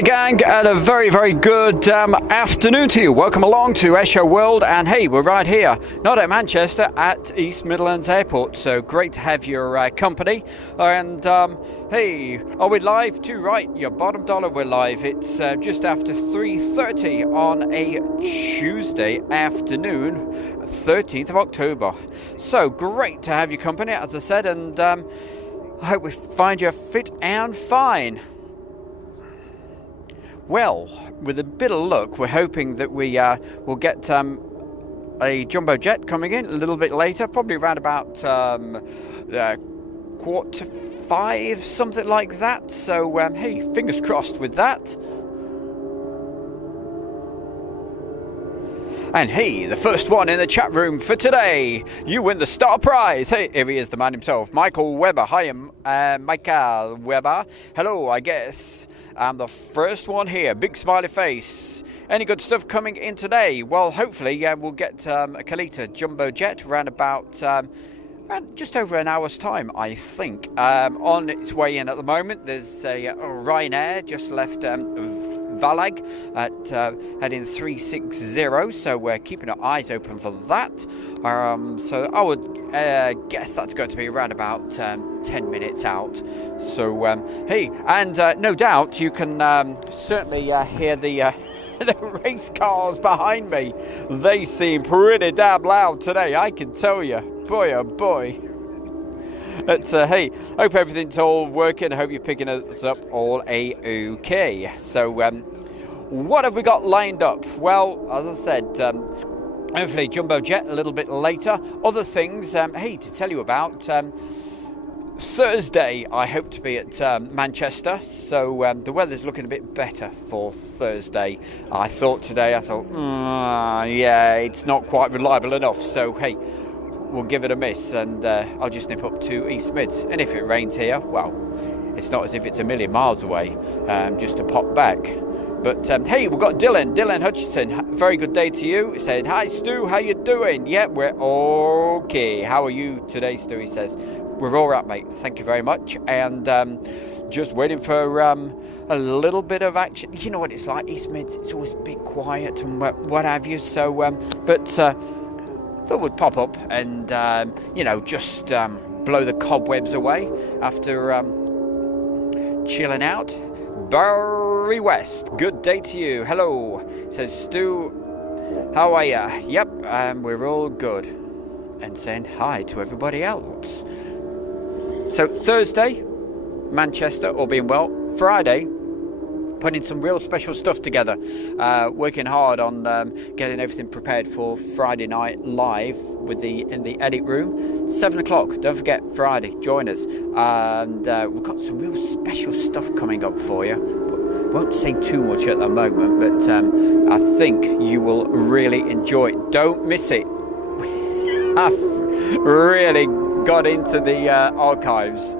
Hi gang, and a very good afternoon to you. Welcome along to Esho World, and hey, we're right here, not at Manchester, at East Midlands Airport, so great to have your company. And hey, are we live too? Right, your bottom dollar, we're live. It's just after 3:30 on a Tuesday afternoon, 13th of October. So great to have your company, as I said, and I hope we find you fit and fine. Well, with a bit of luck, we're hoping that we will get a jumbo jet coming in a little bit later, probably around about 4:45, something like that. So, hey, fingers crossed with that. And hey, the first one in the chat room for today, you win the star prize. Hey, here he is, the man himself, Michael Webber. Hi, Michael Webber. Hello, I guess. I'm the first one here. Big smiley face. Any good stuff coming in today? Well, hopefully we'll get a Kalita jumbo jet around about just over an hour's time, I think. On its way in at the moment, there's a Ryanair just left Valag at heading 360, so we're keeping our eyes open for that. So I would guess that's going to be around about 10 minutes out. So hey, and no doubt you can certainly hear the the race cars behind me. They seem pretty damn loud today, I can tell you. Boy oh boy. But hey, hope everything's all working. I hope you're picking us up all a-okay. So what have we got lined up? Well, as I said, hopefully jumbo jet a little bit later. Other things, hey, to tell you about, Thursday I hope to be at Manchester, so the weather's looking a bit better for Thursday. I thought yeah, it's not quite reliable enough, so hey, we'll give it a miss, and I'll just nip up to East Mids. And if it rains here, well, it's not as if it's a million miles away, just to pop back. But hey, we've got Dylan Hutchison. Very good day to you. He said, hi Stu, how you doing? Yeah, we're okay. How are you today, Stu? He says, we're all right, mate. Thank you very much. And just waiting for a little bit of action. You know what it's like, East Mids, it's always a bit quiet and what have you. So, but that would pop up and, you know, just blow the cobwebs away after chilling out. Barry West, good day to you. Hello, says Stu. How are ya? Yep, we're all good. And saying hi to everybody else. So Thursday, Manchester, all being well. Friday, putting some real special stuff together, working hard on getting everything prepared for Friday night live with in the edit room. 7 o'clock, don't forget, Friday, join us. And we've got some real special stuff coming up for you. Won't say too much at the moment, but I think you will really enjoy it. Don't miss it. I've really got into the archives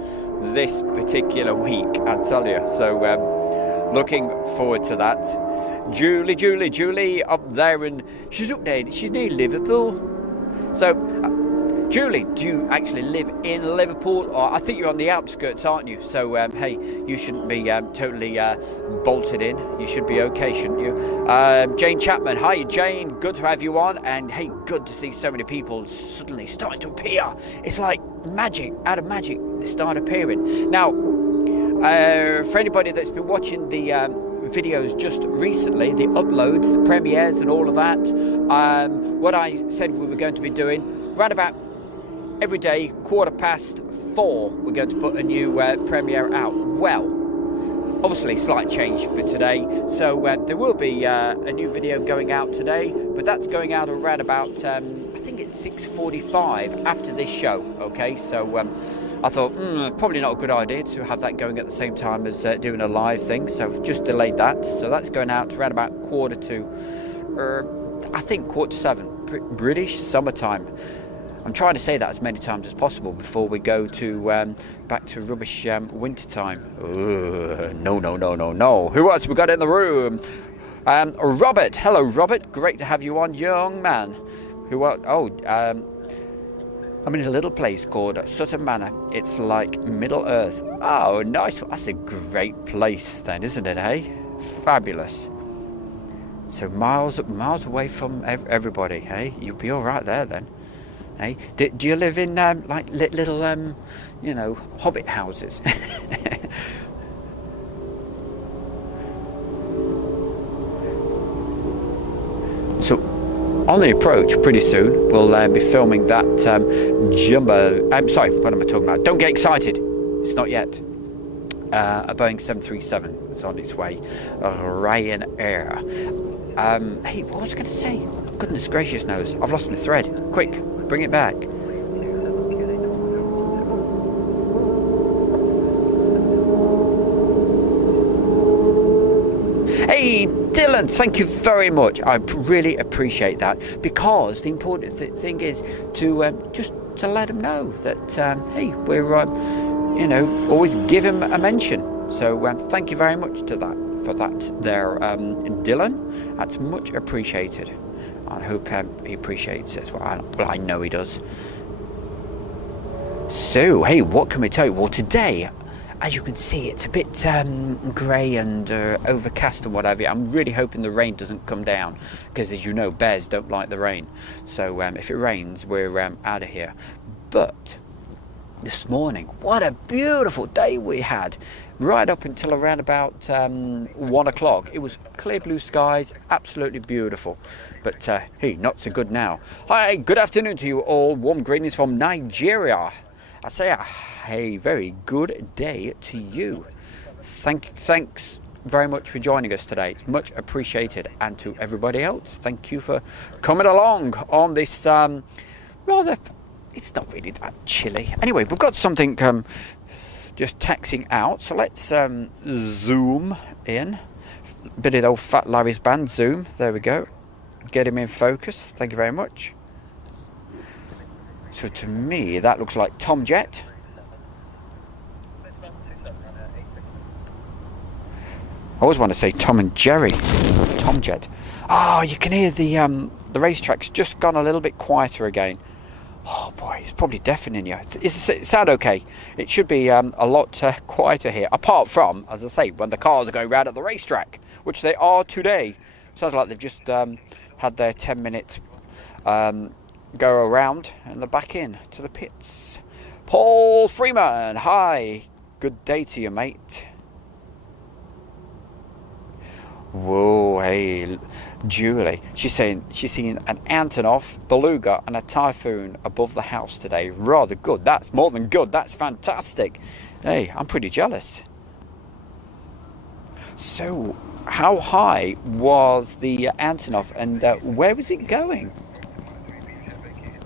this particular week, I tell you. So looking forward to that. Julie up there, and she's up there. She's near Liverpool. So, Julie, do you actually live in Liverpool? Or I think you're on the outskirts, aren't you? So, hey, you shouldn't be totally bolted in. You should be okay, shouldn't you? Jane Chapman, hi Jane, good to have you on. And hey, good to see so many people suddenly starting to appear. It's like magic, out of magic, they start appearing. Now, for anybody that's been watching the videos just recently, the uploads, the premieres and all of that, what I said we were going to be doing, round about every day, 4:15, we're going to put a new premiere out. Well, obviously slight change for today, so there will be a new video going out today, but that's going out around about, I think it's 6:45 after this show, okay? So I thought, probably not a good idea to have that going at the same time as doing a live thing, so I've just delayed that. So that's going out around about 7:15, British summertime. I'm trying to say that as many times as possible before we go to back to rubbish winter time. No. Who else we got in the room? Robert. Hello, Robert. Great to have you on, young man. Who else? I'm in a little place called Sutton Manor. It's like Middle Earth. Oh, nice. That's a great place then, isn't it, eh? Fabulous. So miles away from everybody, hey? You'll be all right there then, hey? Do you live in like little hobbit houses? So on the approach, pretty soon we'll be filming that jumbo. I'm sorry, what am I talking about? Don't get excited. It's not yet. A Boeing 737 is on its way. Ryanair. Hey, what was I going to say? Goodness gracious knows. I've lost my thread. Quick, bring it back. Hey, Dylan, thank you very much. I really appreciate that, because the important thing is to just to let them know that, hey, we're, always give him a mention. So thank you very much for that there, Dylan. That's much appreciated. I hope he appreciates it as well. I know he does. So, hey, what can we tell you? Well, today, as you can see, it's a bit grey and overcast and whatever. I'm really hoping the rain doesn't come down, because, as you know, bears don't like the rain. So if it rains, we're out of here. But this morning, what a beautiful day we had. Right up until around about 1 o'clock. It was clear blue skies, absolutely beautiful. But hey, not so good now. Hi, good afternoon to you all. Warm greetings from Nigeria. I say a very good day to you. Thanks very much for joining us today. It's much appreciated. And to everybody else, thank you for coming along on this rather, it's not really that chilly. Anyway, we've got something just taxing out, so let's zoom in. A bit of the old Fat Larry's band zoom. There we go. Get him in focus. Thank you very much. So to me, that looks like Tom Jet. I always want to say Tom and Jerry. Tom Jet. Oh, you can hear the racetrack's just gone a little bit quieter again. Oh boy, it's probably deafening you. Does it sound okay? It should be a lot quieter here, apart from, as I say, when the cars are going round at the racetrack, which they are today. Sounds like they've just had their 10-minute go around and they're back in to the pits. Paul Freeman, hi. Good day to you, mate. Whoa, hey, Julie. She's saying she's seen an Antonov, Beluga and a Typhoon above the house today. Rather good. That's more than good. That's fantastic. Hey, I'm pretty jealous. So, how high was the Antonov and where was it going?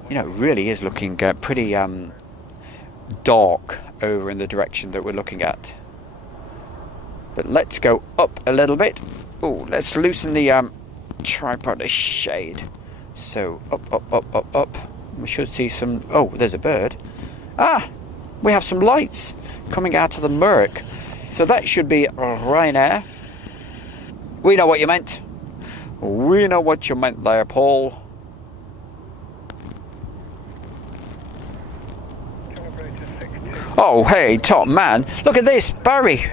You know, it really is looking pretty dark over in the direction that we're looking at. But let's go up a little bit. Oh, let's loosen the tripod a shade. So up. We should see some. Oh, there's a bird. Ah, we have some lights coming out of the murk. So that should be Ryanair. We know what you meant. We know what you meant there, Paul. Oh, hey, top man. Look at this, Barry.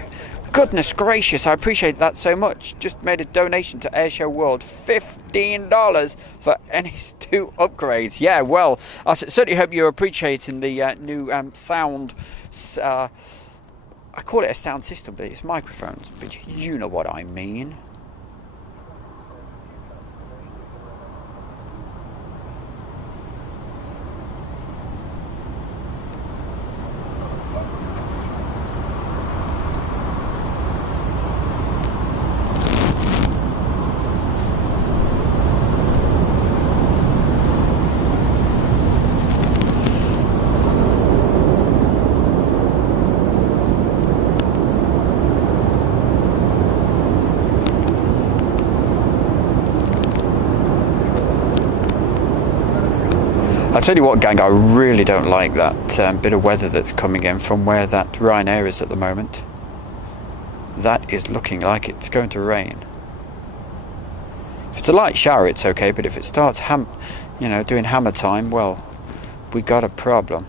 Goodness gracious, I appreciate that so much. Just made a donation to Airshow World. $15 for NS2 upgrades. Yeah, well, I certainly hope you're appreciating the new sound. I call it a sound system, but it's microphones. But you know what I mean. I'll tell you what, gang, I really don't like that bit of weather that's coming in from where that Ryanair is at the moment. That is looking like it's going to rain. If it's a light shower, it's okay, but if it starts doing hammer time, well, we got a problem.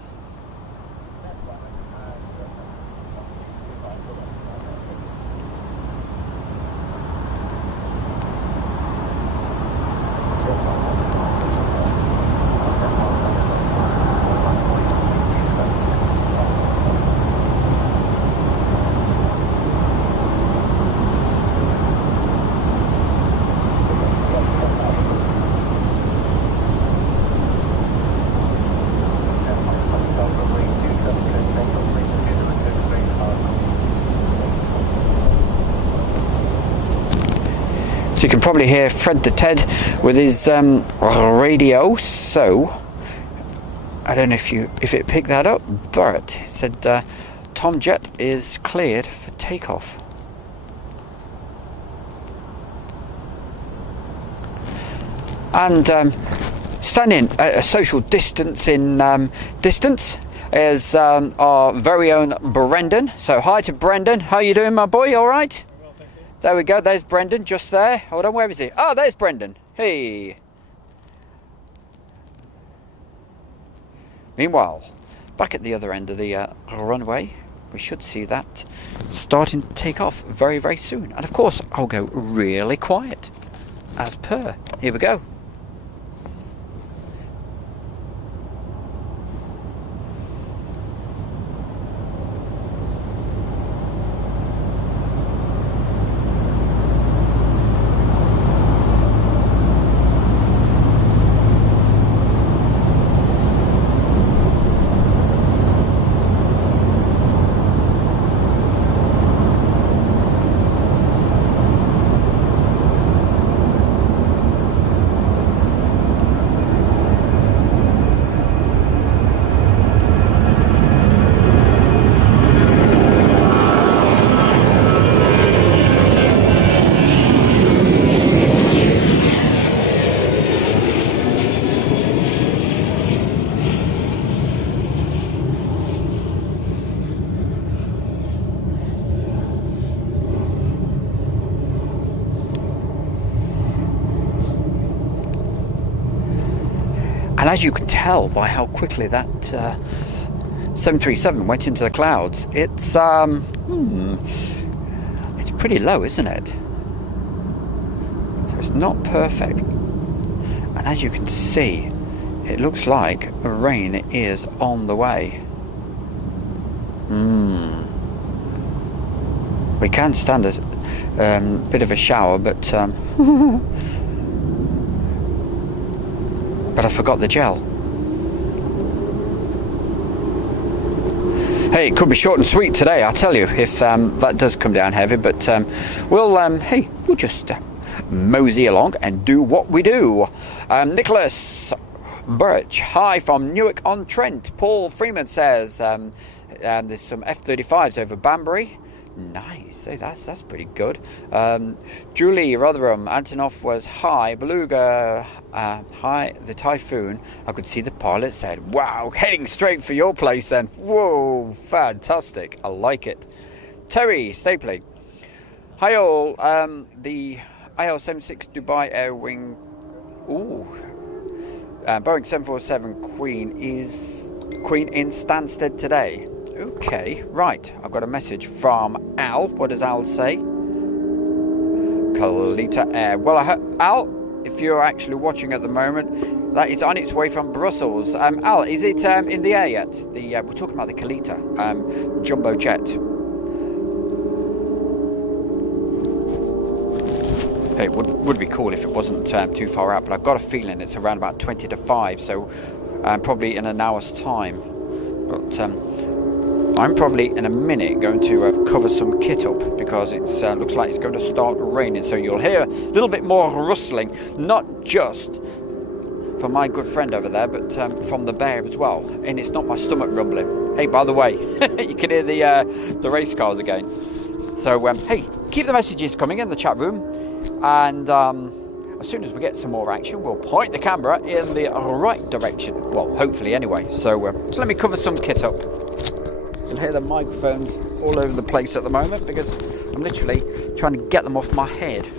So you can probably hear Fred the Ted with his radio. So I don't know if it picked that up, but it said Tom Jet is cleared for takeoff. And standing at a social distance is our very own Brendan. So hi to Brendan. How you doing, my boy? All right? Well, thank you. There we go. There's Brendan just there. Hold on, where is he? Oh, there's Brendan. Hey. Meanwhile, back at the other end of the runway, we should see that starting to take off very, very soon. And of course, I'll go really quiet, as per. Here we go. And as you can tell by how quickly that 737 went into the clouds, it's pretty low, isn't it? So it's not perfect. And as you can see, it looks like rain is on the way. We can stand a bit of a shower, but I forgot the gel. Hey, it could be short and sweet today, I'll tell you, if that does come down heavy, but we'll just mosey along and do what we do. Nicholas Birch, hi from Newark-on-Trent. Paul Freeman says there's some F-35s over Banbury. Nice, hey, that's pretty good. Julie Rotherham, Antonov was high, Beluga high, the Typhoon. I could see the pilot said, wow, heading straight for your place then. Whoa, fantastic, I like it. Terry Stapley, hi all, the IL-76 Dubai Air Wing, Boeing 747 Queen in Stansted today. Okay, right. I've got a message from Al. What does Al say? Kalita Air. Well, Al, if you're actually watching at the moment, that is on its way from Brussels. Al, is it in the air yet? We're talking about the Kalita jumbo jet. Hey, it would be cool if it wasn't too far out, but I've got a feeling it's around about 20 to 5, so probably in an hour's time. But I'm probably in a minute going to cover some kit up because it looks like it's going to start raining, so you'll hear a little bit more rustling, not just from my good friend over there, but from the bear as well. And it's not my stomach rumbling. Hey, by the way, you can hear the race cars again. So hey, keep the messages coming in the chat room, and as soon as we get some more action, we'll point the camera in the right direction. Well, hopefully anyway. So let me cover some kit up. You can hear the microphones all over the place at the moment because I'm literally trying to get them off my head.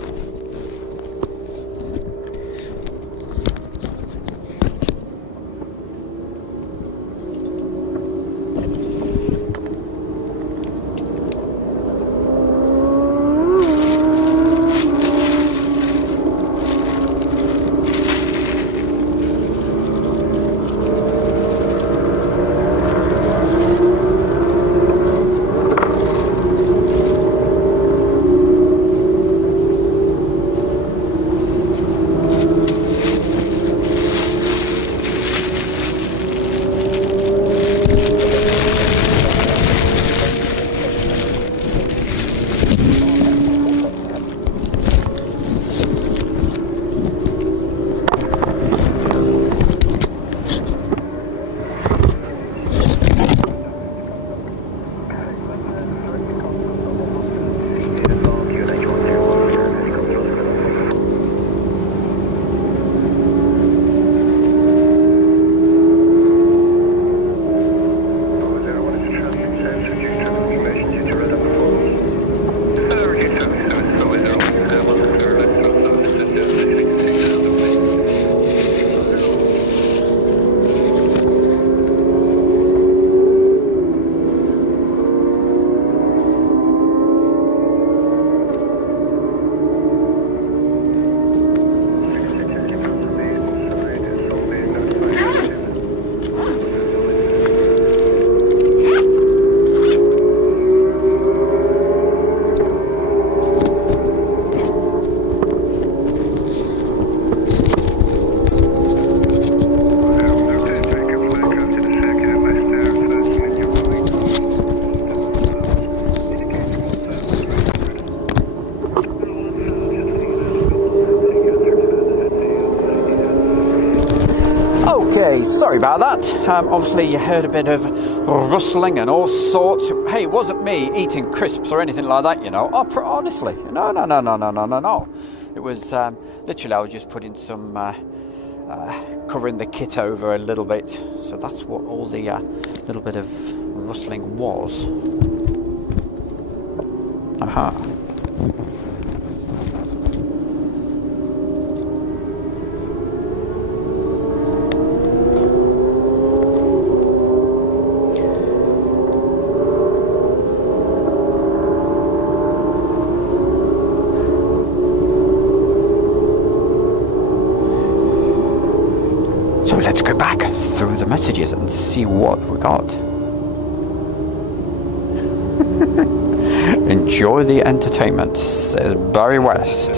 Okay, sorry about that. Obviously you heard a bit of rustling and all sorts. Hey, it wasn't me eating crisps or anything like that, you know. Honestly, no. It was literally I was just putting some covering the kit over a little bit. So that's what all the little bit of rustling was. Aha. So let's go back through the messages and see what we got. Enjoy the entertainment, says Barry West.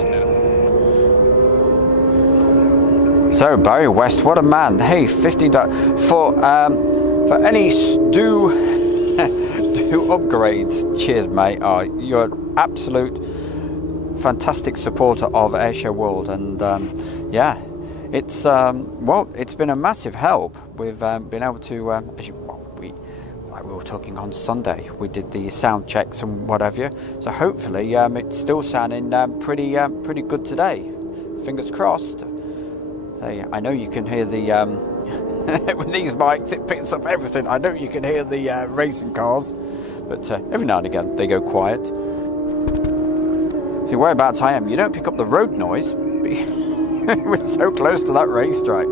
So Barry West, what a man! Hey, $15 for any do upgrades. Cheers, mate. You're an absolute fantastic supporter of Airshow World, and yeah, it's it's been a massive help. We've been able to, we were talking on Sunday, we did the sound checks and what have you, so hopefully it's still sounding pretty good today. Fingers crossed. I know you can hear the with these mics, it picks up everything. I know you can hear the racing cars, but every now and again they go quiet. See, whereabouts I am, you don't pick up the road noise. We're so close to that racetrack.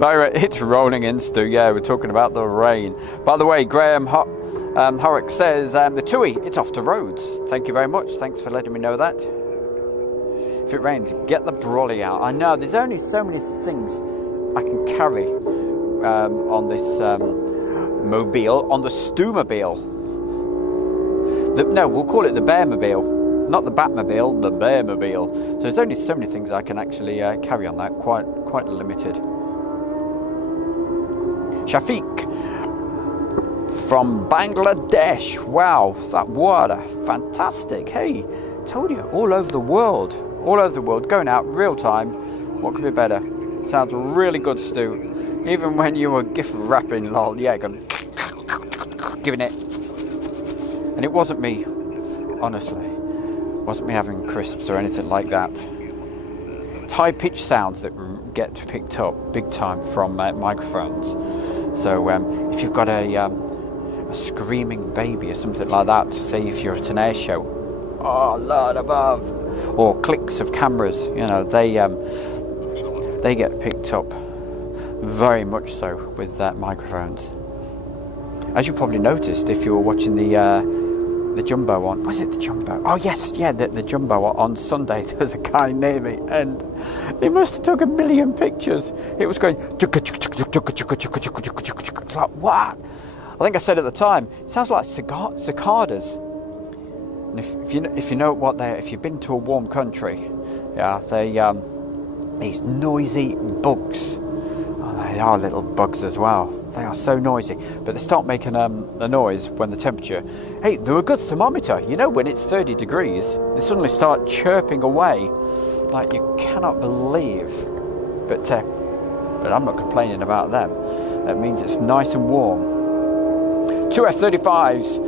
It's rolling in, Stu. Yeah, we're talking about the rain. By the way, Graham Horrock says, the TUI, it's off to Rhodes. Thank you very much. Thanks for letting me know that. If it rains, get the brolly out. I know, there's only so many things I can carry on this mobile, on the Stu-mobile. No, we'll call it the Bearmobile. Not the Batmobile, the Bearmobile. So there's only so many things I can actually carry on that. Quite limited. Shafiq from Bangladesh. Wow, that water, fantastic. Hey, told you, all over the world, going out real time. What could be better? Sounds really good, Stu. Even when you were gift wrapping, lol. Yeah, giving it. And it wasn't me, honestly. It wasn't me having crisps or anything like that. It's high pitch sounds that get picked up big time from microphones. So if you've got a screaming baby or something like that, say if you're at an air show, oh Lord above, or clicks of cameras, you know, they get picked up very much so with microphones. As you probably noticed if you were watching the Jumbo on, was it the Jumbo? Oh yes, yeah, the Jumbo on Sunday. There's a guy near me, and he must have took 1 million pictures. It was going, it's like, what? I think I said at the time, it sounds like cicadas. And if you know what if you've been to a warm country, yeah, they these noisy bugs. Oh, they are little bugs as well. They are so noisy, but they start making a noise when the temperature. Hey, they're a good thermometer. You know, when it's 30 degrees, they suddenly start chirping away, like you cannot believe. But I'm not complaining about them. That means it's nice and warm. Two F-35s.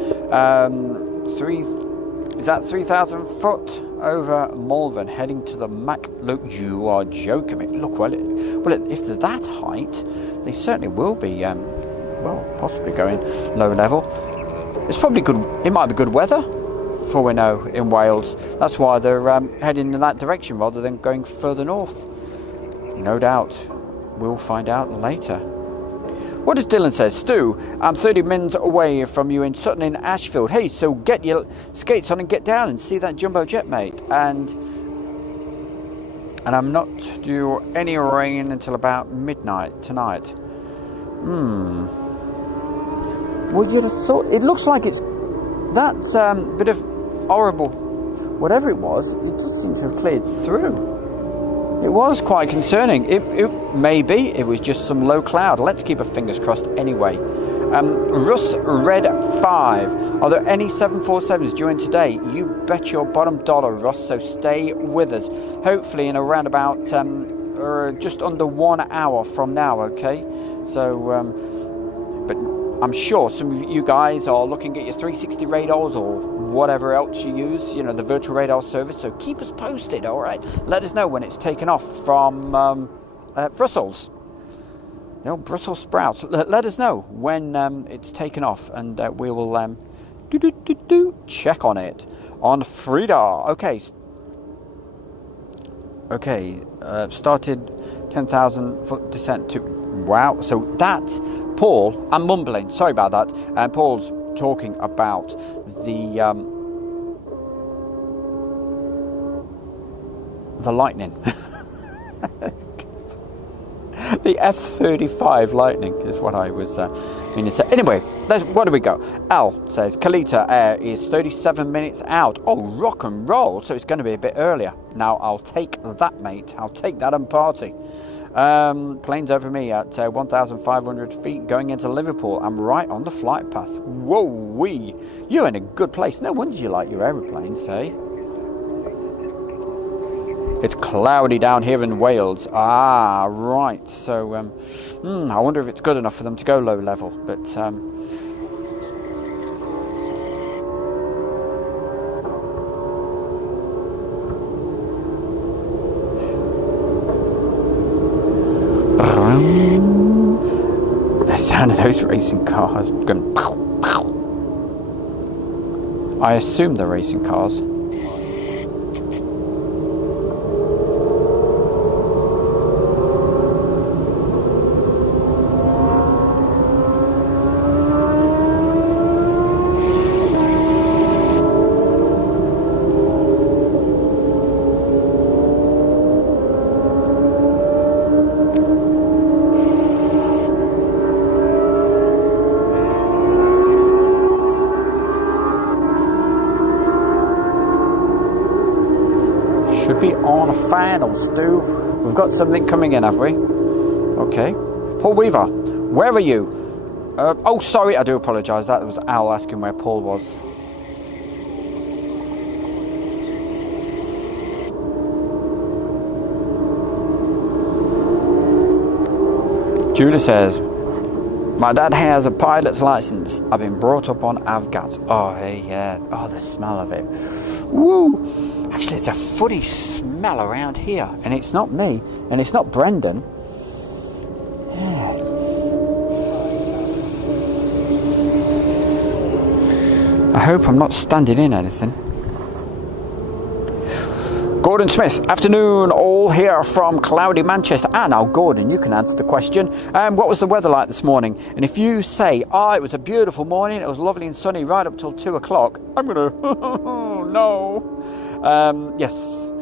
Is that 3,000 foot over Malvern, heading to the Mac? Look, you are joking me. Look, well, if they're that height, they certainly will be, possibly going low level. It's probably good. It might be good weather, for we know, in Wales. That's why they're heading in that direction rather than going further north. No doubt. We'll find out later. What does Dylan say? Stu, I'm 30 minutes away from you in Sutton in Ashfield. Hey, so get your skates on and get down and see that jumbo jet, mate. And I'm not due any rain until about midnight tonight. Well, you'd have thought, it looks like it's that bit of horrible, whatever it was, it just seemed to have cleared through. It was quite concerning. It was just some low cloud. Let's keep our fingers crossed anyway. Russ Red 5. Are there any 747s due in today? You bet your bottom dollar, Russ, so stay with us. Hopefully in around about just under 1 hour from now, okay? So, but I'm sure some of you guys are looking at your 360 radars or whatever else you use, you know, the virtual radar service. So keep us posted, all right? Let us know when it's taken off from Brussels. The old Brussels sprouts. Let us know when it's taken off, and we will check on it on Frida. Okay, started 10,000 foot descent to... Wow, so that, Paul, I'm mumbling, sorry about that, and Paul's talking about the Lightning. The F-35 Lightning is what I was meaning to say. Anyway, where do we go? Al says, Kalita Air is 37 minutes out. Oh, rock and roll. So it's going to be a bit earlier. Now, I'll take that, mate. I'll take that and party. Planes over me at 1,500 feet going into Liverpool. I'm right on the flight path. Whoa-wee. You're in a good place. No wonder you like your aeroplanes, eh? It's cloudy down here in Wales. Ah, right. So, I wonder if it's good enough for them to go low level. But, the sound of those racing cars going pow, pow. I assume they're racing cars. Be on finals, Stu. We've got something coming in, have we? Okay. Paul Weaver, where are you? Oh, sorry, I do apologise. That was Al asking where Paul was. Judah says, my dad has a pilot's license. I've been brought up on Avgas. Oh, hey, yeah. Oh, the smell of it. Woo! Actually, it's a footy smell around here. And it's not me. And it's not Brendan. Yeah. I hope I'm not standing in anything. Gordon Smith, afternoon, all here from cloudy Manchester. And now, Gordon, you can answer the question. What was the weather like this morning? And if you say, it was a beautiful morning, it was lovely and sunny right up till 2 o'clock, I'm going to, no. Yes,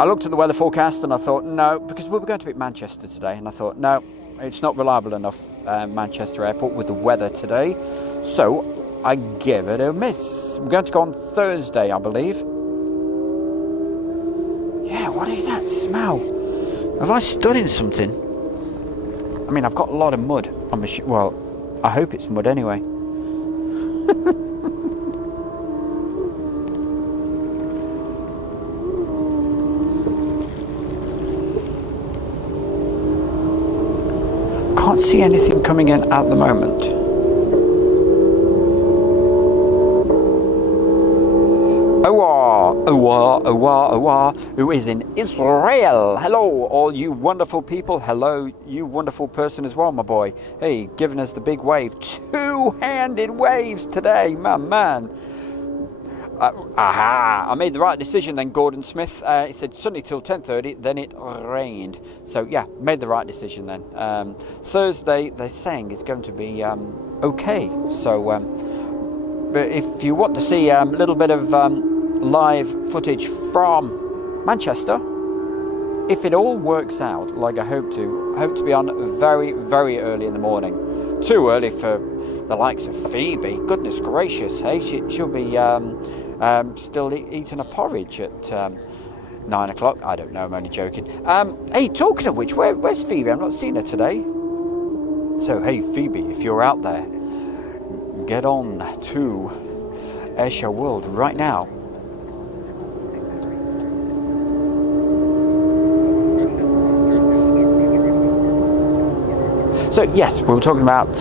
I looked at the weather forecast and I thought, no, because we were going to be at Manchester today. And I thought, no, it's not reliable enough, Manchester Airport, with the weather today. So I give it a miss. We're going to go on Thursday, I believe. Yeah, what is that smell? Have I stood in something? I mean, I've got a lot of mud on my well, I hope it's mud anyway. Can't see anything coming in at the moment. Awa, who is in Israel. Hello, all you wonderful people. Hello, you wonderful person as well, my boy. Hey, giving us the big wave. Two-handed waves today, my man. I made the right decision then, Gordon Smith. He said sunny till 10:30, then it rained. So, yeah, made the right decision then. Thursday, they're saying it's going to be okay. So, but if you want to see a little bit of live footage from Manchester, if it all works out like I hope to be on very, very early in the morning. Too early for the likes of Phoebe. Goodness gracious, hey, she'll be still eating a porridge at 9 o'clock. I don't know, I'm only joking. Hey, talking of which, where's Phoebe? I've not seen her today. So, hey, Phoebe, if you're out there, get on to Airshow World right now. So yes, we were talking about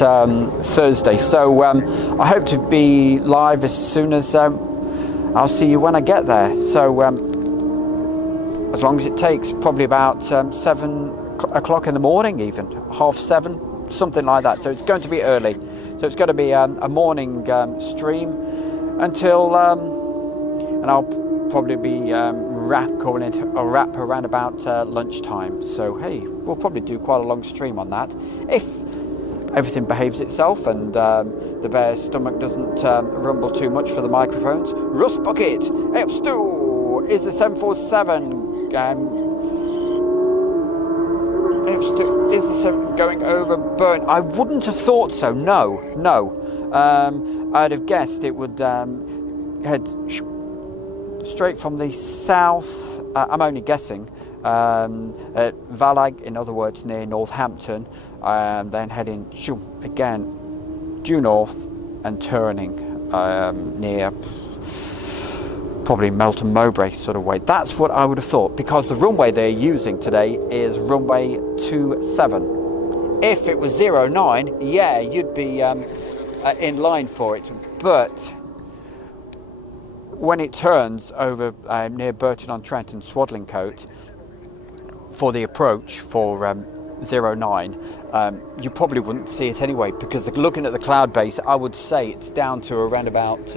Thursday. So I hope to be live as soon as I'll see you when I get there. So as long as it takes, probably about 7 o'clock in the morning, even 7:30, something like that. So it's going to be early. So it's going to be a morning stream until, and I'll probably be calling it a wrap around about lunchtime. So hey, we'll probably do quite a long stream on that if everything behaves itself and the bear's stomach doesn't rumble too much for the microphones. Rust Bucket, hey up Stu, is the 747 is the 7 going over Burn? I wouldn't have thought so. No. I'd have guessed it would head straight from the south. I'm only guessing. At Valag, in other words, near Northampton, then heading again due north and turning near probably Melton Mowbray sort of way. That's what I would have thought, because the runway they're using today is runway 27. If it was 09, yeah, you'd be in line for it, but when it turns over near Burton-on-Trent and Swadlincote for the approach for 09, you probably wouldn't see it anyway, because looking at the cloud base, I would say it's down to around about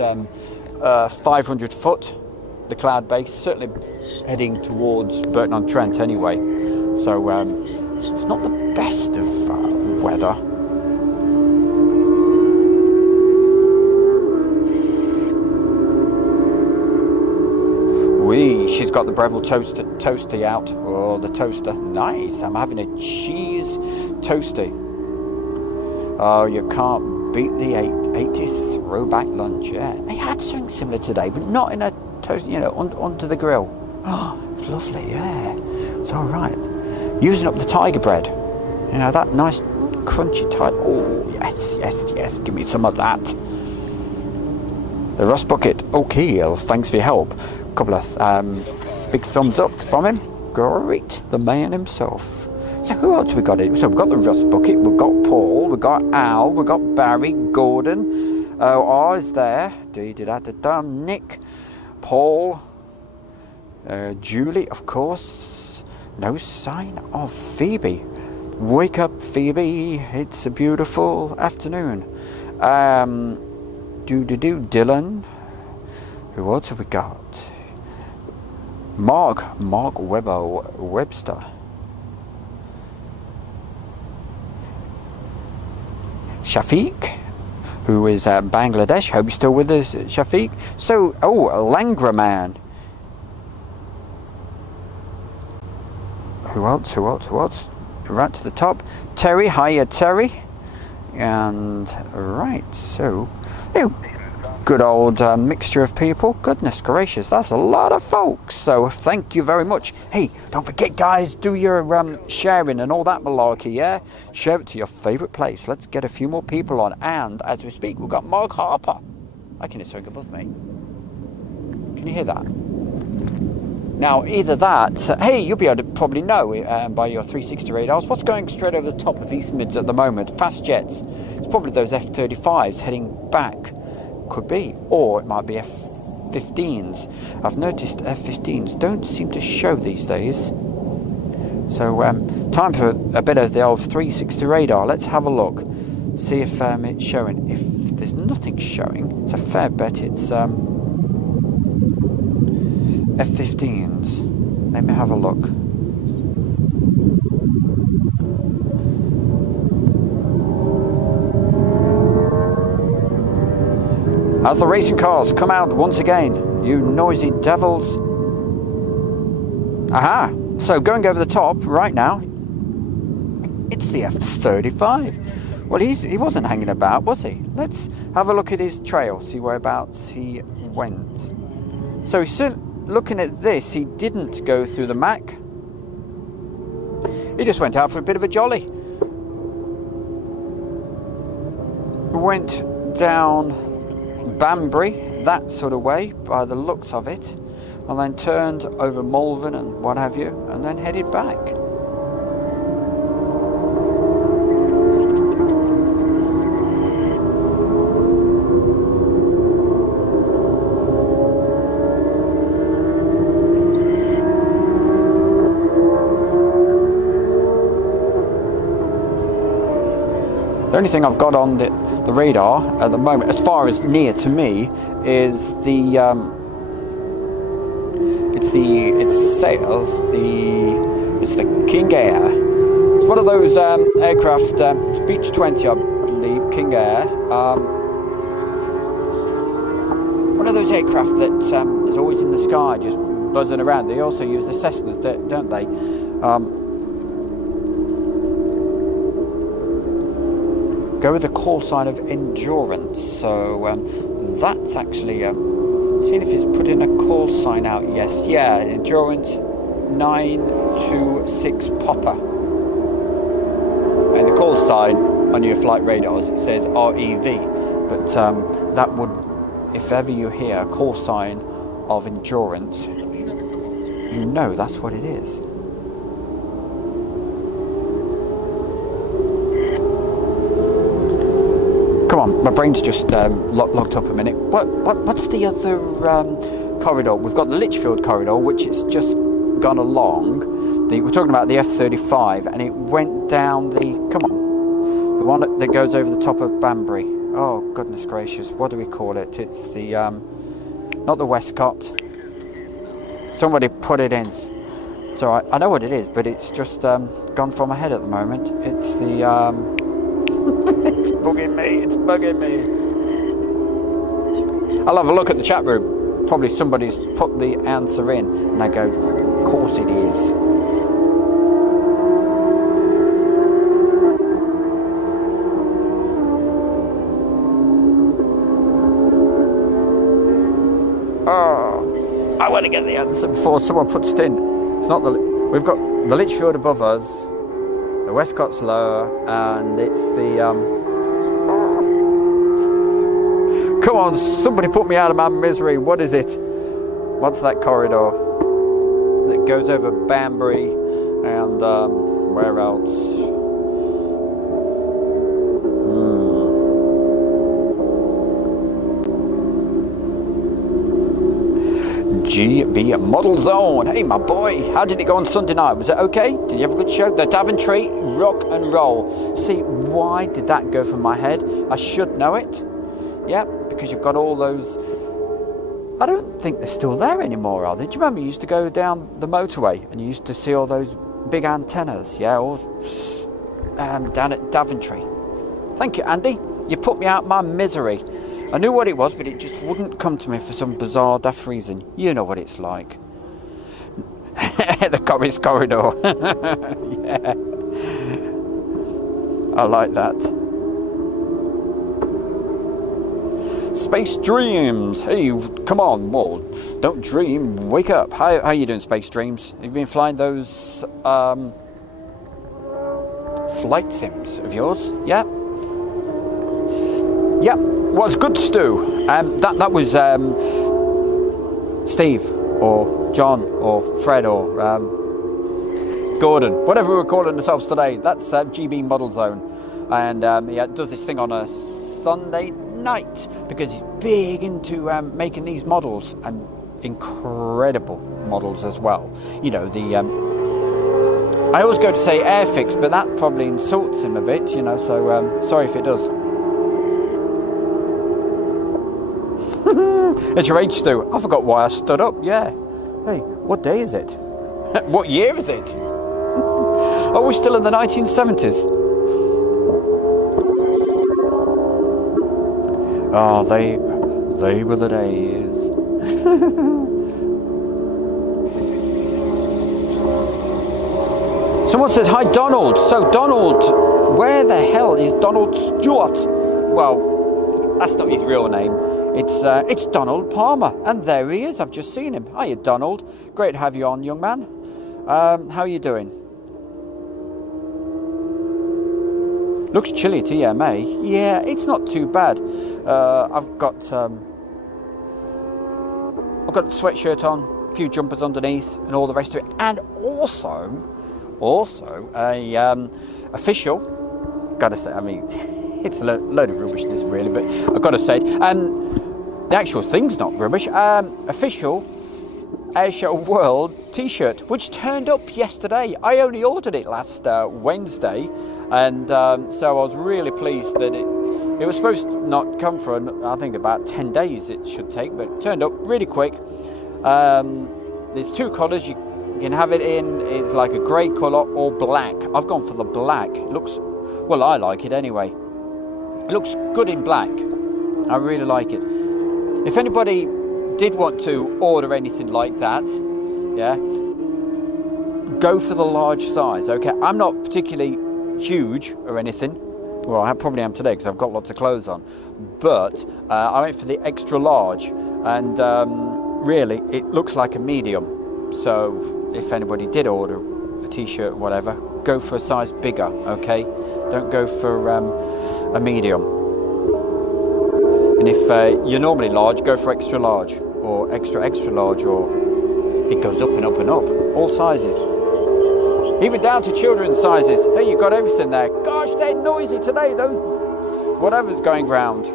500 foot, the cloud base, certainly heading towards Burton-on-Trent anyway. So it's not the best of weather. She's got the Breville toasty out. Oh, the toaster. Nice. I'm having a cheese toasty. Oh, you can't beat the 80s throwback lunch. Yeah, they had something similar today, but not in a toast, onto the grill. Oh, it's lovely. Yeah, it's all right. Using up the tiger bread. That nice crunchy tiger. Oh, yes. Give me some of that. The Rust Bucket. Okay, well, thanks for your help. Couple of big thumbs up from him. Great, the man himself. So who else we got in? So we've got the Rust Bucket, we've got Paul, we've got Al, we've got Barry, Gordon, R is there, Nick, Paul, Julie, of course. No sign of Phoebe. Wake up, Phoebe, it's a beautiful afternoon. Dylan. Who else have we got? Mark Webster. Shafiq, who is Bangladesh. Hope you're still with us, Shafiq. So, Langra man. Who else? Right to the top. Terry, hiya Terry. And right, so good old mixture of people. Goodness gracious, that's a lot of folks. So thank you very much. Hey, don't forget, guys, do your sharing and all that malarkey, yeah? Share it to your favourite place. Let's get a few more people on. And as we speak, we've got Mark Harper. I can hear something above me. Can you hear that? Now, either that, hey, you'll be able to probably know by your 360 radars what's going straight over the top of East Mids at the moment. Fast jets. It's probably those F-35s heading back. Could be, or it might be F-15s. I've noticed F-15s don't seem to show these days. So time for a bit of the old 360 radar. Let's have a look, see if it's showing. If there's nothing showing, it's a fair bet it's F-15s. Let me have a look. As the racing cars come out once again, you noisy devils. Aha! So going over the top right now, it's the F-35. Well, he wasn't hanging about, was he? Let's have a look at his trail, see whereabouts he went. So he's still looking at this. He didn't go through the MAC. He just went out for a bit of a jolly. Went down Banbury, that sort of way, by the looks of it, and then turned over Malvern and what have you, and then headed back. The only thing I've got on the radar at the moment, as far as near to me, is the it's the King Air. It's one of those aircraft. It's Beech 20, I believe. King Air. One of those aircraft that is always in the sky, just buzzing around. They also use the Cessnas, don't they? Go with the call sign of Endurance. So that's actually seeing if he's put in a call sign out. Yes, yeah, Endurance 926 Popper. And the call sign on your flight radars, it says REV, but that would, if ever you hear a call sign of Endurance, you know that's what it is. Come on, my brain's just locked up a minute. What's the other corridor? We've got the Lichfield corridor, which is just gone along. We're talking about the F-35, and it went down the the one that goes over the top of Banbury. Oh goodness gracious, what do we call it? It's the not the Westcott. Somebody put it in. So I know what it is, but it's just gone from my head at the moment. It's the it's bugging me. It's bugging me. I'll have a look at the chat room. Probably somebody's put the answer in, and I go, of course it is. I want to get the answer before someone puts it in. It's not we've got the Lichfield above us, the Westcott's lower, and it's the come on, somebody put me out of my misery. What is it? What's that corridor that goes over Banbury and where else? GB Model Zone. Hey, my boy, how did it go on Sunday night? Was it okay? Did you have a good show? The Daventry Rock and Roll. See, why did that go from my head? I should know it. Yeah, because you've got all those. I don't think they're still there anymore, are they? Do you remember you used to go down the motorway and you used to see all those big antennas? Yeah, all down at Daventry. Thank you, Andy. You put me out my misery. I knew what it was, but it just wouldn't come to me for some bizarre daft reason. You know what it's like. The Corris Corridor. Yeah. I like that. Space Dreams. Hey, come on, more. Don't dream. Wake up. How are you doing, Space Dreams? Have you been flying those flight sims of yours? Yeah. Yeah. What's good, Stu? That was Steve or John or Fred or Gordon, whatever we were calling ourselves today. That's GB Model Zone, and he does this thing on a Sunday night because he's big into making these models, and incredible models as well. You know, the I always go to say Airfix, but that probably insults him a bit, you know, so sorry if it does. It's your age, Stu. I forgot why I stood up. Yeah. Hey, what day is it? What year is it? Are we still in the 1970s? Oh, they were the days. Someone says, hi, Donald. So, Donald, where the hell is Donald Stewart? Well, that's not his real name. It's Donald Palmer, and there he is. I've just seen him. Hiya, Donald. Great to have you on, young man. How are you doing? Looks chilly at EMA. Yeah, it's not too bad. I've got a sweatshirt on, a few jumpers underneath, and all the rest of it, and also a official. Gotta say, I mean, it's a load of rubbish, this really, but I've got to say, the actual thing's not rubbish. Official Airshow World t-shirt, which turned up yesterday. I only ordered it last Wednesday, and so I was really pleased that it was supposed to not come for, I think, about 10 days it should take, but it turned up really quick. There's two colours you can have it in. It's like a grey colour or black. I've gone for the black. It looks, well, I like it anyway. It looks good in black. I really like it. If anybody did want to order anything like that, yeah, go for the large size. Okay, I'm not particularly huge or anything. Well, I probably am today because I've got lots of clothes on, but I went for the extra large, and really it looks like a medium. So if anybody did order a t-shirt or whatever, go for a size bigger. Okay, don't go for a medium. And if you're normally large, go for extra large or extra large, or it goes up and up and up, all sizes, even down to children's sizes. Hey, you've got everything there. Gosh, they're noisy today though, whatever's going round.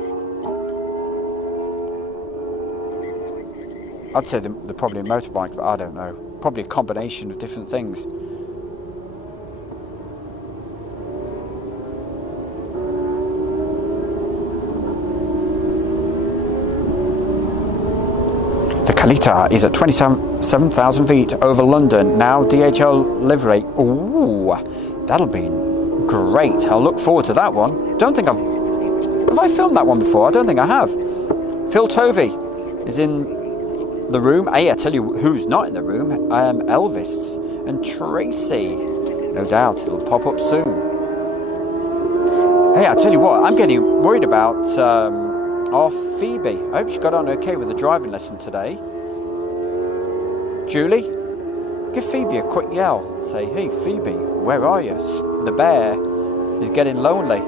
I'd say they're probably a motorbike, but I don't know, probably a combination of different things. Kalita is at 27,000 feet over London now. DHL livery. Ooh, that'll be great. I'll look forward to that one. Don't think have I filmed that one before? I don't think I have. Phil Tovey is in the room. Hey, I tell you who's not in the room. Elvis and Tracy. No doubt it'll pop up soon. Hey, I tell you what, I'm getting worried about our Phoebe. I hope she got on okay with the driving lesson today. Julie, give Phoebe a quick yell. Say, hey Phoebe, where are you? The bear is getting lonely.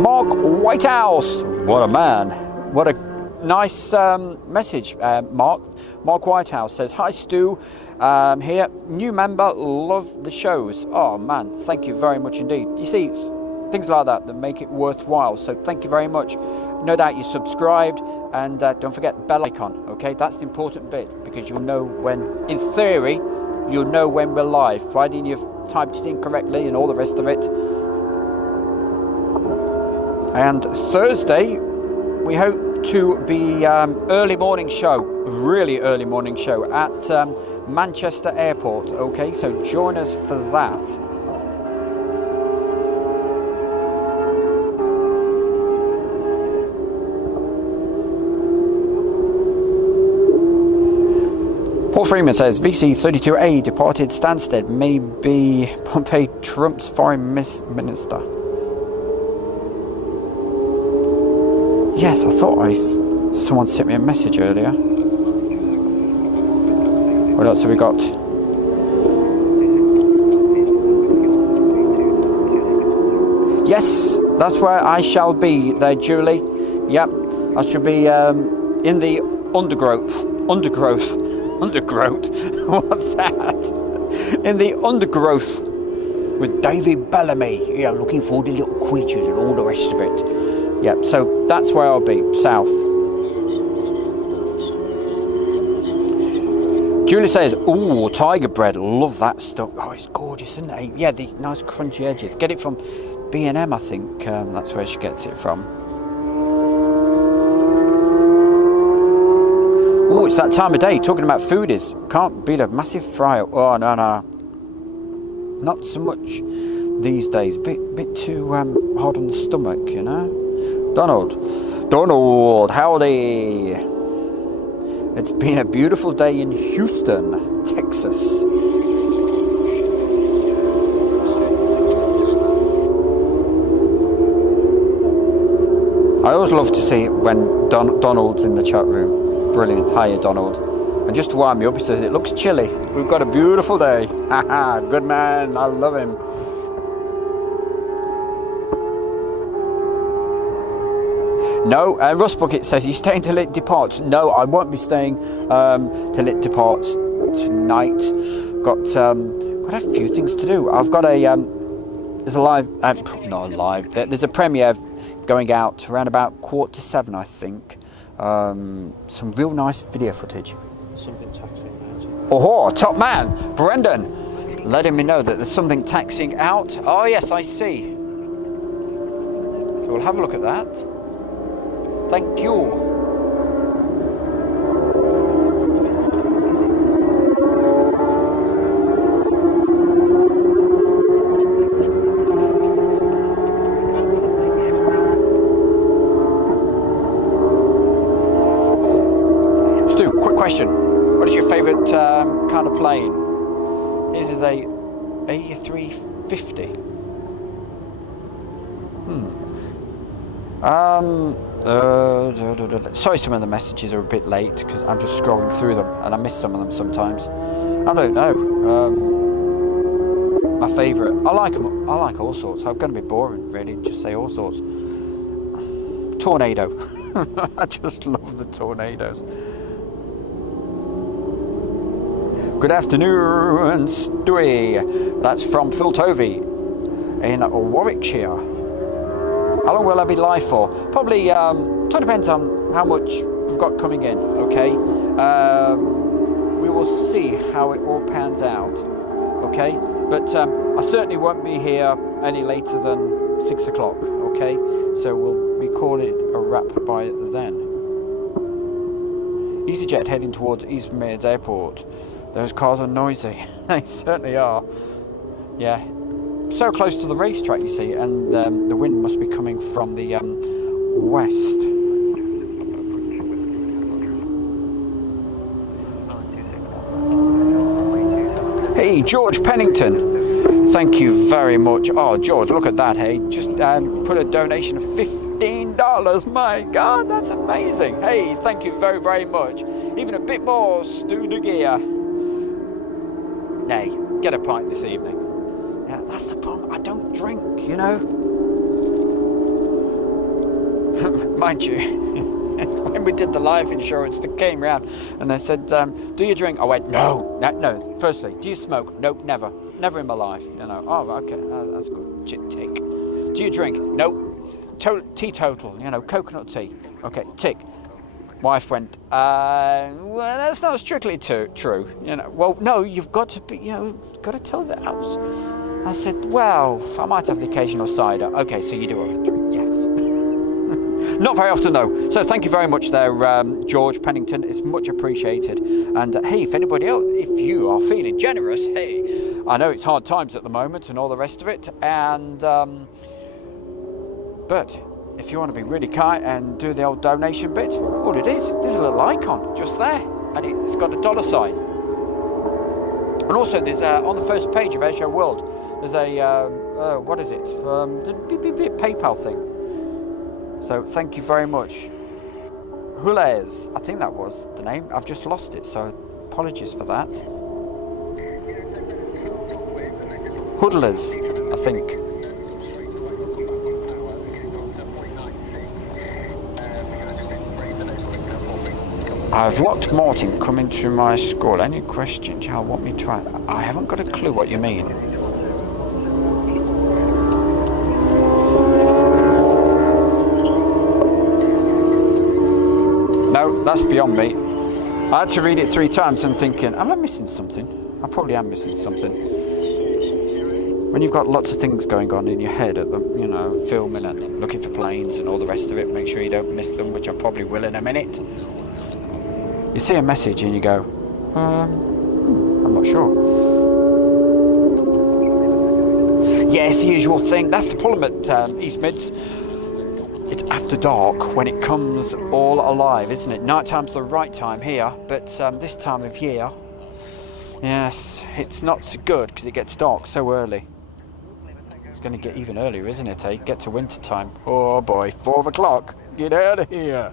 Mark Whitehouse, what a man. What a nice message, Mark. Mark Whitehouse says, hi Stu, here, new member, love the shows. Oh man, thank you very much indeed. You see, things like that make it worthwhile, so thank you very much. No doubt you subscribed, and don't forget bell icon. Okay, that's the important bit, because you'll know when, in theory, you'll know when we're live, providing you've typed it in correctly and all the rest of it. And Thursday we hope to be early morning show, really early morning show at Manchester Airport. Okay, so join us for that. Paul Freeman says, VC32A departed Stansted, may be Pompey Trump's foreign minister. Yes, I thought someone sent me a message earlier. What else have we got? Yes, that's where I shall be there, Julie. Yep, I shall be in the undergrowth. What's that? In the undergrowth with David Bellamy. You know, looking forward to little creatures and all the rest of it. Yep, so that's where I'll be, south. Julie says, ooh, tiger bread, love that stuff. Oh, it's gorgeous, isn't it? Yeah, the nice crunchy edges. Get it from B&M, I think. That's where she gets it from. Oh, it's that time of day, talking about foodies. Can't beat a massive fry. Oh, no. Not so much these days. Bit too hard on the stomach, you know. Donald, howdy. It's been a beautiful day in Houston, Texas. I always love to see it when Donald's in the chat room. Brilliant. Hiya, Donald. And just to warm you up, he says, it looks chilly. We've got a beautiful day. Haha, good man. I love him. No, Russ Bucket says, you staying till it departs? No, I won't be staying till it departs tonight. Got a few things to do. I've got a there's a live, not a live, there's a premiere going out around about 7:15, I think. Some real nice video footage. Something taxing out. Oh, top man, Brendan, letting me know that there's something taxing out. Oh yes, I see. So we'll have a look at that. Thank you. Stu, quick question. What is your favourite kind of plane? This is a A350. Sorry, some of the messages are a bit late because I'm just scrolling through them and I miss some of them sometimes. I don't know. My favourite. I like them. I like all sorts. I'm going to be boring, really. Just say all sorts. Tornado. I just love the tornadoes. Good afternoon, Stewie. That's from Phil Tovey in Warwickshire. How long will I be live for? Probably, it depends on how much we've got coming in, okay? We will see how it all pans out, okay? But I certainly won't be here any later than 6 o'clock, okay? So we'll be calling it a wrap by then. EasyJet heading towards East Midlands Airport. Those cars are noisy. They certainly are. Yeah. So close to the racetrack, you see, and the wind must be coming from the west. Hey, George Pennington. Thank you very much. Oh, George, look at that, hey. Just put a donation of $15. My God, that's amazing. Hey, thank you very, very much. Even a bit more, Stu de Gear. Nay, get a pint this evening. Yeah, that's the problem. I don't drink, you know. Mind you, when we did the life insurance, they came round and they said, do you drink? I went, no. Firstly, do you smoke? Nope, never. Never in my life, you know. Oh, okay, that's good. Tick. Do you drink? Nope. Teetotal, you know, coconut tea. Okay, tick. Wife went, well, that's not strictly true, you know. Well, no, you've got to be, you know, got to tell the house. I said, well, I might have the occasional cider. Okay, so you do have a drink, yes. Not very often, though. So thank you very much there, George Pennington. It's much appreciated. And, hey, if anybody else, if you are feeling generous, hey, I know it's hard times at the moment and all the rest of it. And, but if you want to be really kind and do the old donation bit, all it is, there's a little icon just there. And it's got a $sign. And also, there's on the first page of Airshow World, there's a, what is it? The PayPal thing. So thank you very much. Hules, I think that was the name. I've just lost it, so apologies for that. Hoodlers, I think. I've locked Martin coming to my school. Any questions? Y'all want me to? I haven't got a clue what you mean. No, that's beyond me. I had to read it 3 times and thinking, am I missing something? I probably am missing something. When you've got lots of things going on in your head at the, you know, filming and looking for planes and all the rest of it, make sure you don't miss them, which I probably will in a minute. You see a message and you go, I'm not sure. Yeah, it's the usual thing. That's the problem at East Mids. It's after dark when it comes all alive, isn't it? Night time's the right time here, but this time of year, yes, it's not so good because it gets dark so early. It's going to get even earlier, isn't it, eh? Get to winter time. Oh boy, 4 o'clock. Get out of here.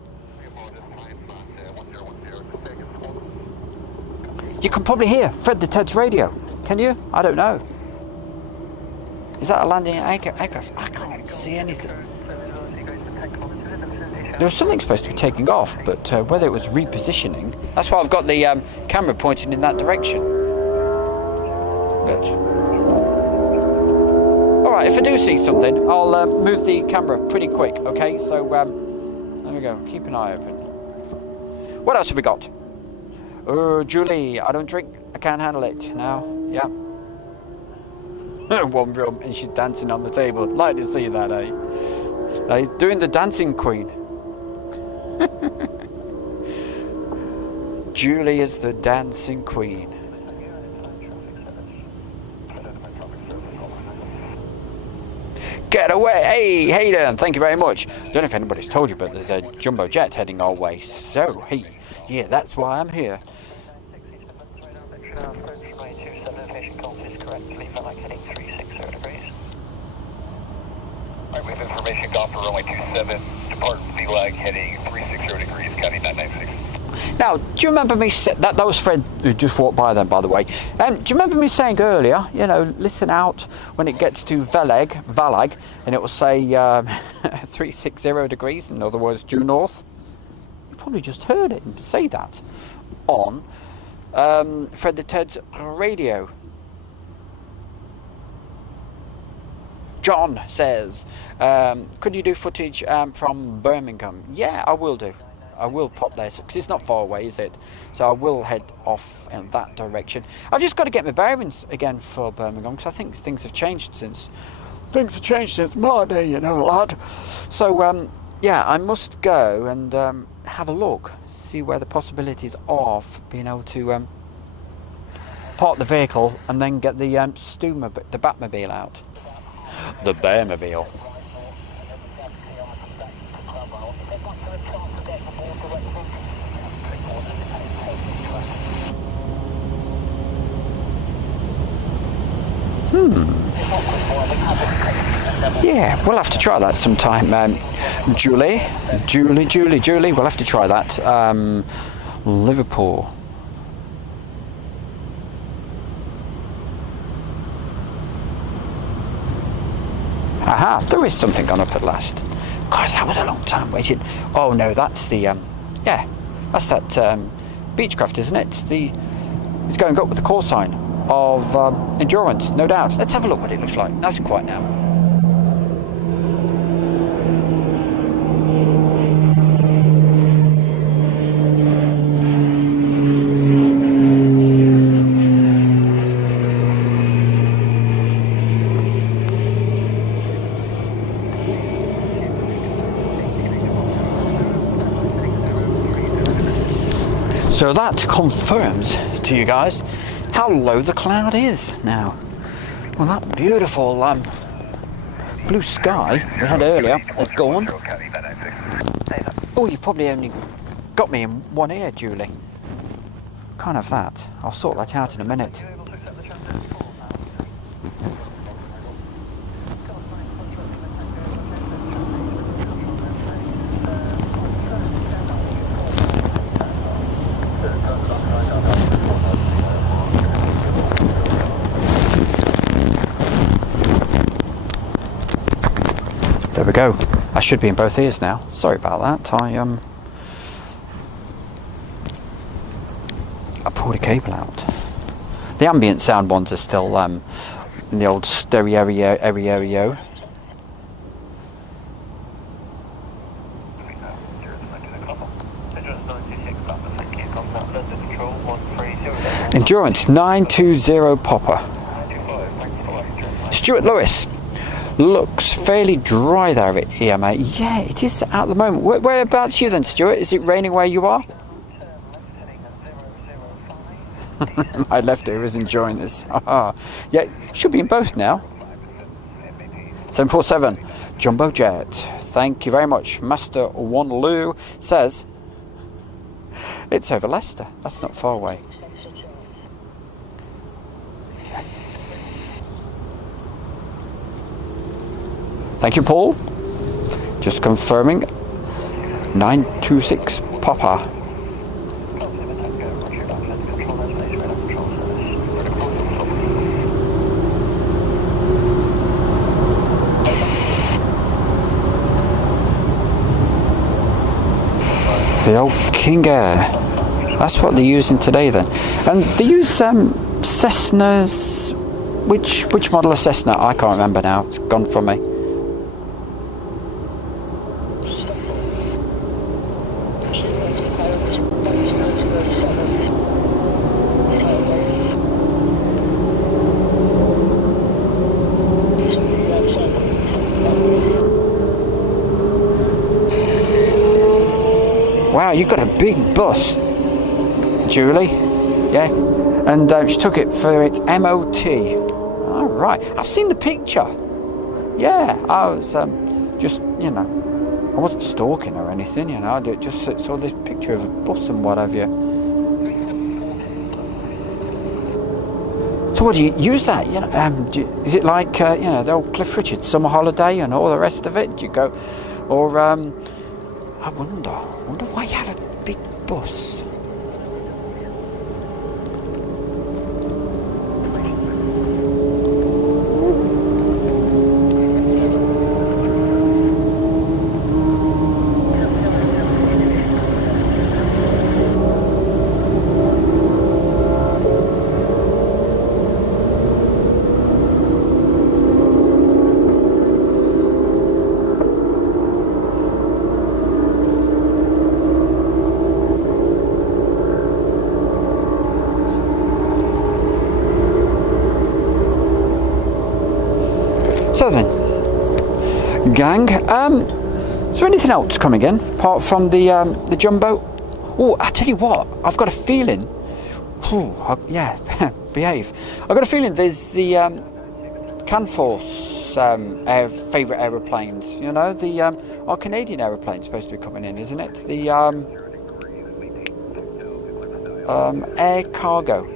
You can probably hear Fred the Ted's radio. Can you? I don't know. Is that a landing aircraft? I can't see anything. There was something supposed to be taking off, but whether it was repositioning, that's why I've got the camera pointing in that direction. But, all alright, if I do see something, I'll move the camera pretty quick, okay? So, there we go, keep an eye open. What else have we got? Julie, I don't drink, I can't handle it. Now, yeah. One room, and she's dancing on the table. Like to see that, eh? Doing the dancing queen. Julie is the dancing queen. Get away! Hey, Hayden, thank you very much. Don't know if anybody's told you, but there's a jumbo jet heading our way. So, hey, yeah, that's why I'm here. We have information gone for runway 27, depart VLAG heading 360 degrees, counting 996. Now, do you remember me that was Fred who just walked by then, by the way. Do you remember me saying earlier, you know, listen out when it gets to VLAG, and it will say 360 degrees, in other words, due north? You probably just heard it say that on Fred the Ted's radio. John says, could you do footage from Birmingham? Yeah, I will do. I will pop there, because it's not far away, is it? So I will head off in that direction. I've just got to get my bearings again for Birmingham, because I think things have changed since my day, you know, lad. So, yeah, I must go and have a look, see where the possibilities of being able to park the vehicle and then get the the Batmobile out. The Bearmobile. Yeah, we'll have to try that sometime. Julie, we'll have to try that. Liverpool. Aha, there is something gone up at last. God, that was a long time waiting. Oh no, that's the, yeah, that's that Beechcraft, isn't it? It's going up with the call sign of Endurance, no doubt. Let's have a look what it looks like. Nice and quiet now. So that confirms to you guys how low the cloud is now. Well, that beautiful blue sky we had earlier is gone. Oh, you probably only got me in one ear, Julie. Can't have that. I'll sort that out in a minute. There we go. I should be in both ears now. Sorry about that. I pulled a cable out. The ambient sound ones are still in the old stereo. Endurance 920 Popper. Stuart Lewis. Looks fairly dry there here, mate. Yeah, it is at the moment. Whereabouts you then, Stuart? Is it raining where you are? My left ear is enjoying this. Yeah, should be in both now. 747 Jumbo Jet. Thank you very much. Master One Lou says it's over Leicester. That's not far away. Thank you, Paul. Just confirming. 926 Papa. The old King Air. That's what they're using today then. And they use Cessnas Which model of Cessna? I can't remember now. It's gone from me. Wow, you've got a big bus, Julie. Yeah, and she took it for its MOT. All right, I've seen the picture. Yeah, I was just, you know, I wasn't stalking or anything, you know. I just saw this picture of a bus and what have you. So, what do you use that? You know, is it like you know, the old Cliff Richard summer holiday and all the rest of it? Do you go, or I wonder why you have a big bus. So then, gang, is there anything else coming in apart from the jumbo? Oh, I tell you what, I've got a feeling. Yeah, behave. I've got a feeling there's the Canforce favourite aeroplanes. You know, our Canadian aeroplane's supposed to be coming in, isn't it? The air cargo.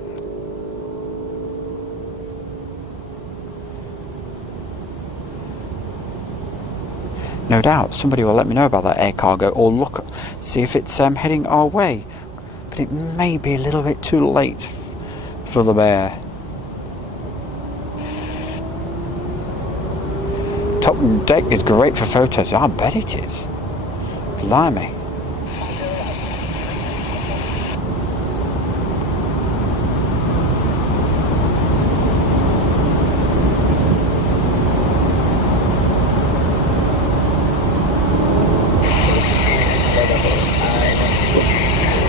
No doubt, somebody will let me know about that air cargo, or look, see if it's heading our way. But it may be a little bit too late for the bear. Top deck is great for photos. I bet it is. Blimey.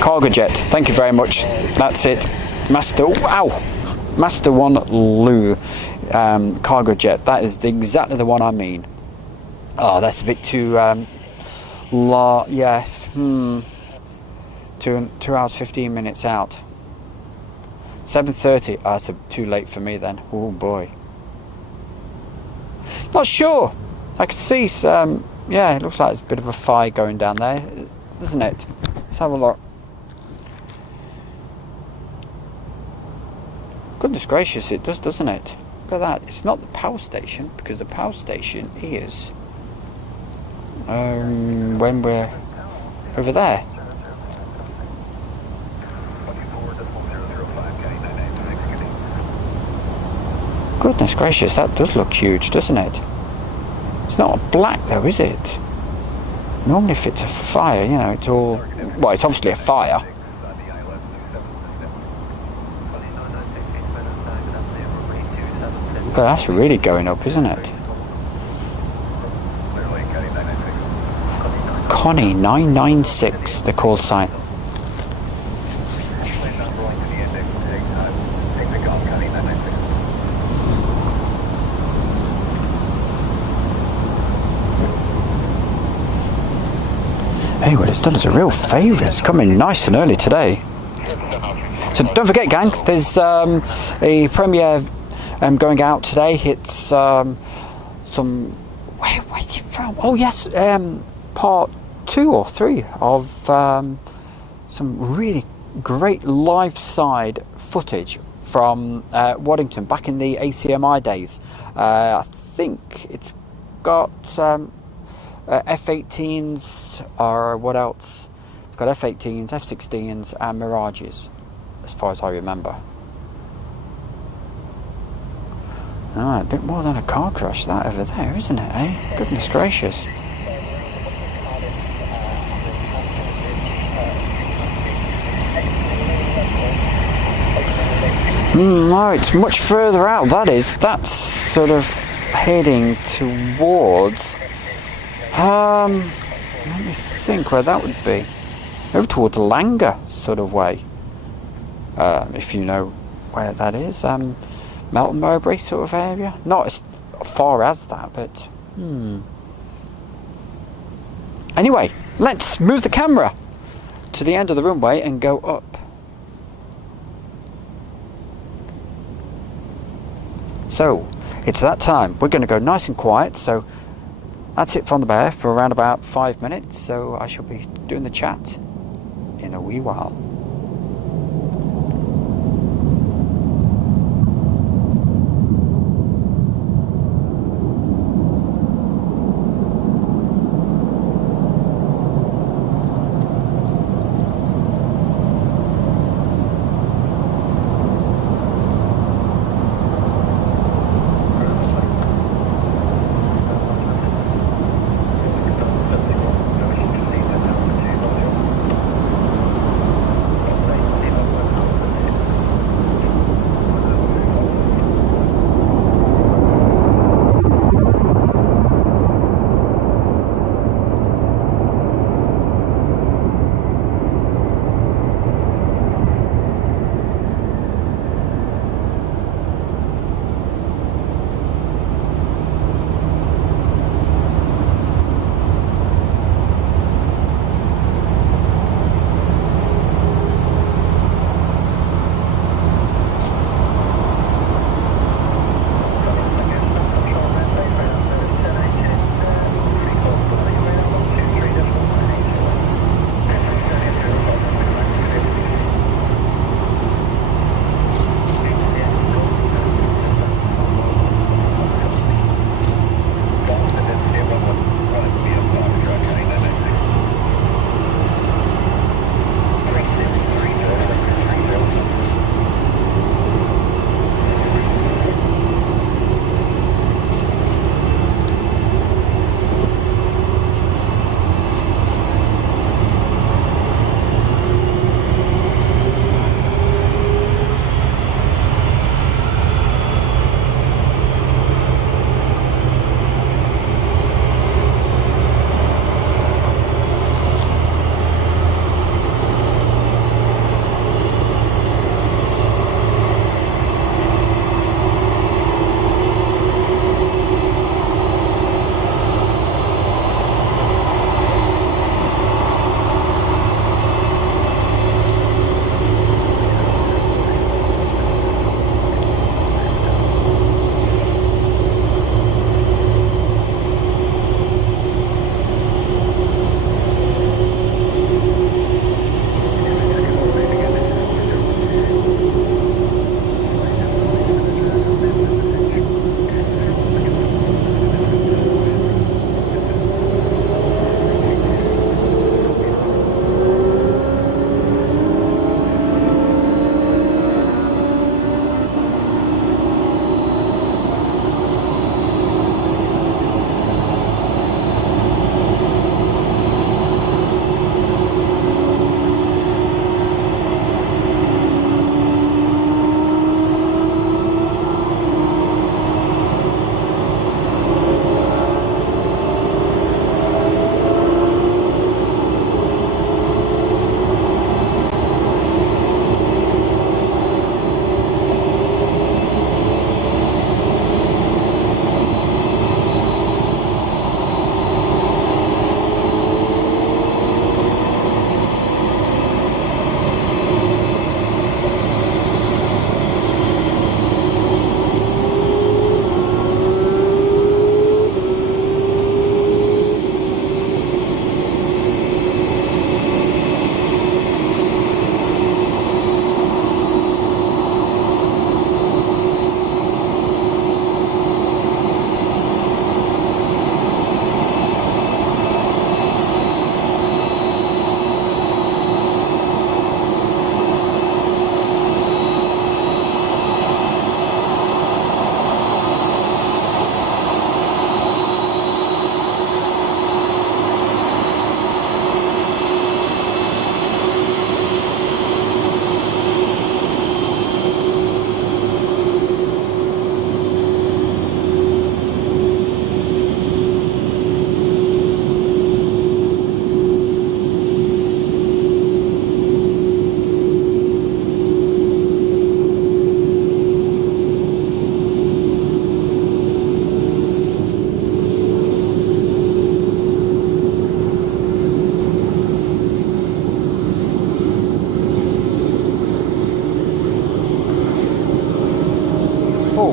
Cargo jet, thank you very much. That's it. Master 1 Lou cargo jet. That is exactly the one I mean. Oh, that's a bit too yes. 2 hours 15 minutes out. 7:30. Oh, that's too late for me then. Oh boy. Not sure. I can see some. Yeah, it looks like there's a bit of a fire going down there, doesn't it? Let's have a look. Goodness gracious, it does, doesn't it? Look at that. It's not the power station, because the power station is when we're over there. Goodness gracious, that does look huge, doesn't it? It's not black though, is it? Normally if it's a fire, you know, it's all... Well, it's obviously a fire. Well, that's really going up, isn't it? Connie 996, the call sign. Hey, well, it's done us a real favour. It's coming nice and early today. So don't forget, gang, there's a premiere going out today. It's some... Where's it from? Oh, yes, part 2 or 3 of some really great live side footage from Waddington back in the ACMI days. I think it's got F-18s, or what else? It's got F-18s, F-16s and Mirages, as far as I remember. Oh, a bit more than a car crash, that over there, isn't it, eh? Goodness gracious. No, it's much further out. That's sort of heading towards. Let me think where that would be. Over towards Langer sort of way. If you know where that is. Melton Mowbray sort of area. Not as far as that, but Anyway, let's move the camera to the end of the runway and go up. So, it's that time. We're going to go nice and quiet, so that's it from the bear for around about 5 minutes, so I shall be doing the chat in a wee while.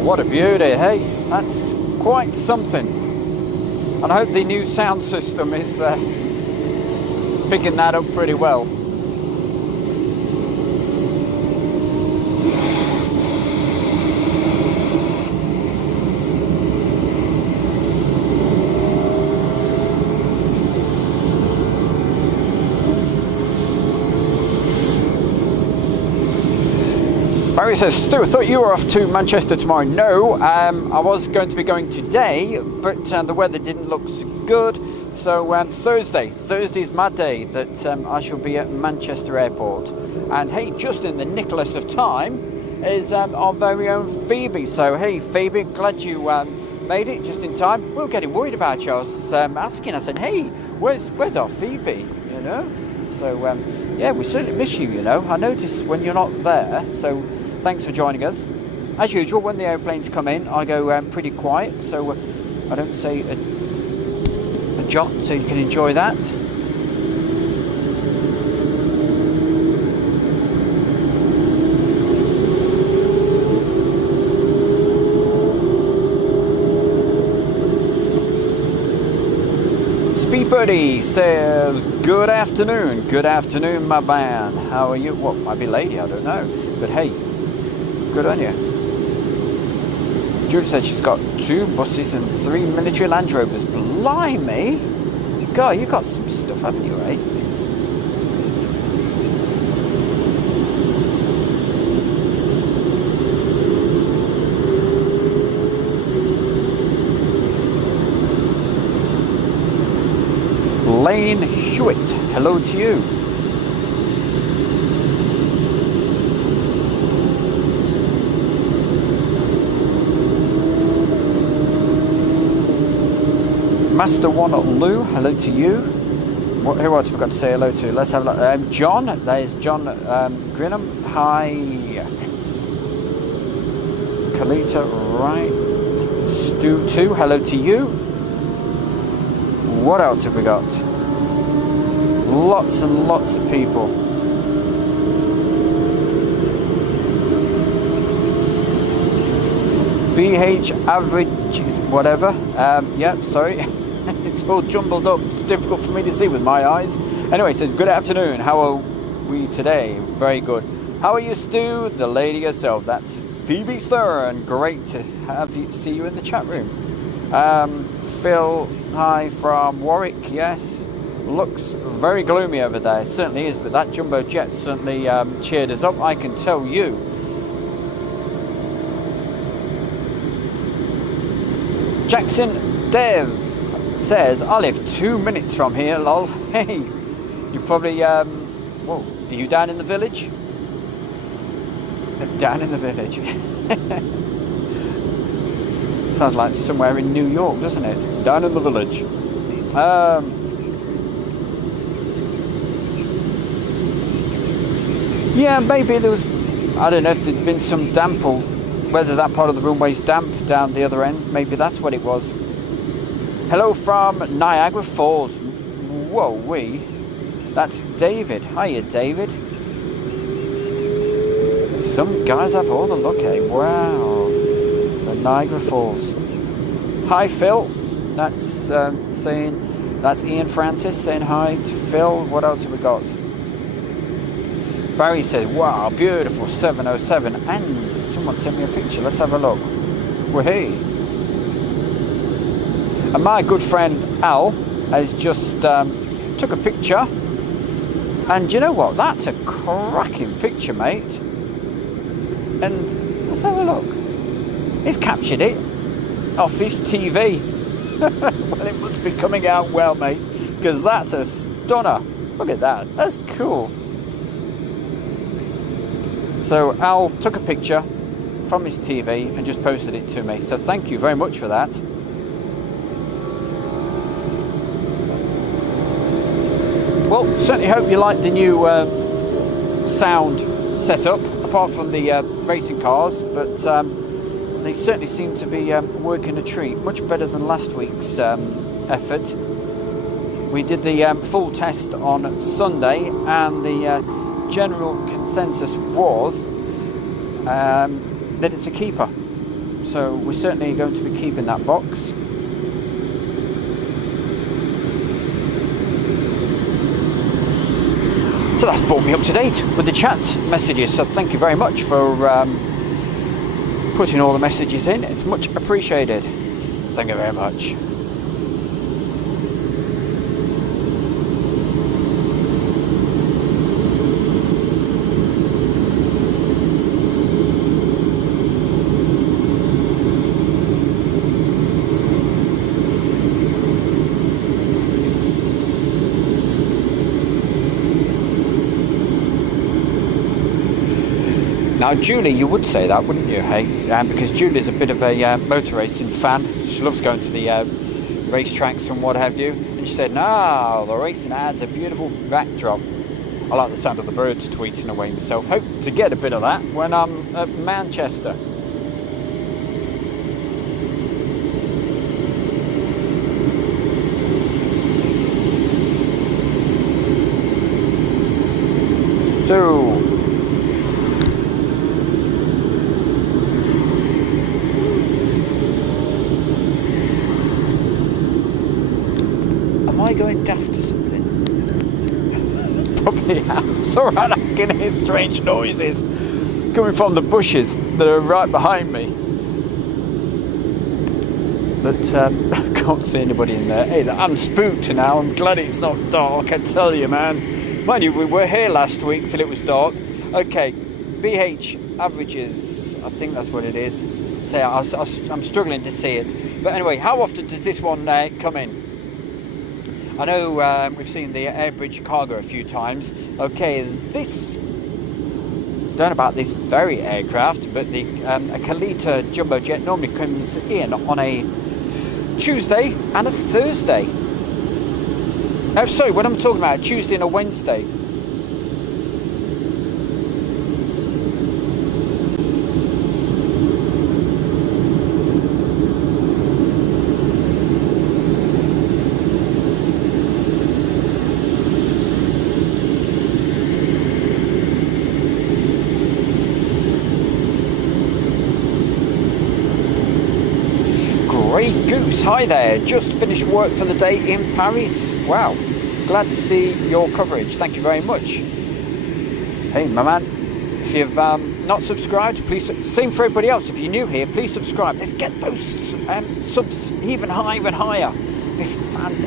What a beauty, hey? That's quite something. And I hope the new sound system is picking that up pretty well. Barry says, Stu, I thought you were off to Manchester tomorrow. No, I was going to be going today, but the weather didn't look so good. So Thursday's my day that I shall be at Manchester Airport. And hey, just in the nickness of time is our very own Phoebe. So hey, Phoebe, glad you made it just in time. We were getting worried about you. I was asking, I said, hey, where's our Phoebe, you know? So yeah, we certainly miss you, you know. I noticed when you're not there, so thanks for joining us. As usual, when the airplanes come in, I go pretty quiet, so I don't say a jot, so you can enjoy that. Speed Buddy says, good afternoon, my man. How are you? Well, might be lady, I don't know, but hey, good on you. Julie said she's got 2 buses and 3 military Land Rovers. Blimey! God, you got some stuff, haven't you, eh? Lane Hewitt, hello to you. Master One Lou, hello to you. Who else have we got to say hello to? Let's have a look. John, there's John Grinham. Hi. Kalita, right. Stu 2, hello to you. What else have we got? Lots and lots of people. BH average, whatever. Yeah, sorry. It's all jumbled up. It's difficult for me to see with my eyes. Anyway, it says, good afternoon. How are we today? Very good. How are you, Stu? The lady herself. That's Phoebe Stern. Great to see you in the chat room. Phil, hi from Warwick. Yes. Looks very gloomy over there. It certainly is, but that jumbo jet certainly cheered us up, I can tell you. Jackson Dev says, I live 2 minutes from here, lol. Hey, you probably, whoa, are you down in the village? Down in the village. Sounds like somewhere in New York, doesn't it? Down in the village. Yeah, maybe there was, I don't know if there'd been some damp or whether that part of the runway's damp down the other end. Maybe that's what it was. Hello from Niagara Falls. Whoa-wee. That's David. Hiya, David. Some guys have all the look, eh? Wow. The Niagara Falls. Hi, Phil. That's saying, that's Ian Francis saying hi to Phil. What else have we got? Barry says, wow, beautiful 707. And someone sent me a picture. Let's have a look. Wahey. And my good friend Al has just took a picture. And you know what? That's a cracking picture, mate. And let's have a look. He's captured it off his TV. Well, it must be coming out well, mate, because that's a stunner. Look at that. That's cool. So Al took a picture from his TV and just posted it to me. So thank you very much for that. Well, certainly hope you like the new sound setup, apart from the racing cars, but they certainly seem to be working a treat, much better than last week's effort. We did the full test on Sunday, and the general consensus was that it's a keeper. So we're certainly going to be keeping that box. So that's brought me up to date with the chat messages. So thank you very much for putting all the messages in. It's much appreciated. Thank you very much. Now, Julie, you would say that, wouldn't you, hey? Because Julie's a bit of a motor racing fan. She loves going to the racetracks and what have you. And she said, no, the racing adds a beautiful backdrop. I like the sound of the birds tweeting away myself. Hope to get a bit of that when I'm at Manchester. So... am I going daft to something? Probably am. It's alright, I can hear strange noises coming from the bushes that are right behind me. But I can't see anybody in there. Hey, I'm spooked now. I'm glad it's not dark, I tell you, man. Mind you, we were here last week till it was dark. Okay, BH averages, I think that's what it is. So I'm struggling to see it. But anyway, how often does this one come in? I know we've seen the Airbridge cargo a few times. Okay, this, don't know about this very aircraft, but the a Kalita jumbo jet normally comes in on a Tuesday and a Thursday. No, sorry, what I'm talking about, a Tuesday and a Wednesday. Goose, hi there, just finished work for the day in Paris. Wow, glad to see your coverage, thank you very much. Hey my man, if you've not subscribed, please, same for everybody else, if you're new here, please subscribe. Let's get those subs even higher.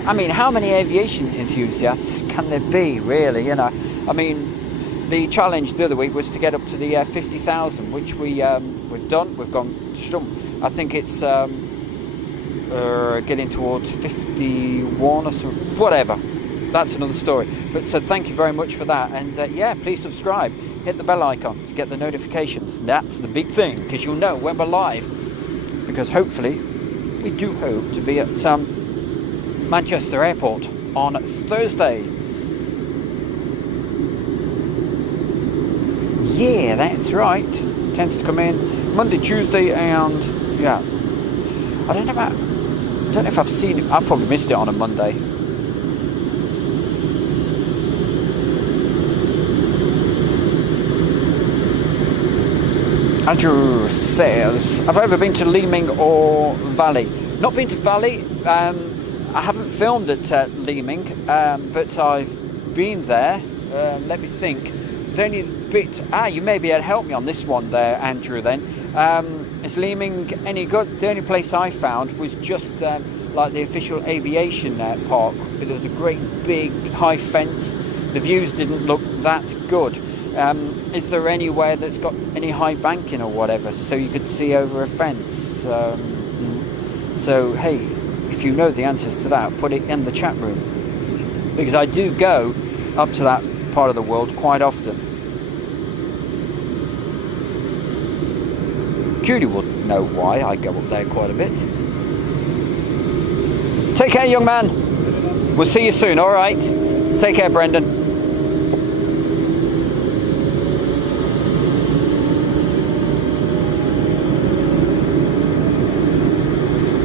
I mean, how many aviation enthusiasts can there be, really, you know? I mean, the challenge the other week was to get up to the 50,000, which we've done. We've gone strong. I think it's getting towards 51 or so, whatever. That's another story. But so thank you very much for that. And yeah, please subscribe. Hit the bell icon to get the notifications. That's the big thing, because you'll know when we're live. Because hopefully, we do hope to be at Manchester Airport on Thursday. Yeah, that's right. Tends to come in Monday, Tuesday, and yeah. I don't know if I've seen it. I probably missed it on a Monday. Andrew says, have I ever been to Leeming or Valley? Not been to Valley. I haven't filmed at Leeming, but I've been there. Let me think. The only bit... you may be able to help me on this one there, Andrew, then. Is Leeming any good? The only place I found was just like the official aviation park. But there was a great big high fence. The views didn't look that good. Is there anywhere that's got any high banking or whatever so you could see over a fence? So hey, if you know the answers to that, put it in the chat room, because I do go up to that part of the world quite often. Judy would know why I go up there quite a bit. Take care, young man. We'll see you soon, all right? Take care, Brendan.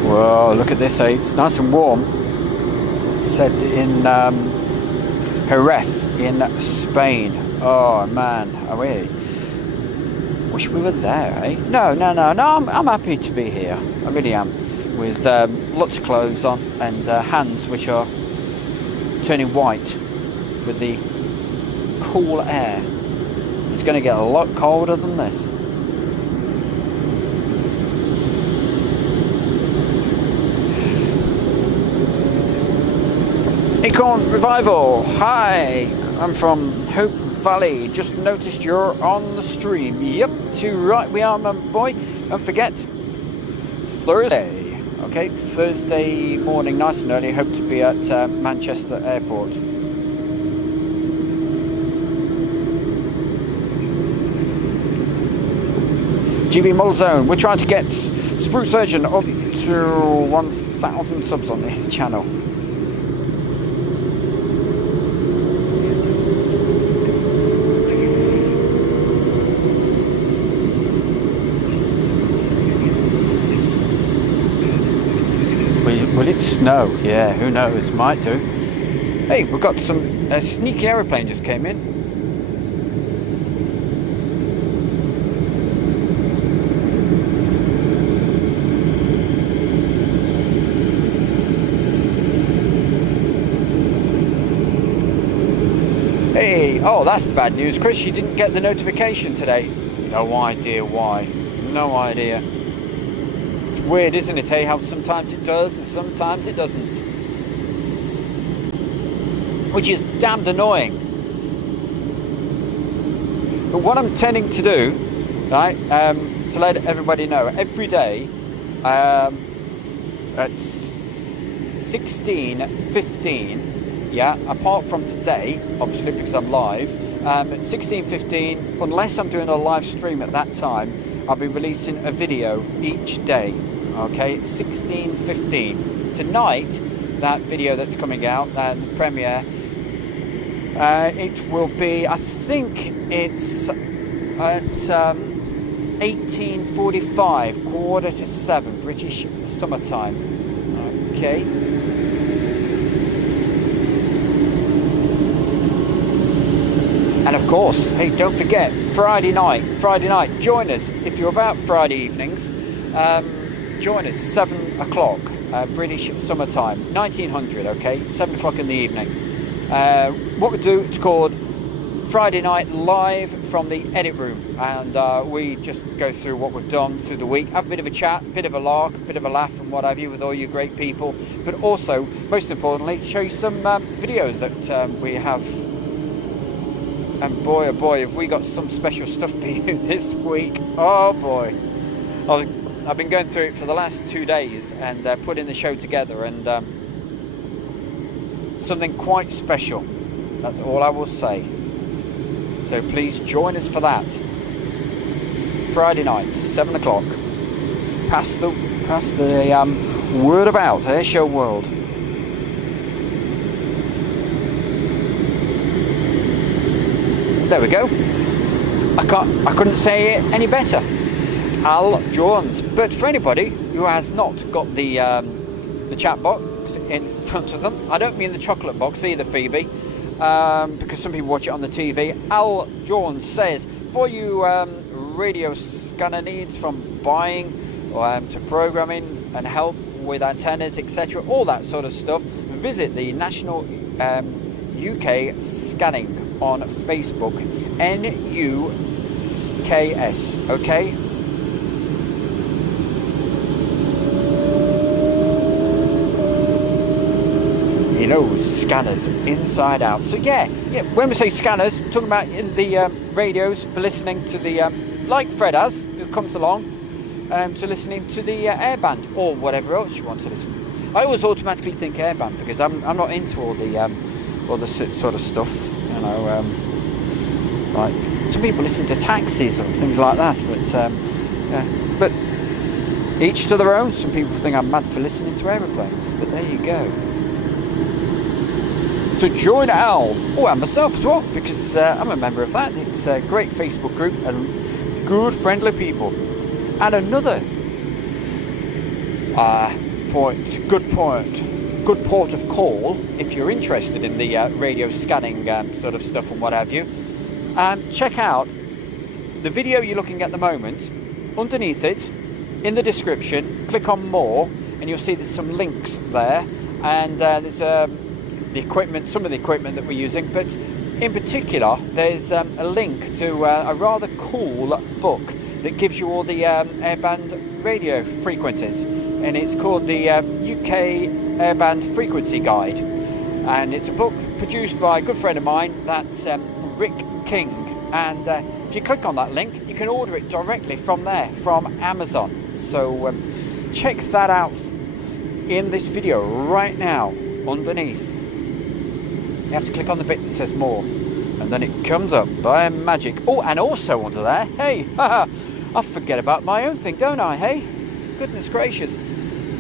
Whoa, look at this, it's nice and warm. It said in Jerez in Spain. Oh man, Wish we were there, eh? No, I'm happy to be here. I really am. With lots of clothes on and hands which are turning white with the cool air. It's going to get a lot colder than this. Acorn Revival, hi, I'm from Hope Valley, just noticed you're on the stream. Yep, too right we are, my boy. Don't forget, Thursday, okay, Thursday morning, nice and early, hope to be at Manchester Airport. GB Mullzone, we're trying to get Spruce Surgeon up to 1,000 subs on this channel. Will it snow? Yeah, who knows, might do. Hey, we've got some sneaky aeroplane just came in. Hey, oh, that's bad news. Chris, you didn't get the notification today. No idea why. No idea. It's weird, isn't it, hey? How sometimes it does and sometimes it doesn't. Which is damned annoying. But what I'm tending to do, right, to let everybody know, every day at 16:15, yeah, apart from today, obviously because I'm live, at 16:15, unless I'm doing a live stream at that time, I'll be releasing a video each day, okay, 16:15. Tonight, that video that's coming out, the premiere, it will be, I think it's at 18:45, 6:45 British summertime, okay. And of course, hey, don't forget, Friday night, join us. If you're about Friday evenings, join us, 7 o'clock, British summertime, 1900, okay, 7 o'clock in the evening. What we do, it's called Friday Night Live from the Edit Room. And we just go through what we've done through the week, have a bit of a chat, a bit of a lark, a bit of a laugh and what have you with all you great people. But also, most importantly, show you some videos that we have. And boy, oh boy, have we got some special stuff for you this week. Oh boy. I've been going through it for the last 2 days and putting the show together, and something quite special. That's all I will say. So please join us for that. Friday night, 7 o'clock. Pass the word about Airshow World. There we go. I couldn't say it any better. Al Jones. But for anybody who has not got the chat box in front of them, I don't mean the chocolate box either, Phoebe, because some people watch it on the TV. Al Jones says, for you radio scanner needs, from buying to programming and help with antennas, etc., all that sort of stuff, visit the National UK Scanning on Facebook, NUKS, okay? He knows scanners inside out. So yeah, when we say scanners, we're talking about in the radios for listening to the, like Fred has, who comes along, to listening to the Airband, or whatever else you want to listen. I always automatically think Airband, because I'm not into all the sort of stuff. You know, like some people listen to taxis and things like that, but each to their own. Some people think I'm mad for listening to aeroplanes, but there you go. So join Al, and myself as well, because I'm a member of that. It's a great Facebook group and good friendly people. And another good port of call, if you're interested in the radio scanning sort of stuff and what have you, check out the video you're looking at the moment, underneath it, in the description, click on more, and you'll see there's some links there, and there's the equipment, some of the equipment that we're using, but in particular, there's a link to a rather cool book that gives you all the Airband radio frequencies, and it's called the UK Airband Frequency Guide, and it's a book produced by a good friend of mine, that's Rick King, and if you click on that link, you can order it directly from there, from Amazon. So check that out in this video right now, underneath. You have to click on the bit that says more, and then it comes up by magic. Oh, and also under there, hey, I forget about my own thing, don't I, hey? Goodness gracious.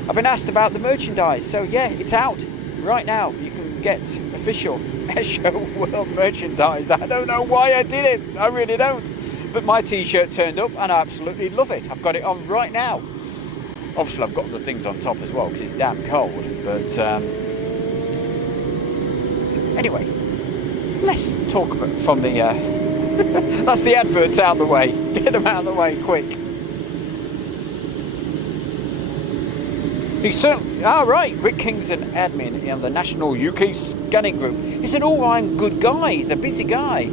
I've been asked about the merchandise, so yeah, it's out right now. You can get official Airshow World merchandise. I don't know why I did it, I really don't. But my t-shirt turned up and I absolutely love it. I've got it on right now. Obviously I've got the things on top as well because it's damn cold, but anyway, let's talk about from the that's the adverts out of the way. Get them out of the way quick. He's certainly, right, Rick King's an admin in the National UK Scanning Group. He's an all-round good guy, he's a busy guy.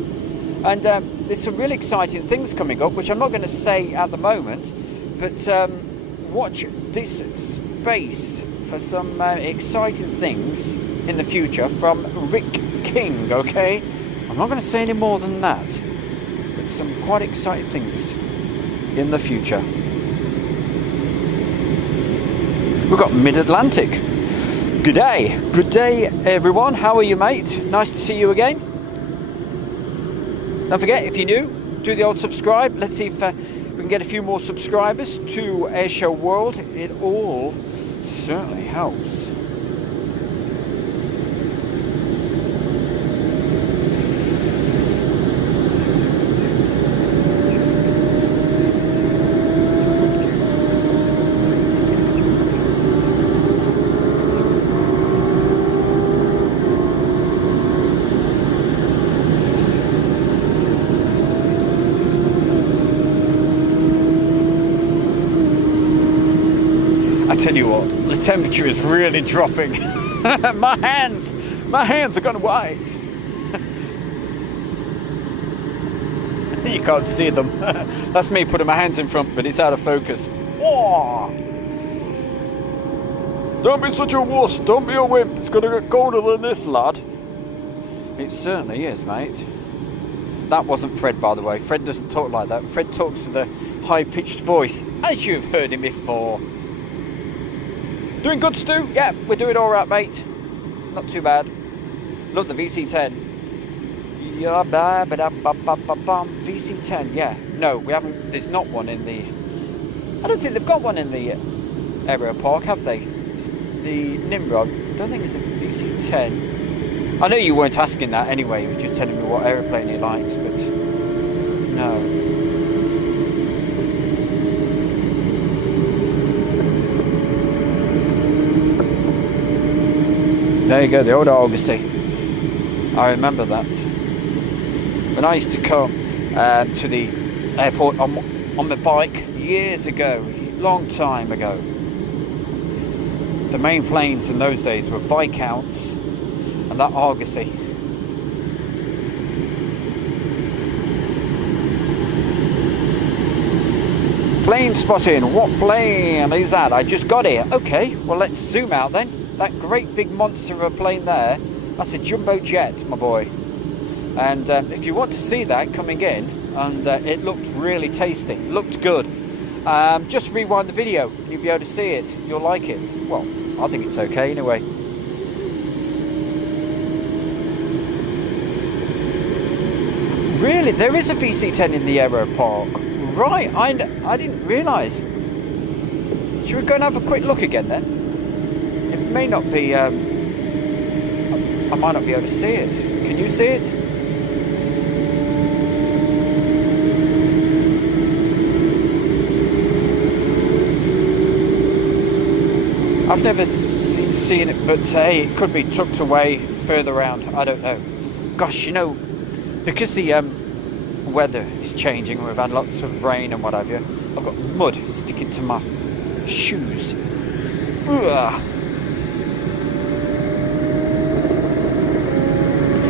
And there's some really exciting things coming up, which I'm not going to say at the moment, but watch this space for some exciting things in the future from Rick King, okay? I'm not going to say any more than that, but some quite exciting things in the future. We've got Mid-Atlantic. Good day everyone, how are you, mate? Nice to see you again. Don't forget, if you're new, do the old subscribe. Let's see if we can get a few more subscribers to Airshow World. It all certainly helps. I tell you what, the temperature is really dropping. my hands are gone white. You can't see them. That's me putting my hands in front, but it's out of focus. Oh! Don't be such a wuss, don't be a wimp. It's gonna get colder than this, lad. It certainly is, mate. That wasn't Fred, by the way. Fred doesn't talk like that. Fred talks with a high-pitched voice, as you've heard him before. Doing good, Stu? Yeah, we're doing all right, mate. Not too bad. Love the VC10. Yeah, VC10. Yeah. No, we haven't. There's not one in the. I don't think they've got one in the Aero Park, have they? It's the Nimrod. I don't think it's a VC10. I know you weren't asking that anyway. You were just telling me what aeroplane he likes, but no. There you go, the old Argosy. I remember that. When I used to come to the airport on my bike years ago, long time ago. The main planes in those days were Viscounts and that Argosy. Plane spotting, what plane is that? I just got here. Okay, well let's zoom out then. That great big monster of a plane there, that's a jumbo jet, my boy. And if you want to see that coming in, and it looked really tasty, looked good. Just rewind the video, you'll be able to see it, you'll like it. Well, I think it's okay anyway. Really, there is a VC-10 in the Aero Park. Right, I didn't realise. Should we go and have a quick look again then? It may not be, I might not be able to see it. Can you see it? I've never seen it, but hey, it could be tucked away further around. I don't know. Gosh, you know, because the weather is changing and we've had lots of rain and what have you, I've got mud sticking to my shoes. Ugh.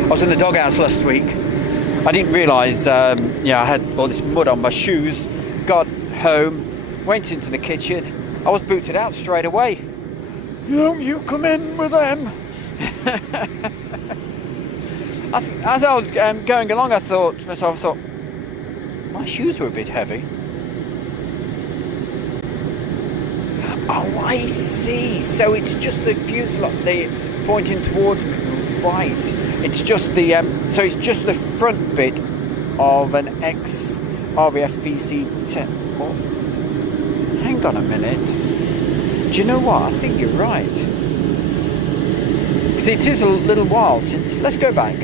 I was in the doghouse last week. I didn't realise, I had all this mud on my shoes. Got home, went into the kitchen. I was booted out straight away. Don't you come in with them. As I was going along, I thought to myself, my shoes were a bit heavy. Oh, I see. So it's just the fuselage, they're pointing towards me. Right. It's just the it's just the front bit of an ex-RAF VC-10. Oh, hang on a minute. Do you know what? I think you're right. Because it is a little while since. Let's go back.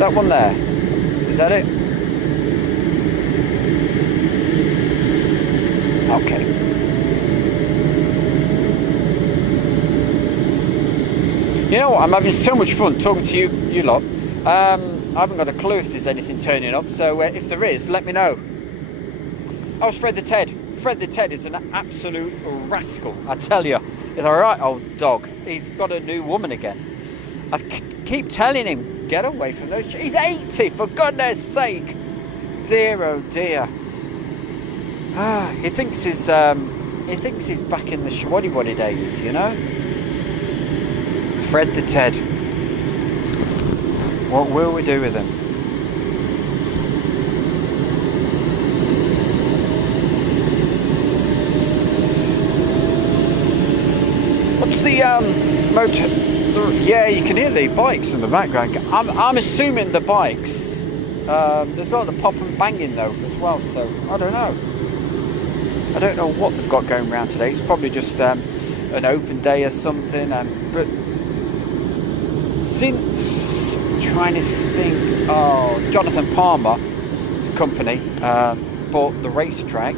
That one there. Is that it? Okay. You know what? I'm having so much fun talking to you lot. I haven't got a clue if there's anything turning up, so if there is, let me know. Oh, it's Fred the Ted. Fred the Ted is an absolute rascal, I tell you. He's a right old dog. He's got a new woman again. I keep telling him, get away from those. He's 80, for goodness sake. Dear, oh dear. He thinks he's back in the Schwaddy days, you know. Fred the Ted. What will we do with him? What's the motor? Yeah, you can hear the bikes in the background. I'm assuming the bikes. There's a lot of pop and banging though as well. So I don't know. I don't know what they've got going around today. It's probably just an open day or something. But since trying to think, Jonathan Palmer's company bought the racetrack.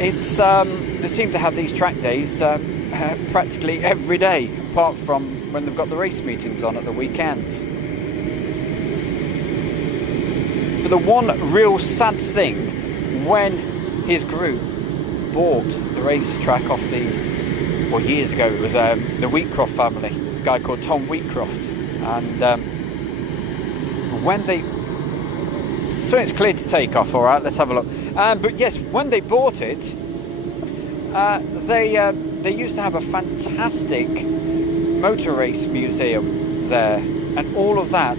It's they seem to have these track days practically every day, apart from when they've got the race meetings on at the weekends. But the one real sad thing, when his group bought the racetrack off years ago, it was the Wheatcroft family, a guy called Tom Wheatcroft, and when they, so it's clear to take off. All right, let's have a look. But yes, when they bought it, they used to have a fantastic motor race museum there, and all of that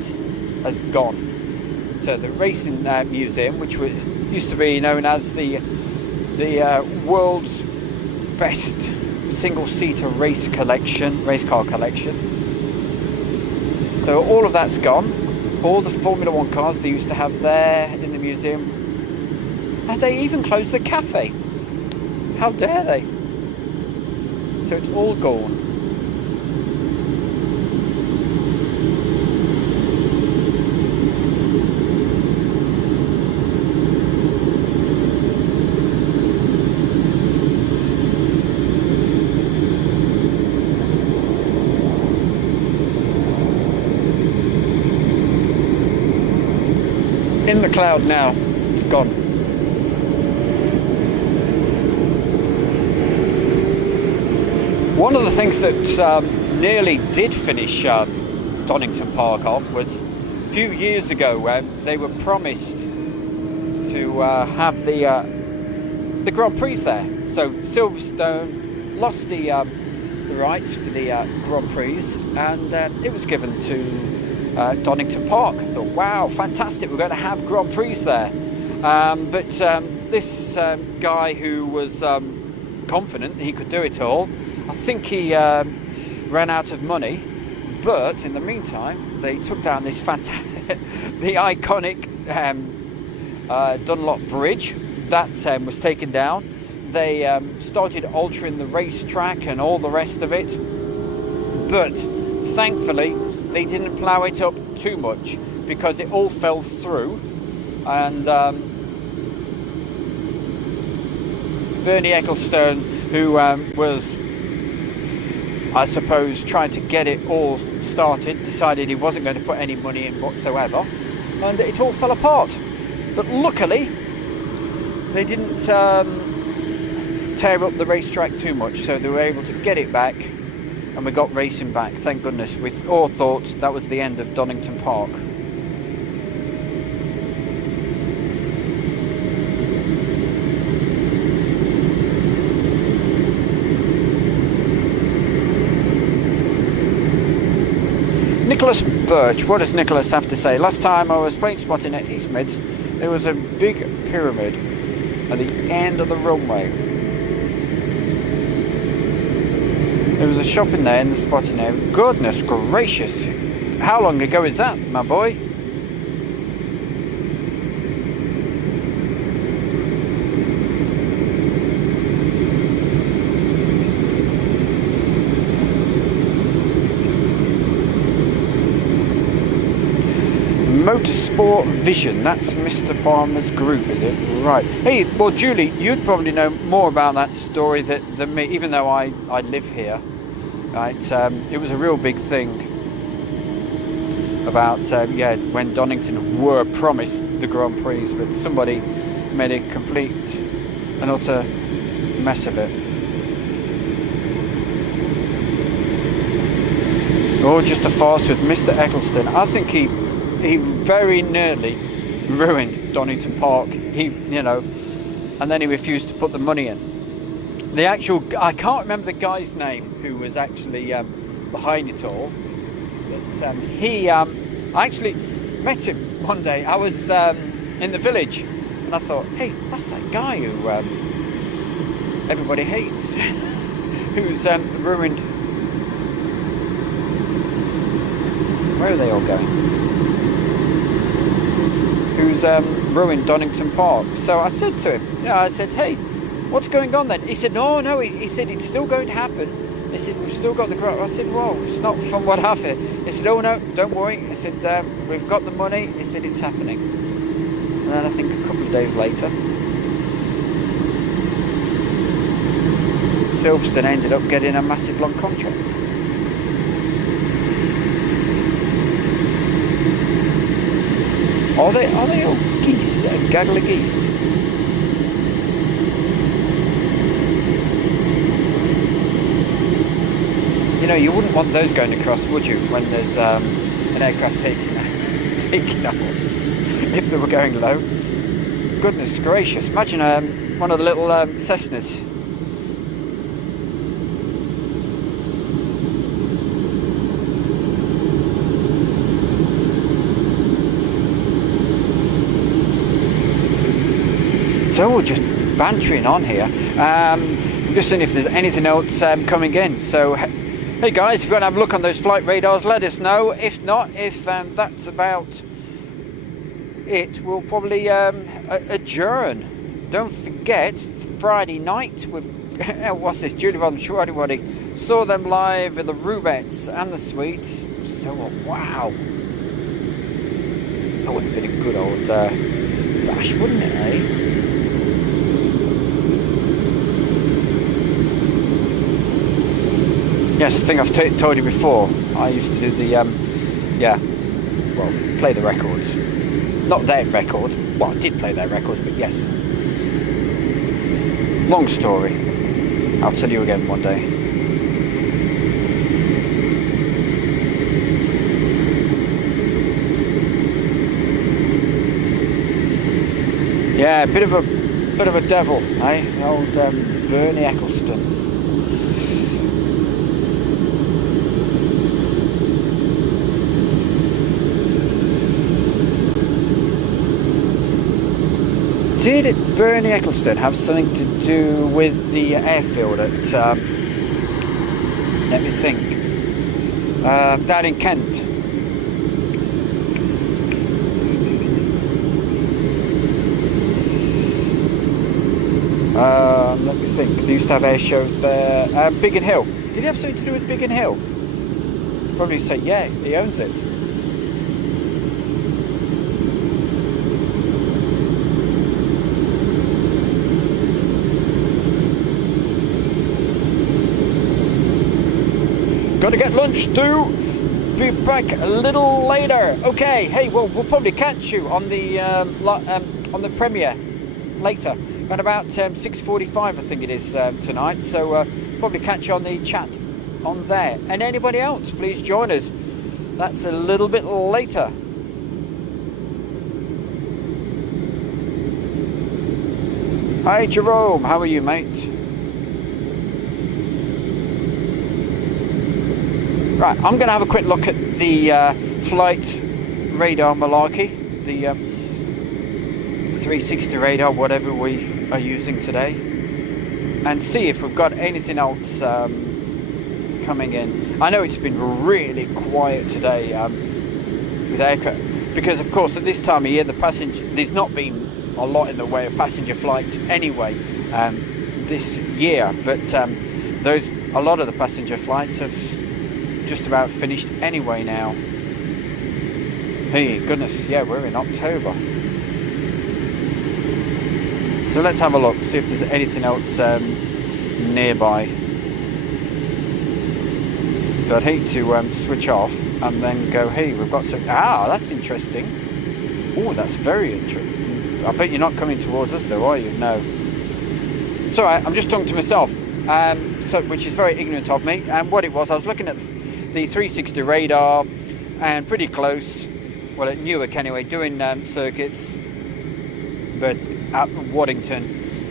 has gone. So the racing museum, which used to be known as the world's best single-seater race car collection. So all of that's gone. All the Formula One cars they used to have there in the museum. And they even closed the cafe. How dare they? So it's all gone. In the cloud now, it's gone. One of the things that nearly did finish Donington Park off was a few years ago where they were promised to have the Grand Prix there. So Silverstone lost the rights for the Grand Prix, and it was given to Donington Park. I thought, wow, fantastic, we're going to have Grand Prix there. But this guy who was confident he could do it all, I think he ran out of money. But in the meantime, they took down this the iconic Dunlop Bridge. That was taken down. They started altering the racetrack and all the rest of it. But thankfully, they didn't plough it up too much because it all fell through. And Bernie Ecclestone, who was I suppose, trying to get it all started, decided he wasn't going to put any money in whatsoever, and it all fell apart. But luckily, they didn't tear up the racetrack too much, so they were able to get it back, and we got racing back, thank goodness. We all thought that was the end of Donington Park. Nicholas Birch, what does Nicholas have to say? Last time I was plane spotting at East Mids, there was a big pyramid at the end of the runway. There was a shop in there in the spotting area. Goodness gracious, how long ago is that, my boy? Motorsport Vision, that's Mr. Palmer's group, is it? Right. Hey, well, Julie, you'd probably know more about that story than me, even though I live here. Right. It was a real big thing about, when Donington were promised the Grand Prix, but somebody made a complete and utter mess of it. Or just a farce with Mr. Eccleston. I think he very nearly ruined Donington Park. And then he refused to put the money in. I can't remember the guy's name who was actually behind it all. But I actually met him one day. I was in the village, and I thought, hey, that's that guy who everybody hates, who's ruined. Where are they all going? Who's ruined Donington Park. So I said to him, I said, hey, what's going on then? He said, no, he said, it's still going to happen. He said, we've still got the grant. I said, well, it's not from what I've heard. He said, oh no, don't worry. He said, we've got the money. He said, it's happening. And then I think a couple of days later, Silverstone ended up getting a massive long contract. Are they all geese? Is it a gaggle of geese? You wouldn't want those going across, would you, when there's an aircraft taking off, if they were going low? Goodness gracious, imagine one of the little Cessnas. So we're just bantering on here. Just seeing if there's anything else coming in. So, hey guys, if you want to have a look on those flight radars, let us know. If not, if that's about it, we'll probably adjourn. Don't forget, Friday night with what's this? Julie from Schwaddy saw them live with the Rubettes and the Sweets. So wow, that would have been a good old bash, wouldn't it, eh? Yes, I think I've told you before, I used to do the, play the records. Not their record, well, I did play their records, but yes. Long story. I'll tell you again one day. Yeah, bit of a devil, eh? Old Bernie Eccleston. Did Bernie Eccleston have something to do with the airfield at, let me think, down in Kent? Let me think, they used to have air shows there. Biggin Hill. Did he have something to do with Biggin Hill? Probably say, yeah, he owns it. Gotta get lunch too. Be back a little later. Okay. Hey, well, we'll probably catch you on the premiere later at about 6:45, I think it is tonight. So probably catch you on the chat on there. And anybody else, please join us. That's a little bit later. Hi Jerome, how are you, mate? Right, I'm going to have a quick look at the flight radar malarkey, the 360 radar, whatever we are using today, and see if we've got anything else coming in. I know it's been really quiet today with aircraft, because of course at this time of year there's not been a lot in the way of passenger flights anyway this year, but a lot of the passenger flights have just about finished anyway now. Hey goodness, yeah, we're in October. So let's have a look, see if there's anything else nearby. So I'd hate to switch off and then go, hey, we've got some... that's interesting. Oh, that's very interesting. I bet you're not coming towards us though, are you? No. It's alright, I'm just talking to myself, which is very ignorant of me. And what it was, I was looking at the 360 radar and pretty close, well at Newark anyway, doing circuits, but at Waddington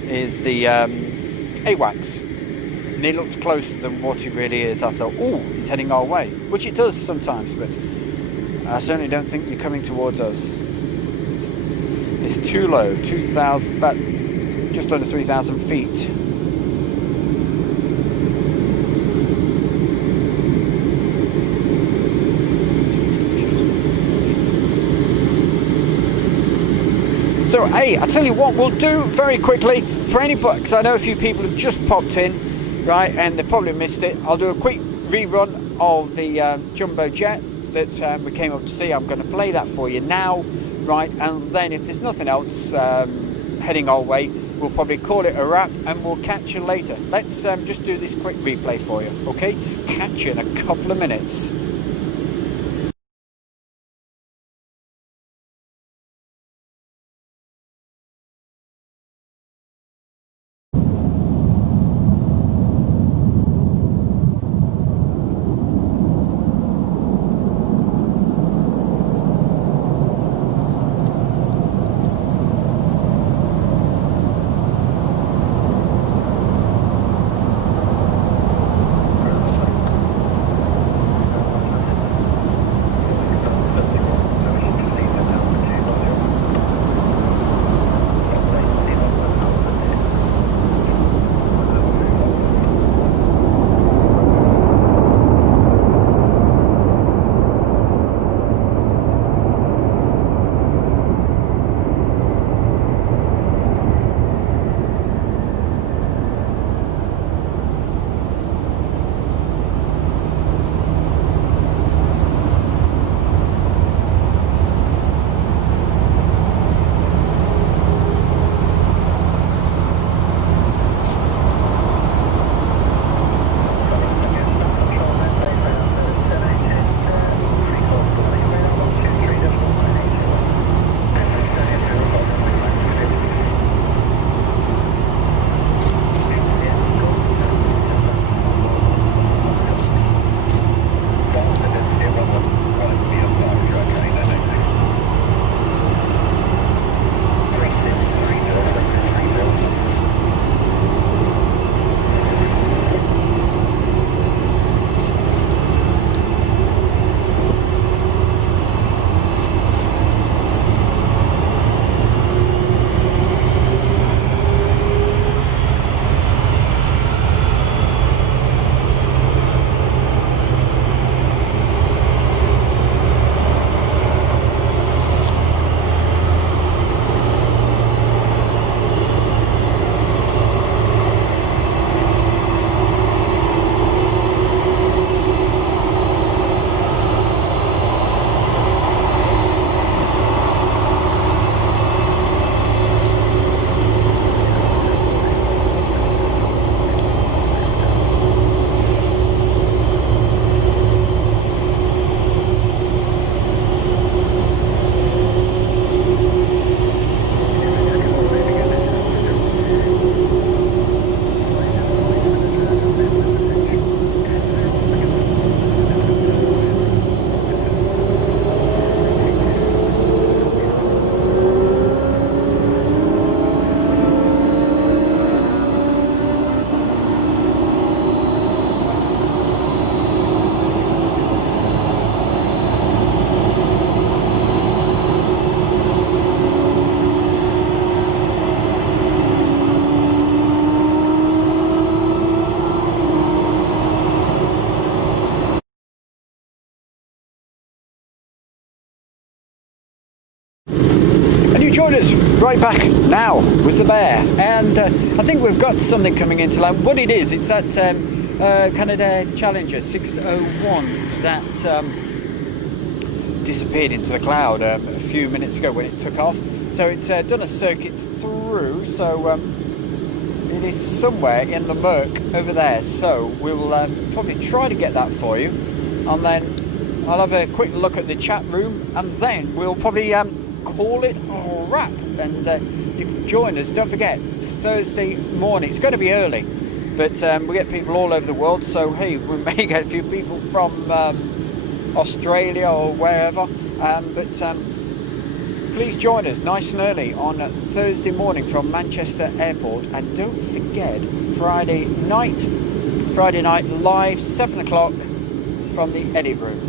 is the AWACS, and it looks closer than what it really is. I thought, oh, it's heading our way, which it does sometimes, but I certainly don't think you're coming towards us. It's too low, 2,000, about just under 3,000 feet. So, hey, I'll tell you what we'll do very quickly for anybody, because I know a few people have just popped in, right, and they've probably missed it. I'll do a quick rerun of the jumbo jet that we came up to see. I'm going to play that for you now, right, and then if there's nothing else heading our way, we'll probably call it a wrap and we'll catch you later. Let's just do this quick replay for you, okay? Catch you in a couple of minutes. And you join us right back now with the bear, and I think we've got something coming into land. What it is, it's that Canada Challenger 601 that disappeared into the cloud a few minutes ago when it took off. So it's done a circuit through, so it is somewhere in the murk over there. So we'll probably try to get that for you, and then I'll have a quick look at the chat room, and then we'll probably call it a wrap. And you can join us. Don't forget, Thursday morning. It's going to be early, but we get people all over the world. So hey, we may get a few people from Australia or wherever. But please join us nice and early on Thursday morning from Manchester Airport. And don't forget, Friday night live, 7 o'clock from the edit room.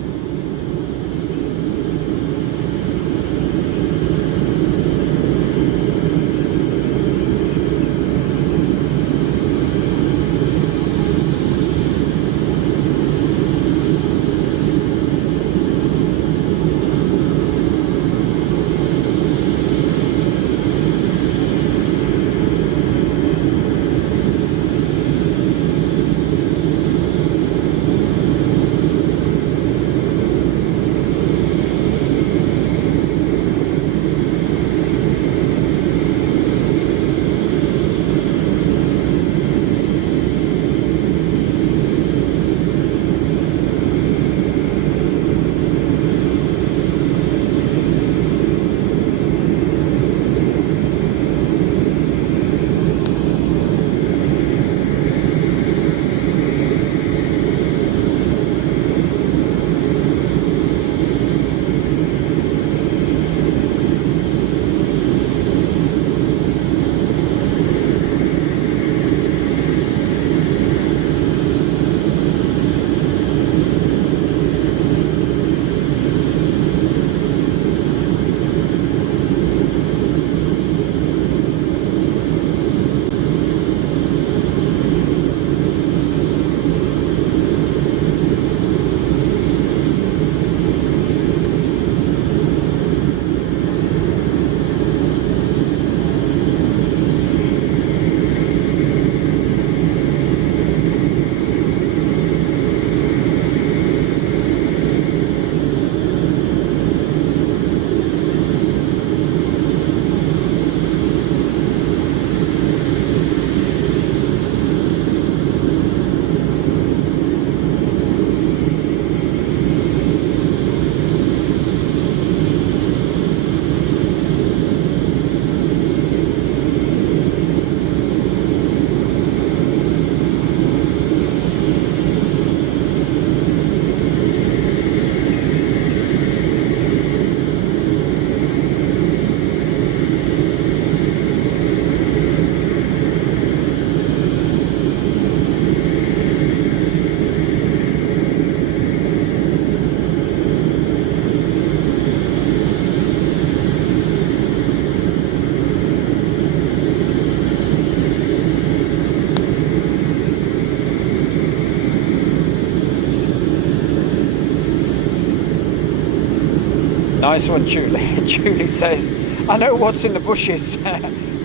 Nice one, Julie. Julie says, I know what's in the bushes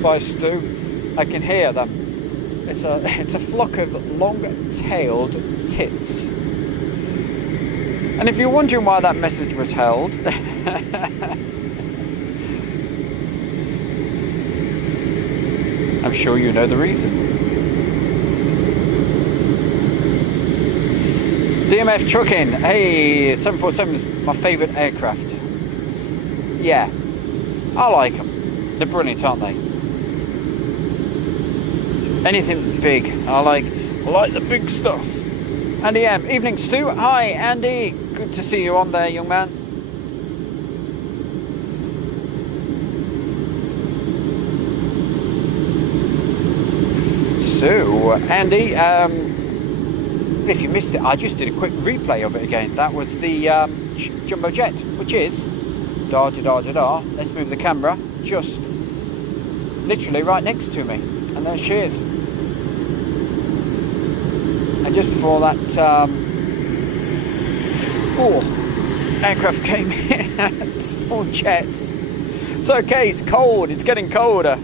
by Stu. I can hear them. It's a flock of long-tailed tits. And if you're wondering why that message was held, I'm sure you know the reason. DMF Trucking. Hey, 747 is my favourite aircraft. Yeah, I like them. They're brilliant, aren't they? Anything big. I like the big stuff. Andy M. Evening, Stu. Hi, Andy. Good to see you on there, young man. So, Andy, if you missed it, I just did a quick replay of it again. That was the Jumbo Jet, which is let's move the camera just literally right next to me, and there she is. And just before that aircraft came in, small jet. It's okay, it's cold, it's getting colder.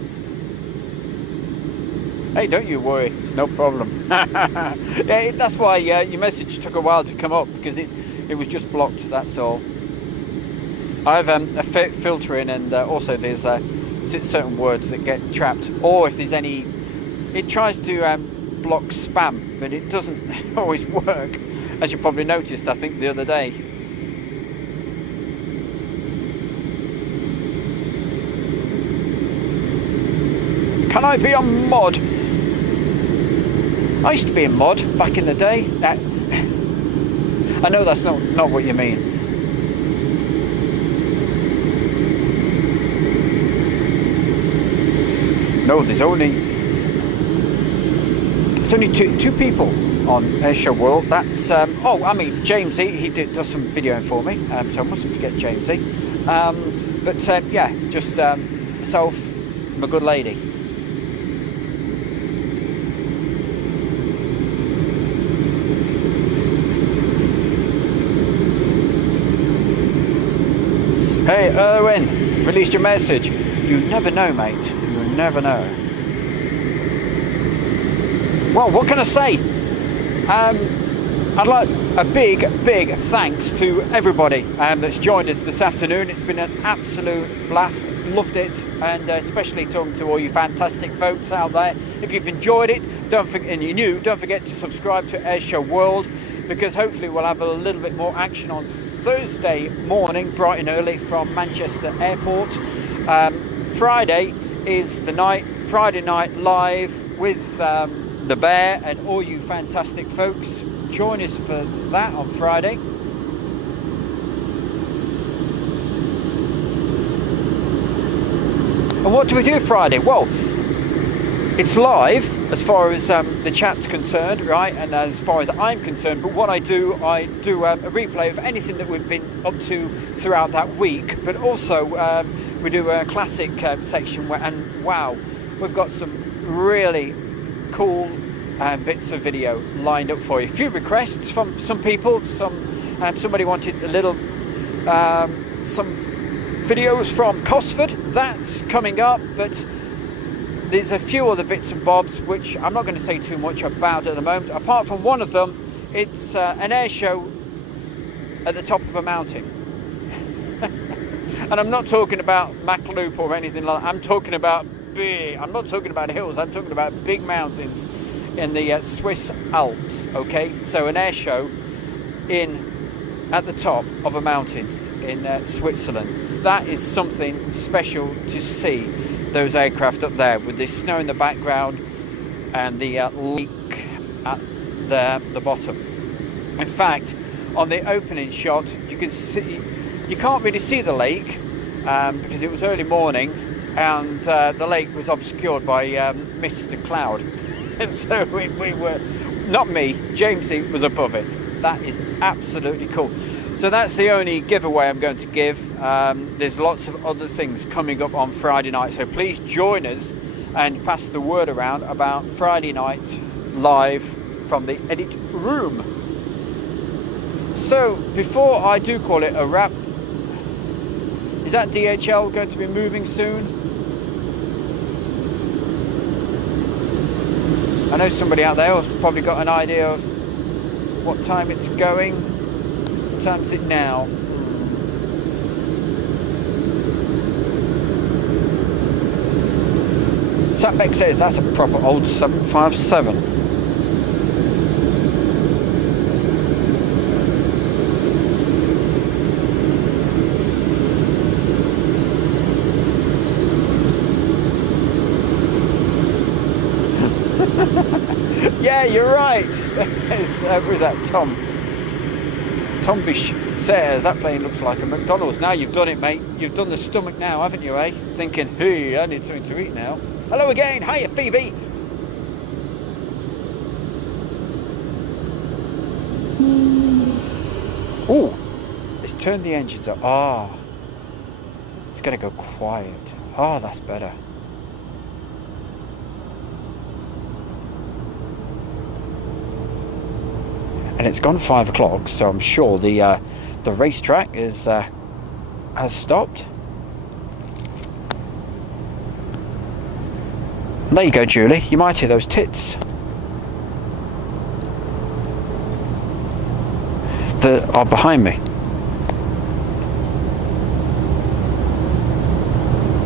Hey, don't you worry, it's no problem. Yeah, that's why your message took a while to come up, because it was just blocked, that's all. I have a filter in, and also there's certain words that get trapped, or if there's any, it tries to block spam, but it doesn't always work, as you probably noticed, I think, the other day. Can I be a mod? I used to be a mod back in the day. I know that's not what you mean. No, there's only two people on Airshow World. That's James he does some videoing for me, so I mustn't forget Jamesy. Yeah, just myself, my good lady. Hey Erwin, released your message. You never know, mate. You never know. Well, what can I say? I'd like a big thanks to everybody that's joined us this afternoon. It's been an absolute blast. Loved it, and especially talking to all you fantastic folks out there. If you've enjoyed it, don't forget to subscribe to Airshow World, because hopefully we'll have a little bit more action on Thursday morning, bright and early, from Manchester Airport. Friday is Friday night live with the Bear and all you fantastic folks. Join us for that on Friday. And what do we do Friday? Well, it's live as far as the chat's concerned, right, and as far as I'm concerned. But what I do a replay of anything that we've been up to throughout that week. But also we do a classic section wow, we've got some really cool bits of video lined up for you. A few requests from some people. Somebody wanted a little some videos from Cosford. That's coming up, but there's a few other bits and bobs which I'm not going to say too much about at the moment, apart from one of them. It's an air show at the top of a mountain. And I'm not talking about Macloop or anything like that. I'm talking about I'm not talking about hills, I'm talking about big mountains in the Swiss Alps, okay? So an air show at the top of a mountain in Switzerland. So that is something special to see, those aircraft up there with the snow in the background and the lake at the bottom. In fact, on the opening shot, you can't really see the lake because it was early morning, and the lake was obscured by mist and cloud. And so we were, not me, Jamesy was above it. That is absolutely cool. So that's the only giveaway I'm going to give. There's lots of other things coming up on Friday night, so please join us and pass the word around about Friday night live from the edit room. So before I do call it a wrap, is that DHL going to be moving soon? I know somebody out there has probably got an idea of what time it's going. What time is it now? Satbeck says that's a proper old 757. Yeah, you're right. Who's that? Tom Bish says that plane looks like a McDonald's. Now you've done it, mate. You've done the stomach now, haven't you, eh? Thinking, hey, I need something to eat now. Hello again. Hiya, Phoebe. Oh, it's turned the engines up. Ah, it's going to go quiet. Ah, that's better. And it's gone 5 o'clock, so I'm sure the racetrack has stopped. There you go, Julie. You might hear those tits that are behind me.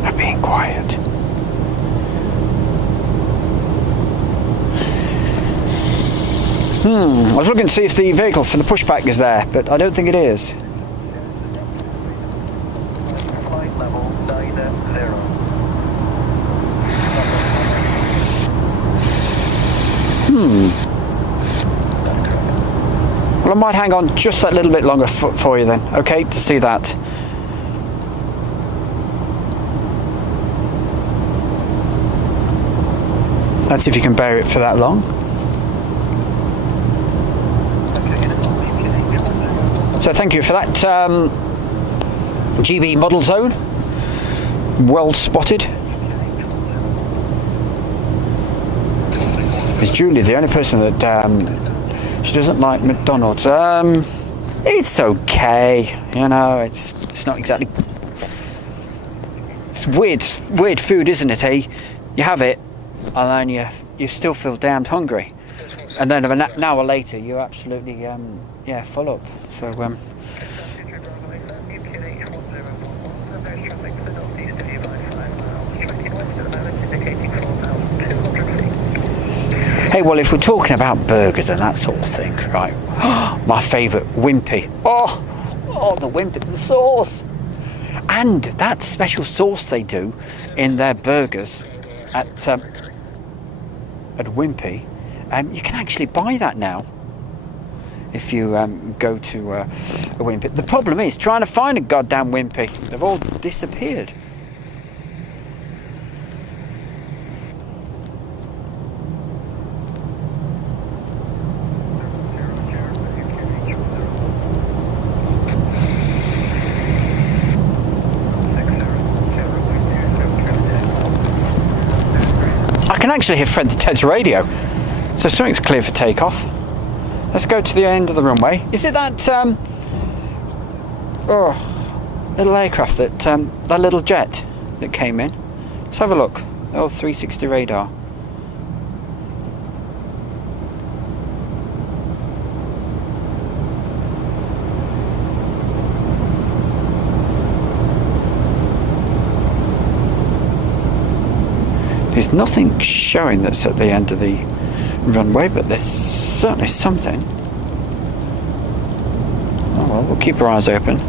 I'm being quiet. I was looking to see if the vehicle for the pushback is there, but I don't think it is. Flight level 90. Well, I might hang on just that little bit longer for you then, okay, to see that. Let's see if you can bear it for that long. So thank you for that. GB model zone. Well spotted. Is Julie the only person that she doesn't like McDonald's? It's okay, you know. It's not exactly. It's weird food, isn't it? Eh? You have it, and then you still feel damned hungry, and then an hour later you're absolutely full up. So hey, well, if we're talking about burgers and that sort of thing, right? My favourite, Wimpy. Oh, the Wimpy, the sauce, and that special sauce they do in their burgers at Wimpy. You can actually buy that now if you go to a Wimpy. The problem is trying to find a goddamn Wimpy. They've all disappeared. I can actually hear Fred the Ted's radio, so something's clear for takeoff. Let's go to the end of the runway. Is it that little aircraft that little jet that came in? Let's have a look. The old 360 radar. There's nothing showing that's at the end of the runway, but there's certainly something. Oh well, we'll keep our eyes open.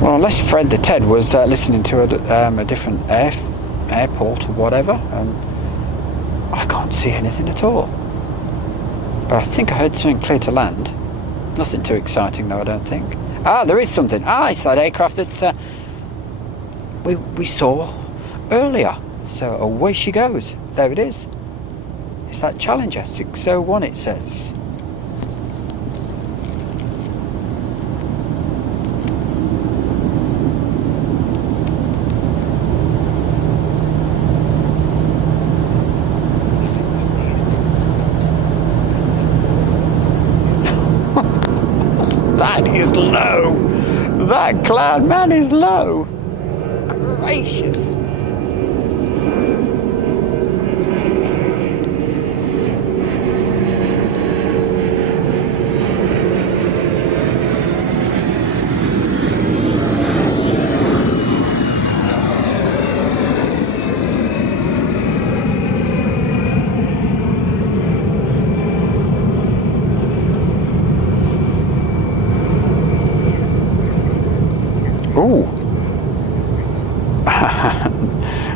Well, unless Fred the Ted was listening to a different airport or whatever, I can't see anything at all. But I think I heard something clear to land. Nothing too exciting though, I don't think. Ah, there is something. Ah, it's that aircraft that we saw earlier. So away she goes. There it is. It's that Challenger 601, it says. That is low. That cloud, man, is low. Gracious.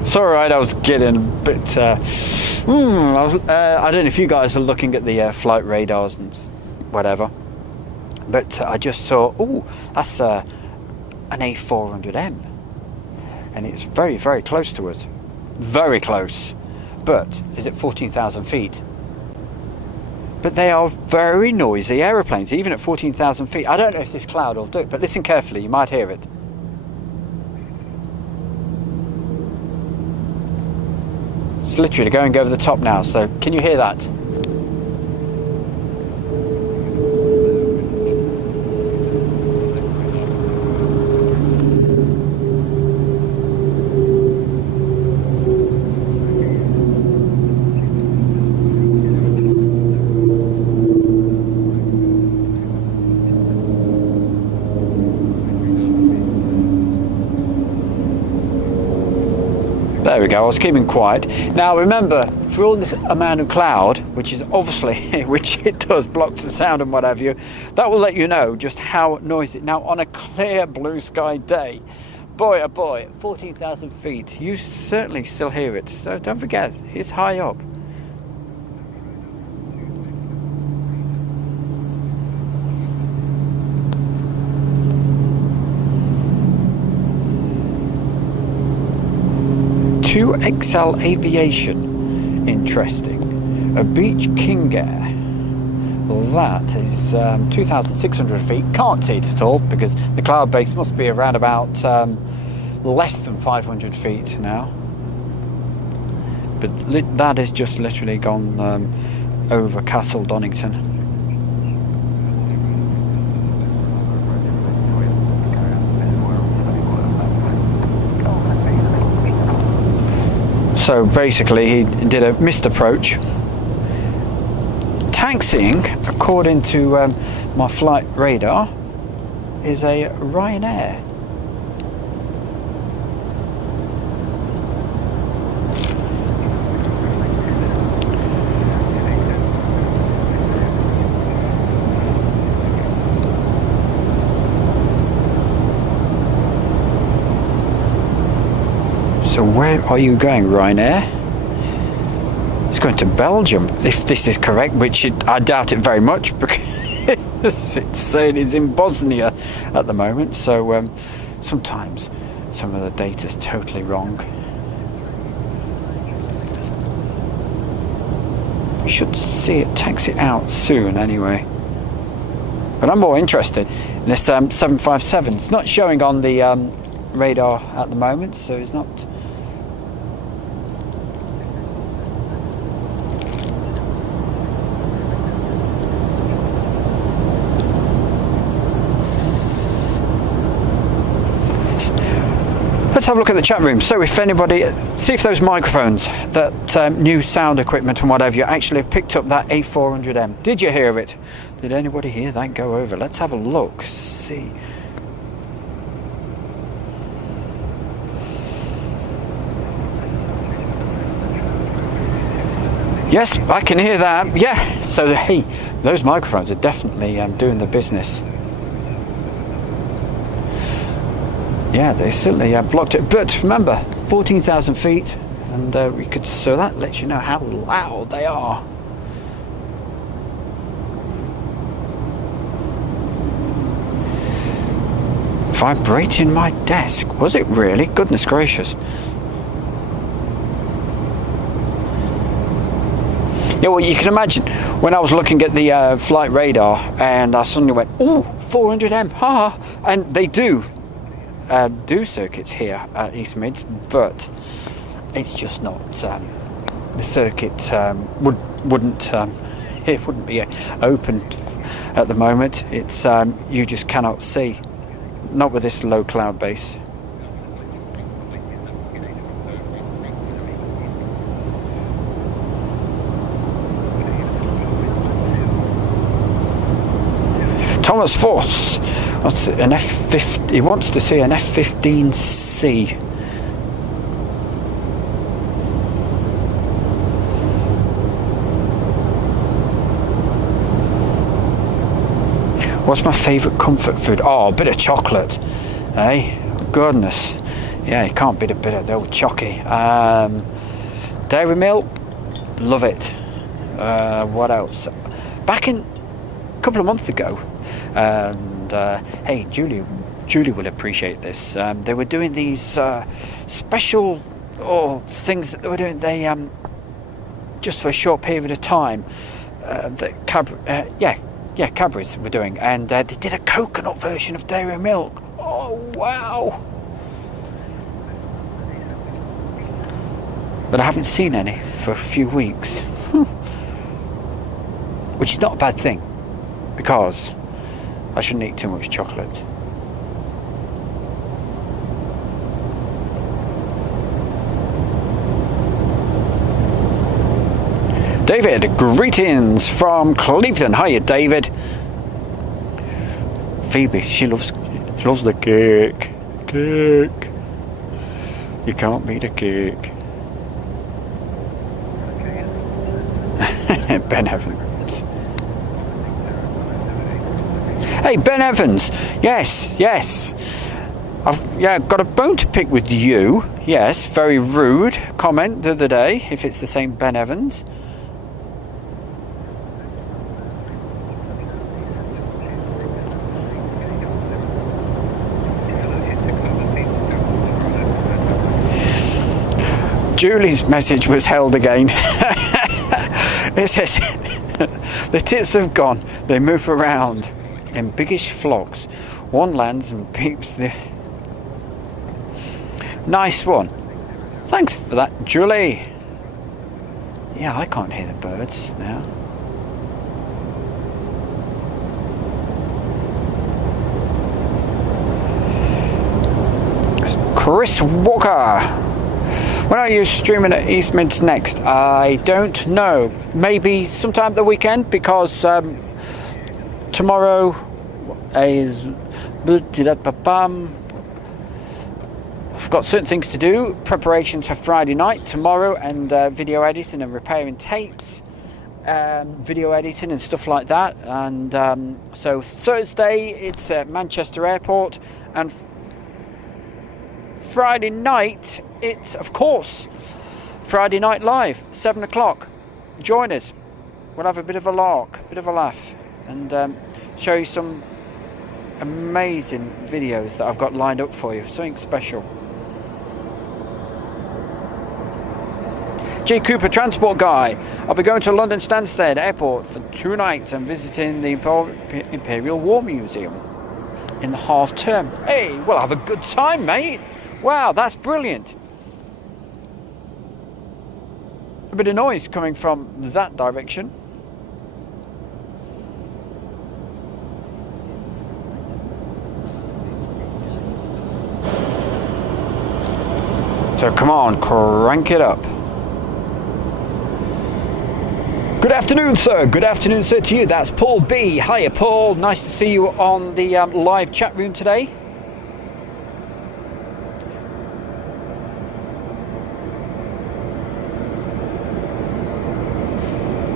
It's alright, I was getting a bit... I don't know if you guys are looking at the flight radars and whatever, but I just saw, that's an A400M. And it's very, very close to us. Very close. But is it 14,000 feet? But they are very noisy aeroplanes, even at 14,000 feet. I don't know if this cloud will do it, but listen carefully, you might hear it. It's literally going over the top now, so can you hear that? There we go, I was keeping quiet. Now remember, for all this amount of cloud, which is obviously, which it does, blocks the sound and what have you, that will let you know just how noisy. Now on a clear blue sky day, boy oh boy, 14,000 feet, you certainly still hear it. So don't forget, it's high up. XL Aviation, interesting. A Beach King Air, that is 2,600 feet. Can't see it at all because the cloud base must be around about less than 500 feet now. But that has just literally gone over Castle Donington. So basically he did a missed approach. Taxiing, according to my flight radar, is a Ryanair. So where are you going, Ryanair? It's going to Belgium, if this is correct, which I doubt it very much because it's saying it's in Bosnia at the moment. So sometimes some of the data's totally wrong. We should see it taxi out soon anyway. But I'm more interested in this 757. It's not showing on the radar at the moment, so it's not... Let's have a look at the chat room. So if anybody, see if those microphones, that new sound equipment and whatever, you actually have picked up that A400M. Did you hear it? Did anybody hear that go over? Let's have a look, see. Yes, I can hear that. Yeah, so hey, those microphones are definitely doing the business. Yeah, they certainly blocked it. But remember, 14,000 feet, and we could. So that lets you know how loud they are. Vibrating my desk. Was it really? Goodness gracious. Yeah, well, you can imagine when I was looking at the flight radar, and I suddenly went, "Oh, 400M, ha!" And they do circuits here at East Mids, but it's just not the circuit wouldn't it wouldn't be open at the moment. It's you just cannot see, not with this low cloud base. Thomas Force wants an F-15. He wants to see an F-15C. What's my favourite comfort food? Oh, a bit of chocolate. Eh? Goodness. Yeah, you can't beat a bit of the old chocky. Dairy milk, love it. What else? Back in a couple of months ago, and hey, Julie will appreciate this. They were doing these special things that they were doing. They just for a short period of time. That Cadbury's were doing, and they did a coconut version of dairy milk. Oh wow! But I haven't seen any for a few weeks, which is not a bad thing, because I shouldn't eat too much chocolate. David, greetings from Cleveland. Hiya, David. Phoebe, she loves the cake. Cake. You can't beat a cake. Ben Evans. Hey, Ben Evans. Yes. I've got a bone to pick with you. Yes, very rude comment the other day, if it's the same Ben Evans. Julie's message was held again. It says, the tits have gone. They move around in biggish flocks. One lands and peeps the... Nice one. Thanks for that, Julie. Yeah, I can't hear the birds now. Chris Walker. When are you streaming at East Mids next? I don't know. Maybe sometime at the weekend, because tomorrow is... I've got certain things to do. Preparations for Friday night, tomorrow, and video editing and repairing tapes. Video editing and stuff like that. And so Thursday, it's at Manchester Airport. And Friday night, it's, of course, Friday Night Live, 7 o'clock. Join us. We'll have a bit of a lark, a bit of a laugh, and show you some amazing videos that I've got lined up for you. Something special. J. Cooper, transport guy. I'll be going to London Stansted Airport for 2 nights and visiting the Imperial War Museum in the half term. Hey, we'll have a good time, mate. Wow, that's brilliant. A bit of noise coming from that direction. So come on, crank it up. Good afternoon, sir. Good afternoon, sir, to you. That's Paul B. Hiya, Paul. Nice to see you on the live chat room today.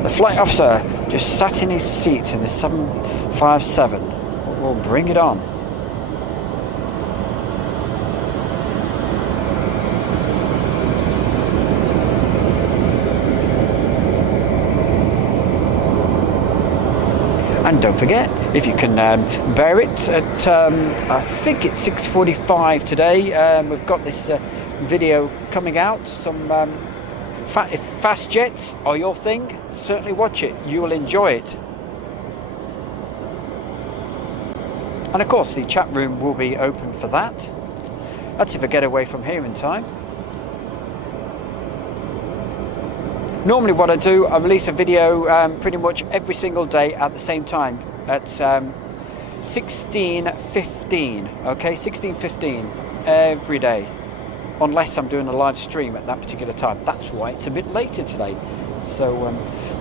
The flight officer just sat in his seat in the 757. We'll bring it on. And don't forget, if you can bear it, at I think it's 6:45 today. We've got this video coming out. Some if fast jets are your thing, certainly watch it. You will enjoy it. And of course, the chat room will be open for that. That's if I get away from here in time. Normally what I do, I release a video pretty much every single day at the same time at 16:15, okay, 16:15 every day, unless I'm doing a live stream at that particular time. That's why it's a bit later today. So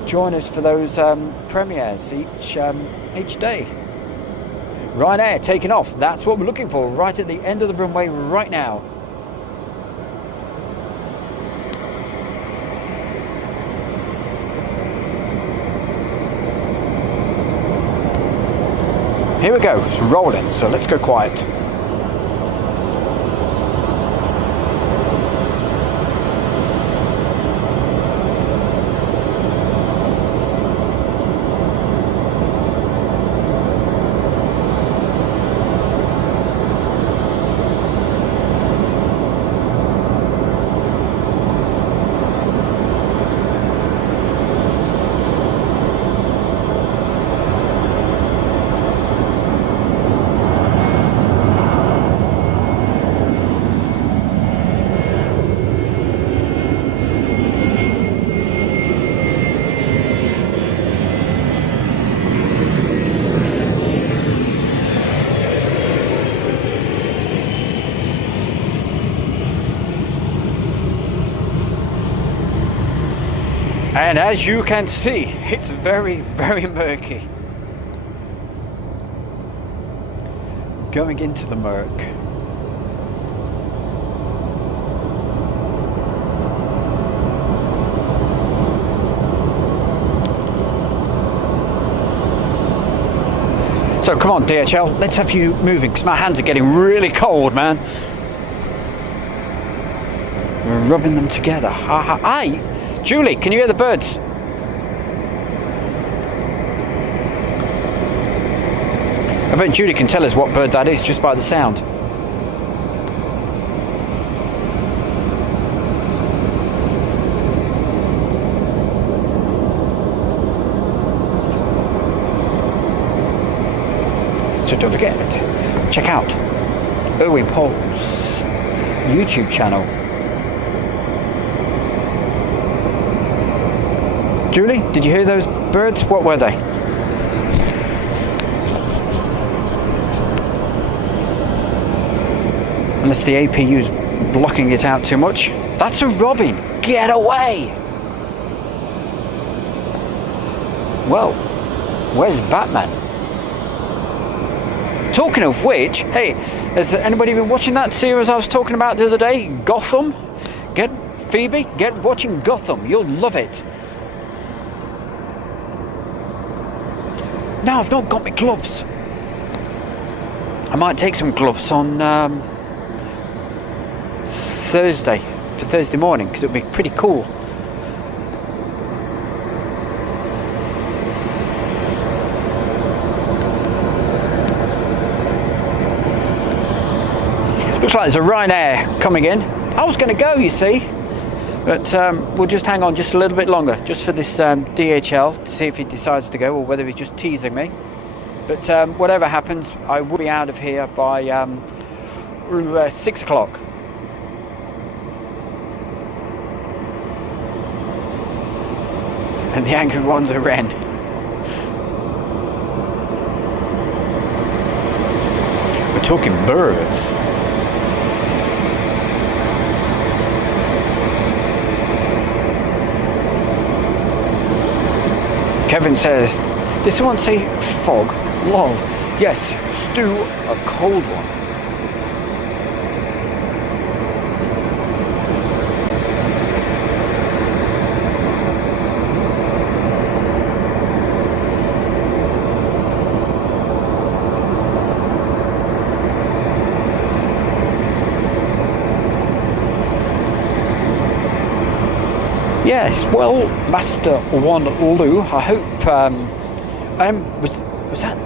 join us for those premieres each day. Ryanair taking off. That's what we're looking for, right at the end of the runway right now. Here we go, it's rolling, so let's go quiet. And as you can see, it's very, very murky. Going into the murk. So come on, DHL, let's have you moving, because my hands are getting really cold, man. We're rubbing them together. Hi, Julie, can you hear the birds? I bet Julie can tell us what bird that is just by the sound. So don't forget, check out Erwin Paul's YouTube channel. Julie, did you hear those birds? What were they? Unless the APU's blocking it out too much. That's a robin! Get away! Well, where's Batman? Talking of which, hey, has anybody been watching that series I was talking about the other day? Gotham? Get Phoebe, get watching Gotham. You'll love it. Now I've not got my gloves. I might take some gloves on Thursday, for Thursday morning, because it'll be pretty cool. Looks like there's a Ryanair coming in. I was going to go, you see, but we'll just hang on just a little bit longer, just for this DHL, to see if he decides to go or whether he's just teasing me. But whatever happens, I will be out of here by 6 o'clock. And the angry ones are Ren. We're talking birds. Kevin says, did someone say fog? Lol. Yes, Stu, a cold one. Yes, well, Master One Lou, I hope, was that,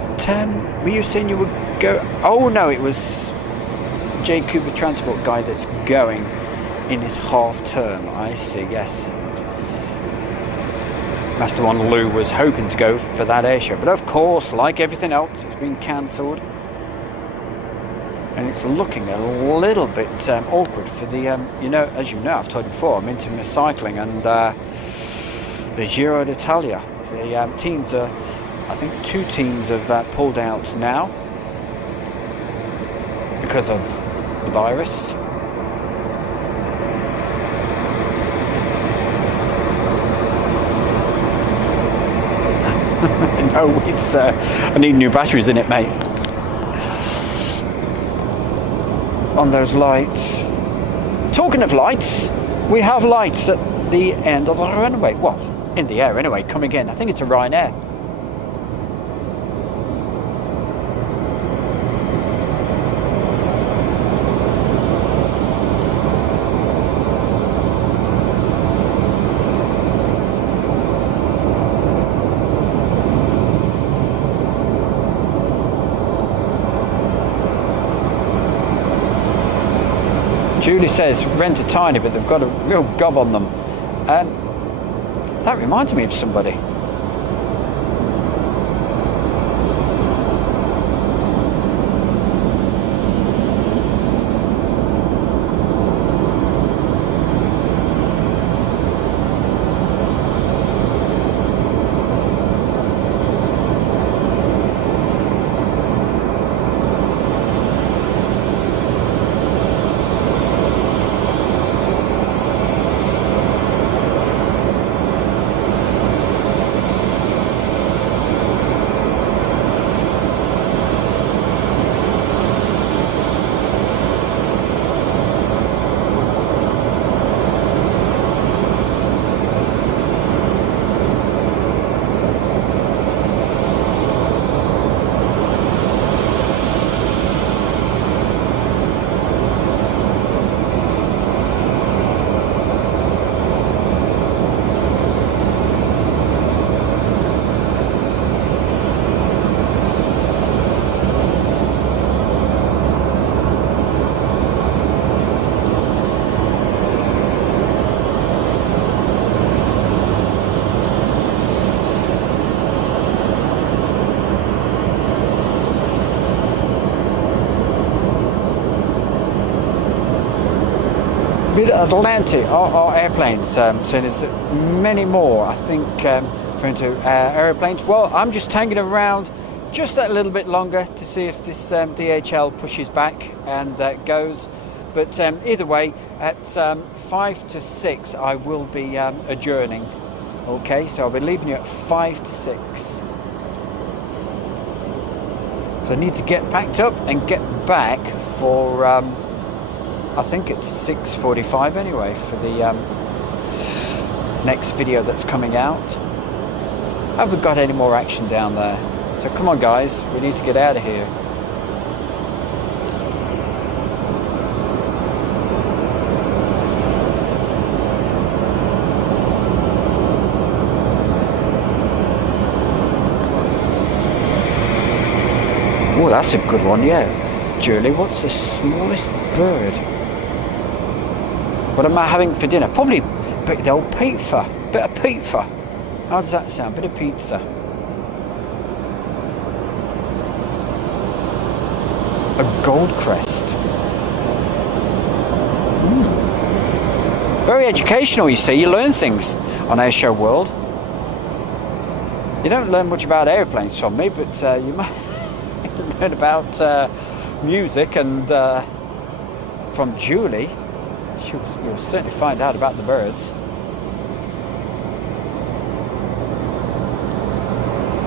were you saying you would go, oh no, it was J. Cooper Transport guy that's going in his half term, I see, yes. Master One Lou was hoping to go for that airshow, but of course, like everything else, it's been cancelled. And it's looking a little bit awkward for the, as you know, I've told you before, I'm into my cycling and the Giro d'Italia. The teams are, I think 2 teams have pulled out now because of the virus. No, it's, I need new batteries in it, mate. On those lights. Talking of lights, we have lights at the end of the runway. Well, in the air anyway, coming in. I think it's a Ryanair. Julie says rent are tiny, but they've got a real gob on them. That reminds me of somebody. Mid-Atlantic are airplanes, so there's many more, I think, referring to aeroplanes. Well, I'm just hanging around just that little bit longer to see if this DHL pushes back and goes. But either way, at 5 to 6 I will be adjourning. Okay, so I'll be leaving you at 5 to 6. So I need to get packed up and get back for I think it's 6:45 anyway for the next video that's coming out. Haven't got any more action down there. So come on guys, we need to get out of here. Oh, that's a good one, yeah. Julie, what's the smallest bird? What am I having for dinner? Probably a bit of the old pizza. Bit of pizza. How does that sound? Bit of pizza. A gold crest. Very educational, you see. You learn things on Airshow World. You don't learn much about airplanes from me, but you might learn about music and from Julie. You'll certainly find out about the birds.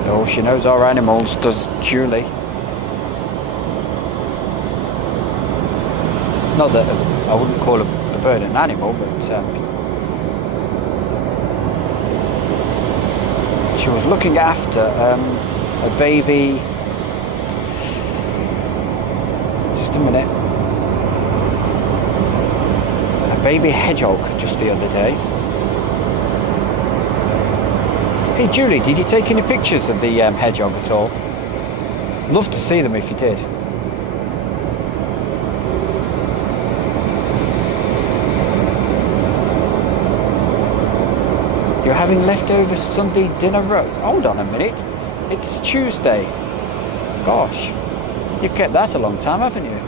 Oh, she knows our animals, does Julie. Not that I wouldn't call a bird an animal, but she was looking after a baby. Just a minute. Baby hedgehog just the other day. Hey Julie, did you take any pictures of the hedgehog at all? Love to see them if you did. You're having leftover Sunday dinner roast. Hold on a minute. It's Tuesday. Gosh, you've kept that a long time, haven't you?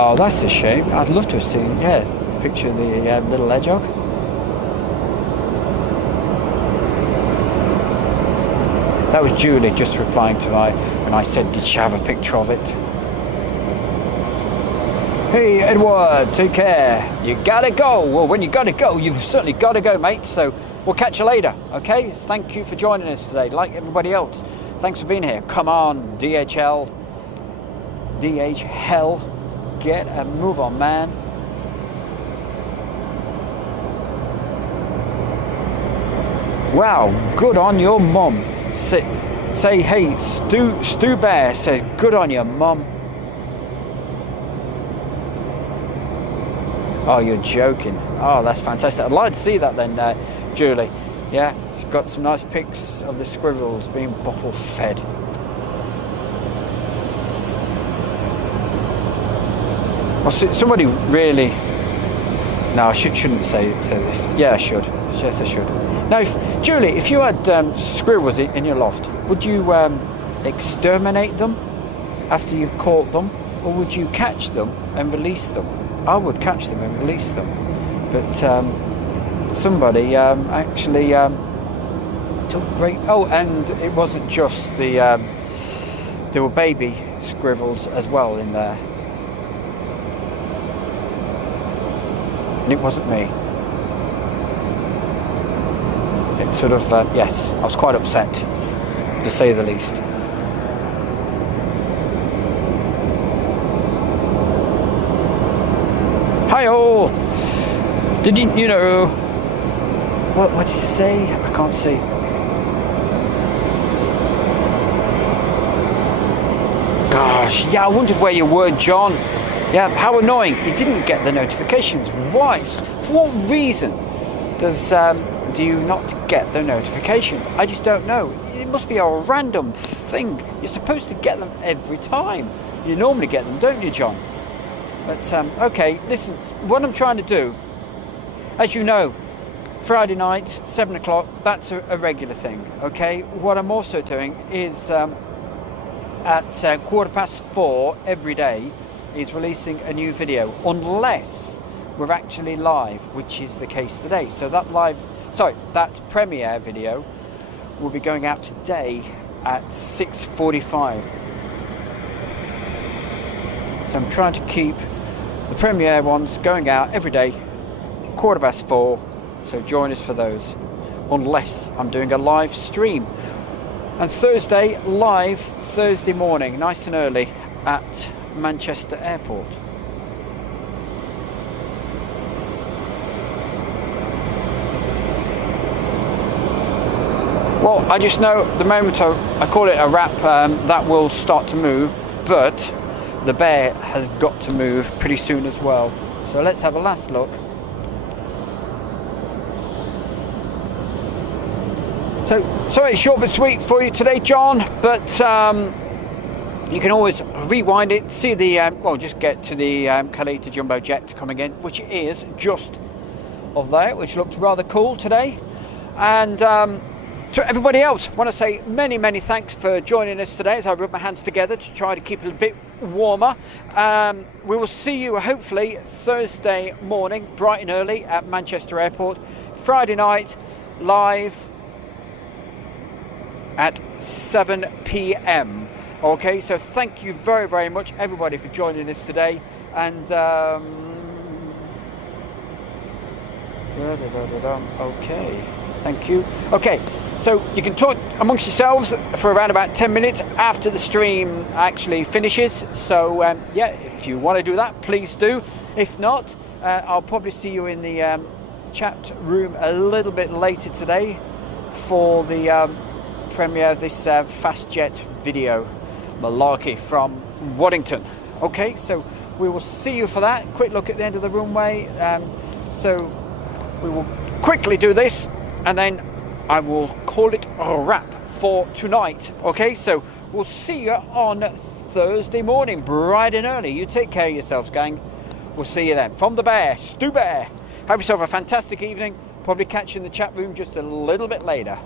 Oh, that's a shame. I'd love to have seen, a picture of the little hedgehog. That was Julie just replying to when I said, did she have a picture of it? Hey, Edward, take care. You gotta go. Well, when you gotta go, you've certainly gotta go, mate. So we'll catch you later, okay? Thank you for joining us today, like everybody else. Thanks for being here. Come on, DHL. Get a move on, man. Wow, good on your mum. Say, hey, Stu Bear says, good on your mum. Oh, you're joking. Oh, that's fantastic. I'd like to see that then, Julie. Yeah, she's got some nice pics of the squirrels being bottle fed. Well, somebody really... No, I shouldn't say this. Yeah, I should. Yes, I should. Now, Julie, if you had squirrels in your loft, would you exterminate them after you've caught them, or would you catch them and release them? I would catch them and release them, but somebody actually took great... Oh, and it wasn't just the... there were baby squirrels as well in there. And it wasn't me. It sort of, yes, I was quite upset, to say the least. Hi all! Didn't you know What did you say? I can't see. Gosh, yeah, I wondered where you were, John. Yeah, how annoying. You didn't get the notifications. Why? For what reason do you not get the notifications? I just don't know. It must be a random thing. You're supposed to get them every time. You normally get them, don't you, John? But, okay, listen, what I'm trying to do, as you know, Friday night, 7 o'clock, that's a regular thing, okay? What I'm also doing is at 4:15 every day is releasing a new video, unless we're actually live, which is the case today. So that premiere video will be going out today at 6:45. So I'm trying to keep the premiere ones going out every day, 4:15. So join us for those, unless I'm doing a live stream. And Thursday, live Thursday morning, nice and early at Manchester Airport. Well, I just know the moment I call it a wrap, that will start to move, but the bear has got to move pretty soon as well. So let's have a last look. So, sorry, short but sweet for you today, John, but you can always rewind it, see the, just get to the Kalita Jumbo Jet coming in, which is just of there, which looks rather cool today. And to everybody else, I want to say many, many thanks for joining us today as I rub my hands together to try to keep it a bit warmer. We will see you hopefully Thursday morning, bright and early at Manchester Airport. Friday night, live at 7 p.m. Okay, so thank you very, very much, everybody, for joining us today. And okay, thank you. Okay, so you can talk amongst yourselves for around about 10 minutes after the stream actually finishes. So yeah, if you want to do that, please do. If not, I'll probably see you in the chat room a little bit later today for the premiere of this fast jet video malarkey from Waddington. Okay, so we will see you for that. Quick look at the end of the runway. So we will quickly do this and then I will call it a wrap for tonight. Okay, so we'll see you on Thursday morning, bright and early. You take care of yourselves, gang. We'll see you then. From the bear, Stu Bear. Have yourself a fantastic evening. Probably catch you in the chat room just a little bit later.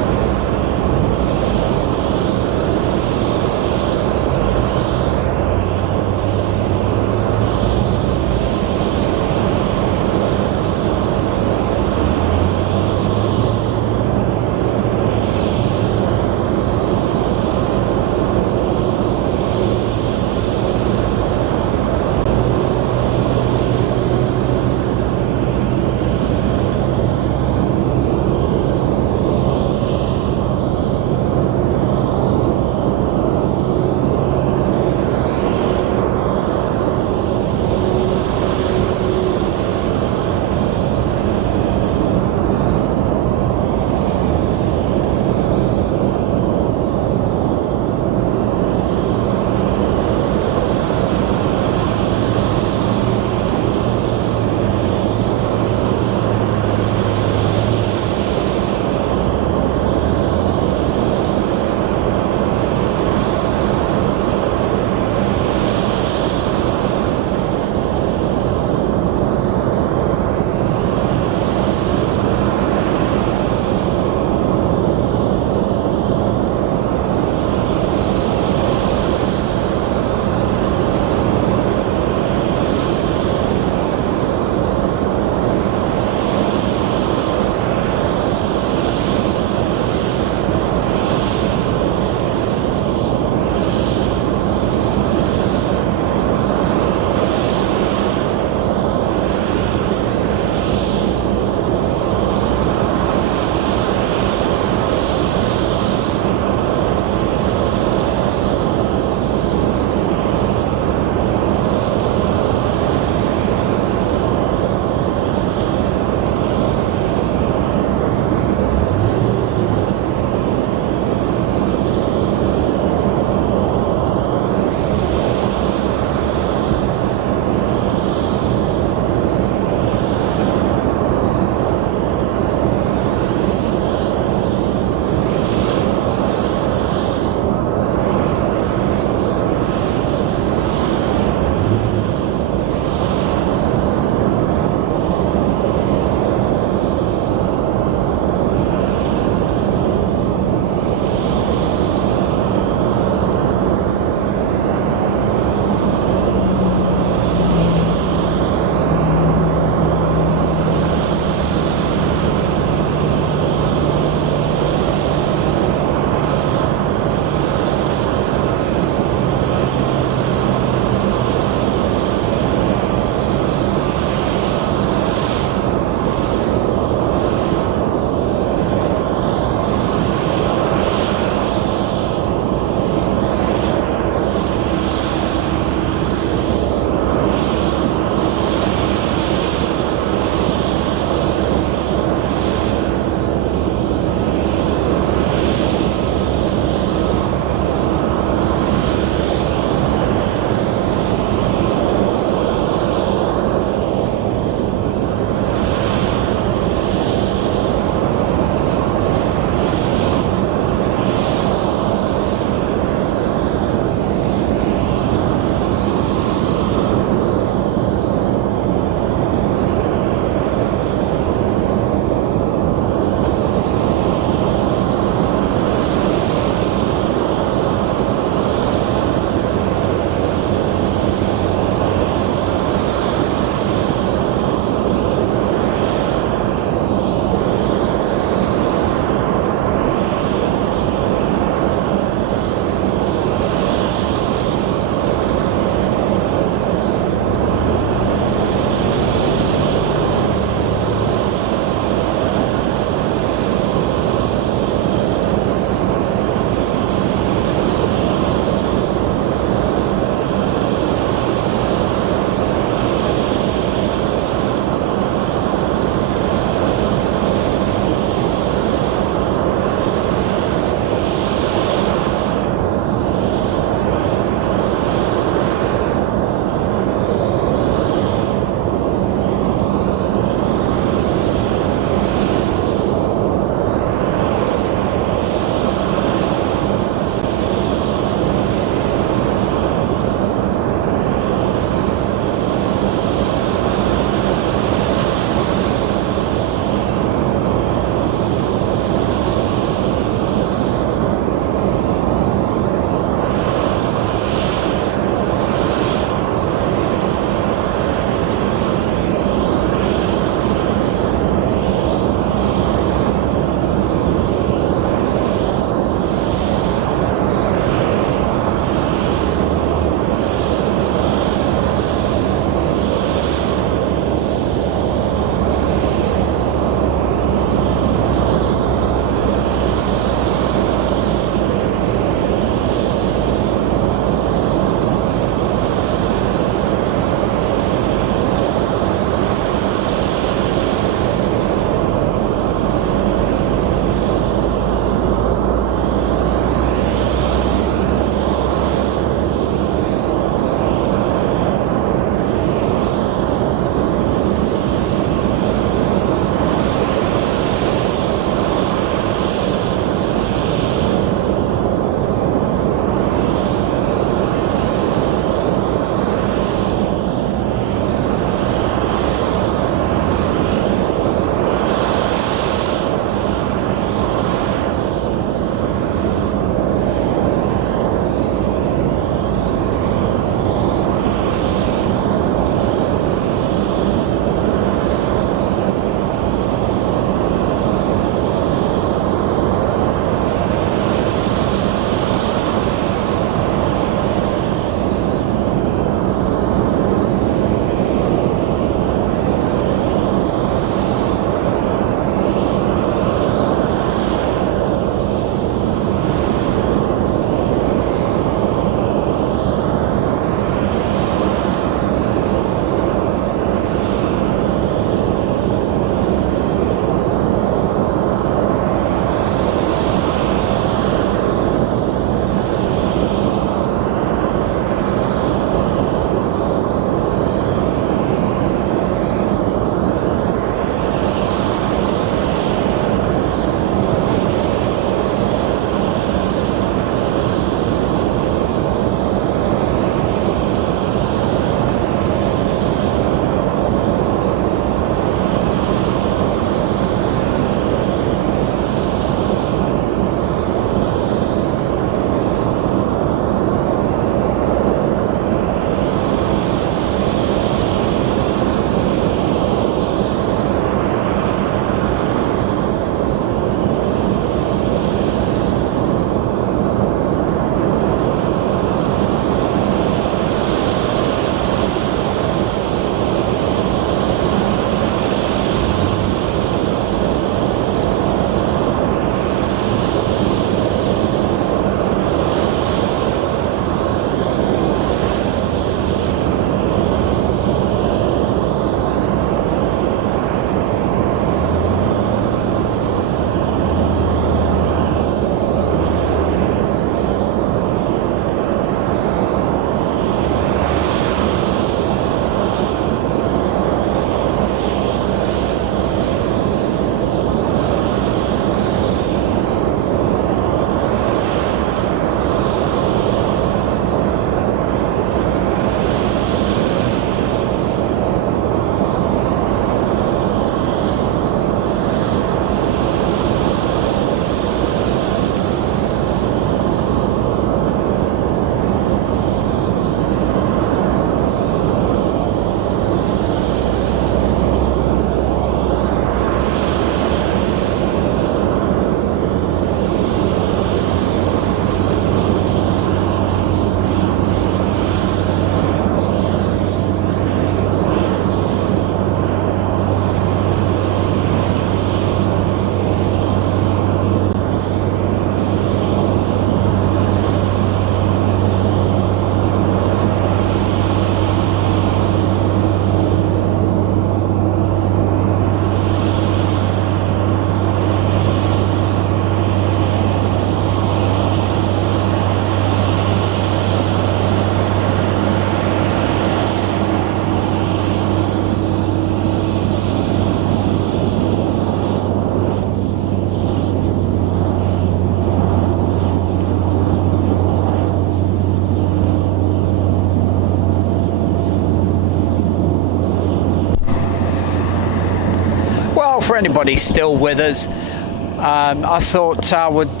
Well, for anybody still with us, I thought I would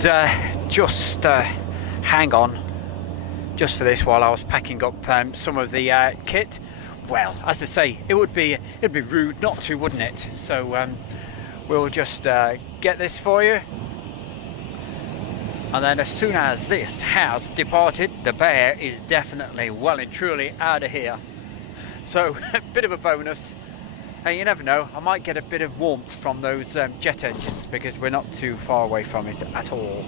just hang on just for this while I was packing up some of the kit. Well, as I say, it'd be rude not to, wouldn't it? So we'll just get this for you, and then as soon as this has departed, the bear is definitely well and truly out of here. So a bit of a bonus. And you never know, I might get a bit of warmth from those jet engines, because we're not too far away from it at all.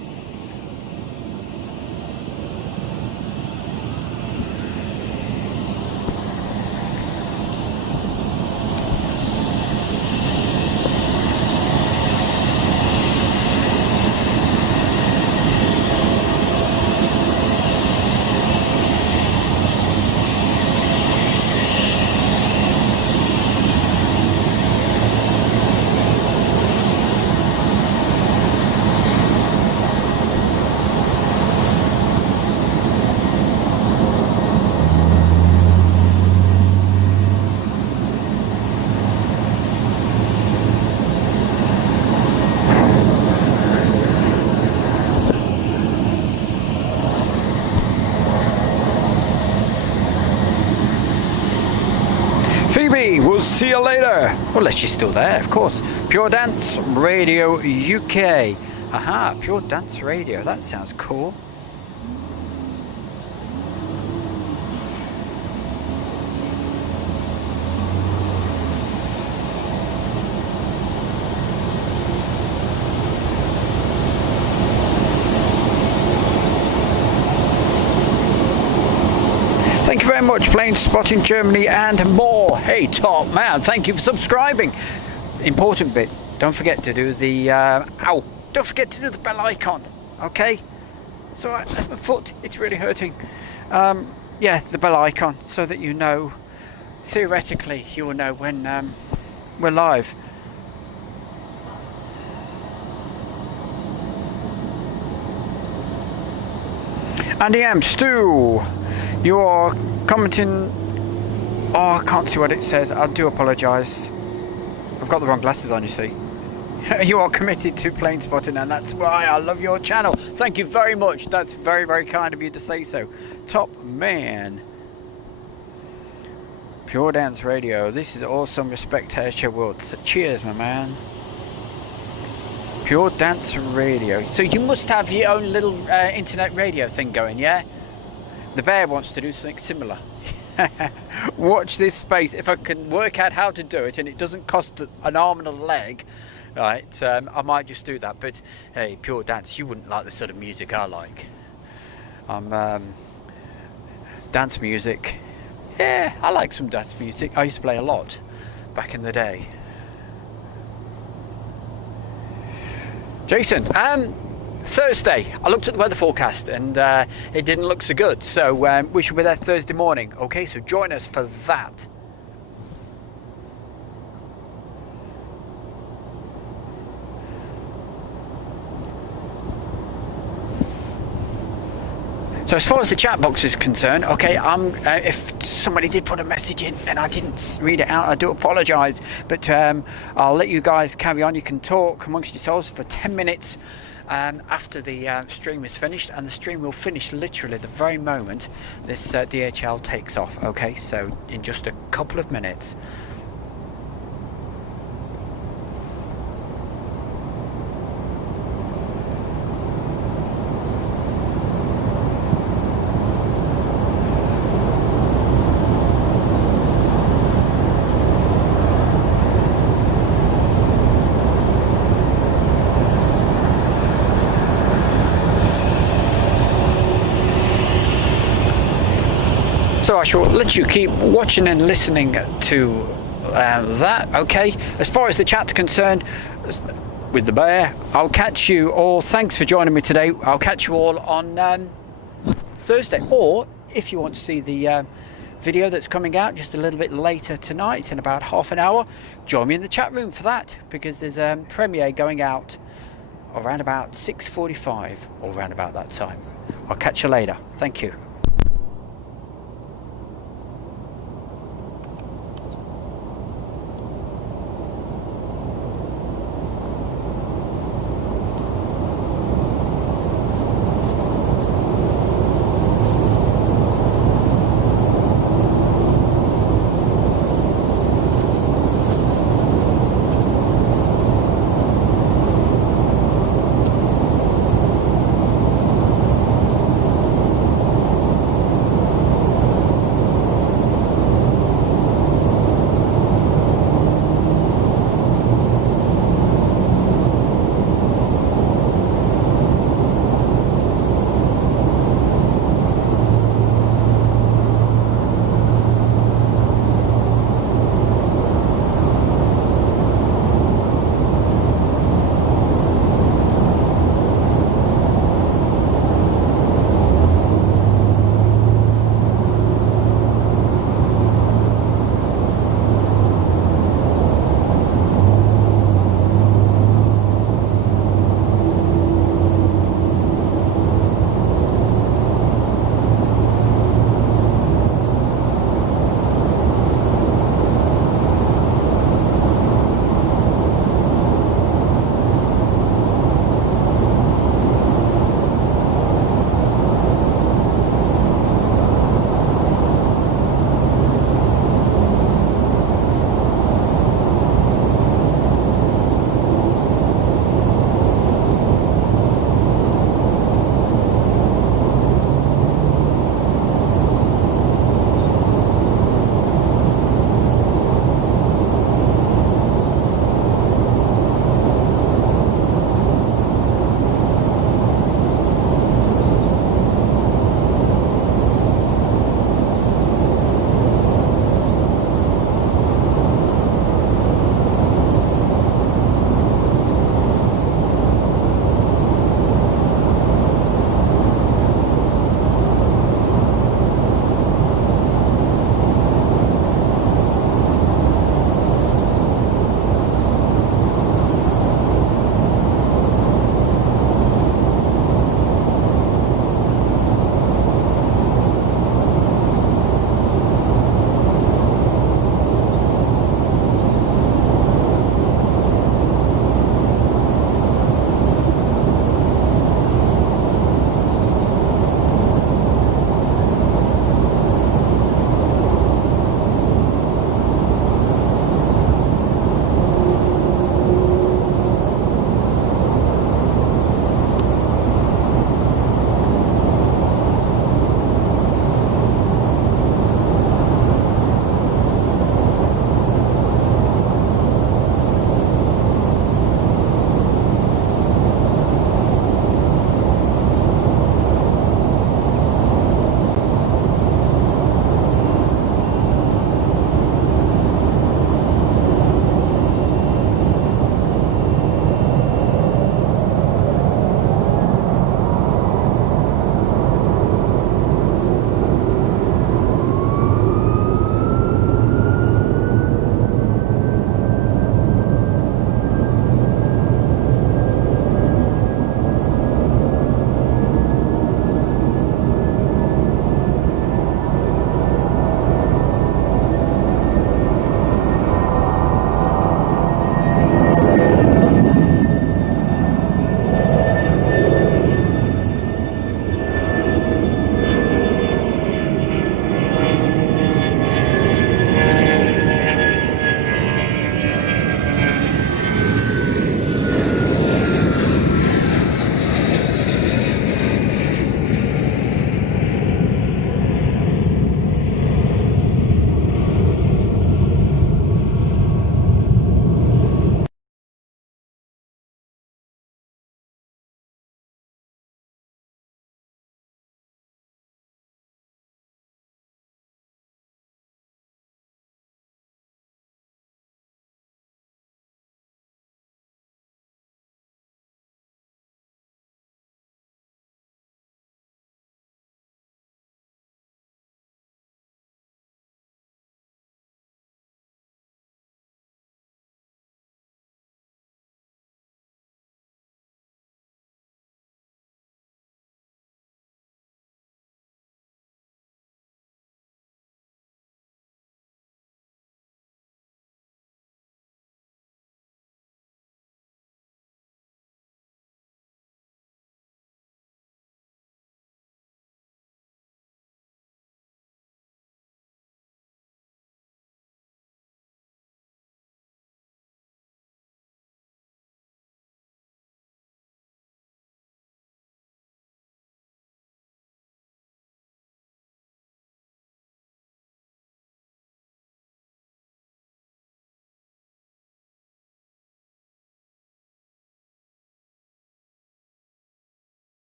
Phoebe, we'll see you later. Well, unless she's still there, of course. Pure Dance Radio UK. Aha, Pure Dance Radio. That sounds cool. Thank you very much, Plane Spotting Germany and more. Hey, top man, thank you for subscribing. Important bit, don't forget to do the don't forget to do the bell icon. Okay, so that's my foot, it's really hurting. Yeah, the bell icon, so that you know, theoretically you will know when we're live. Andy M. Stu, you are commenting. Oh, I can't see what it says. I do apologise. I've got the wrong glasses on, you see. You are committed to plane spotting, and that's why I love your channel. Thank you very much. That's very, very kind of you to say so. Top man. Pure Dance Radio. This is awesome. Respect Ayrshire World. Cheers, my man. Pure Dance Radio. So you must have your own little internet radio thing going, yeah? The bear wants to do something similar. Watch this space. If I can work out how to do it and it doesn't cost an arm and a leg, right, I might just do that. But hey, Pure Dance, you wouldn't like the sort of music I like. Dance music. Yeah, I like some dance music. I used to play a lot back in the day. Jason, Thursday, I looked at the weather forecast and it didn't look so good, so we should be there Thursday morning. Okay, so join us for that. So as far as the chat box is concerned, okay, if somebody did put a message in and I didn't read it out, I do apologise, but I'll let you guys carry on. You can talk amongst yourselves for 10 minutes after the stream is finished, and the stream will finish literally the very moment this DHL takes off. Okay, so in just a couple of minutes. So I shall let you keep watching and listening to that, okay? As far as the chat's concerned, with the bear, I'll catch you all. Thanks for joining me today. I'll catch you all on Thursday. Or, if you want to see the video that's coming out just a little bit later tonight, in about half an hour, join me in the chat room for that, because there's a premiere going out around about 6:45, or around about that time. I'll catch you later. Thank you.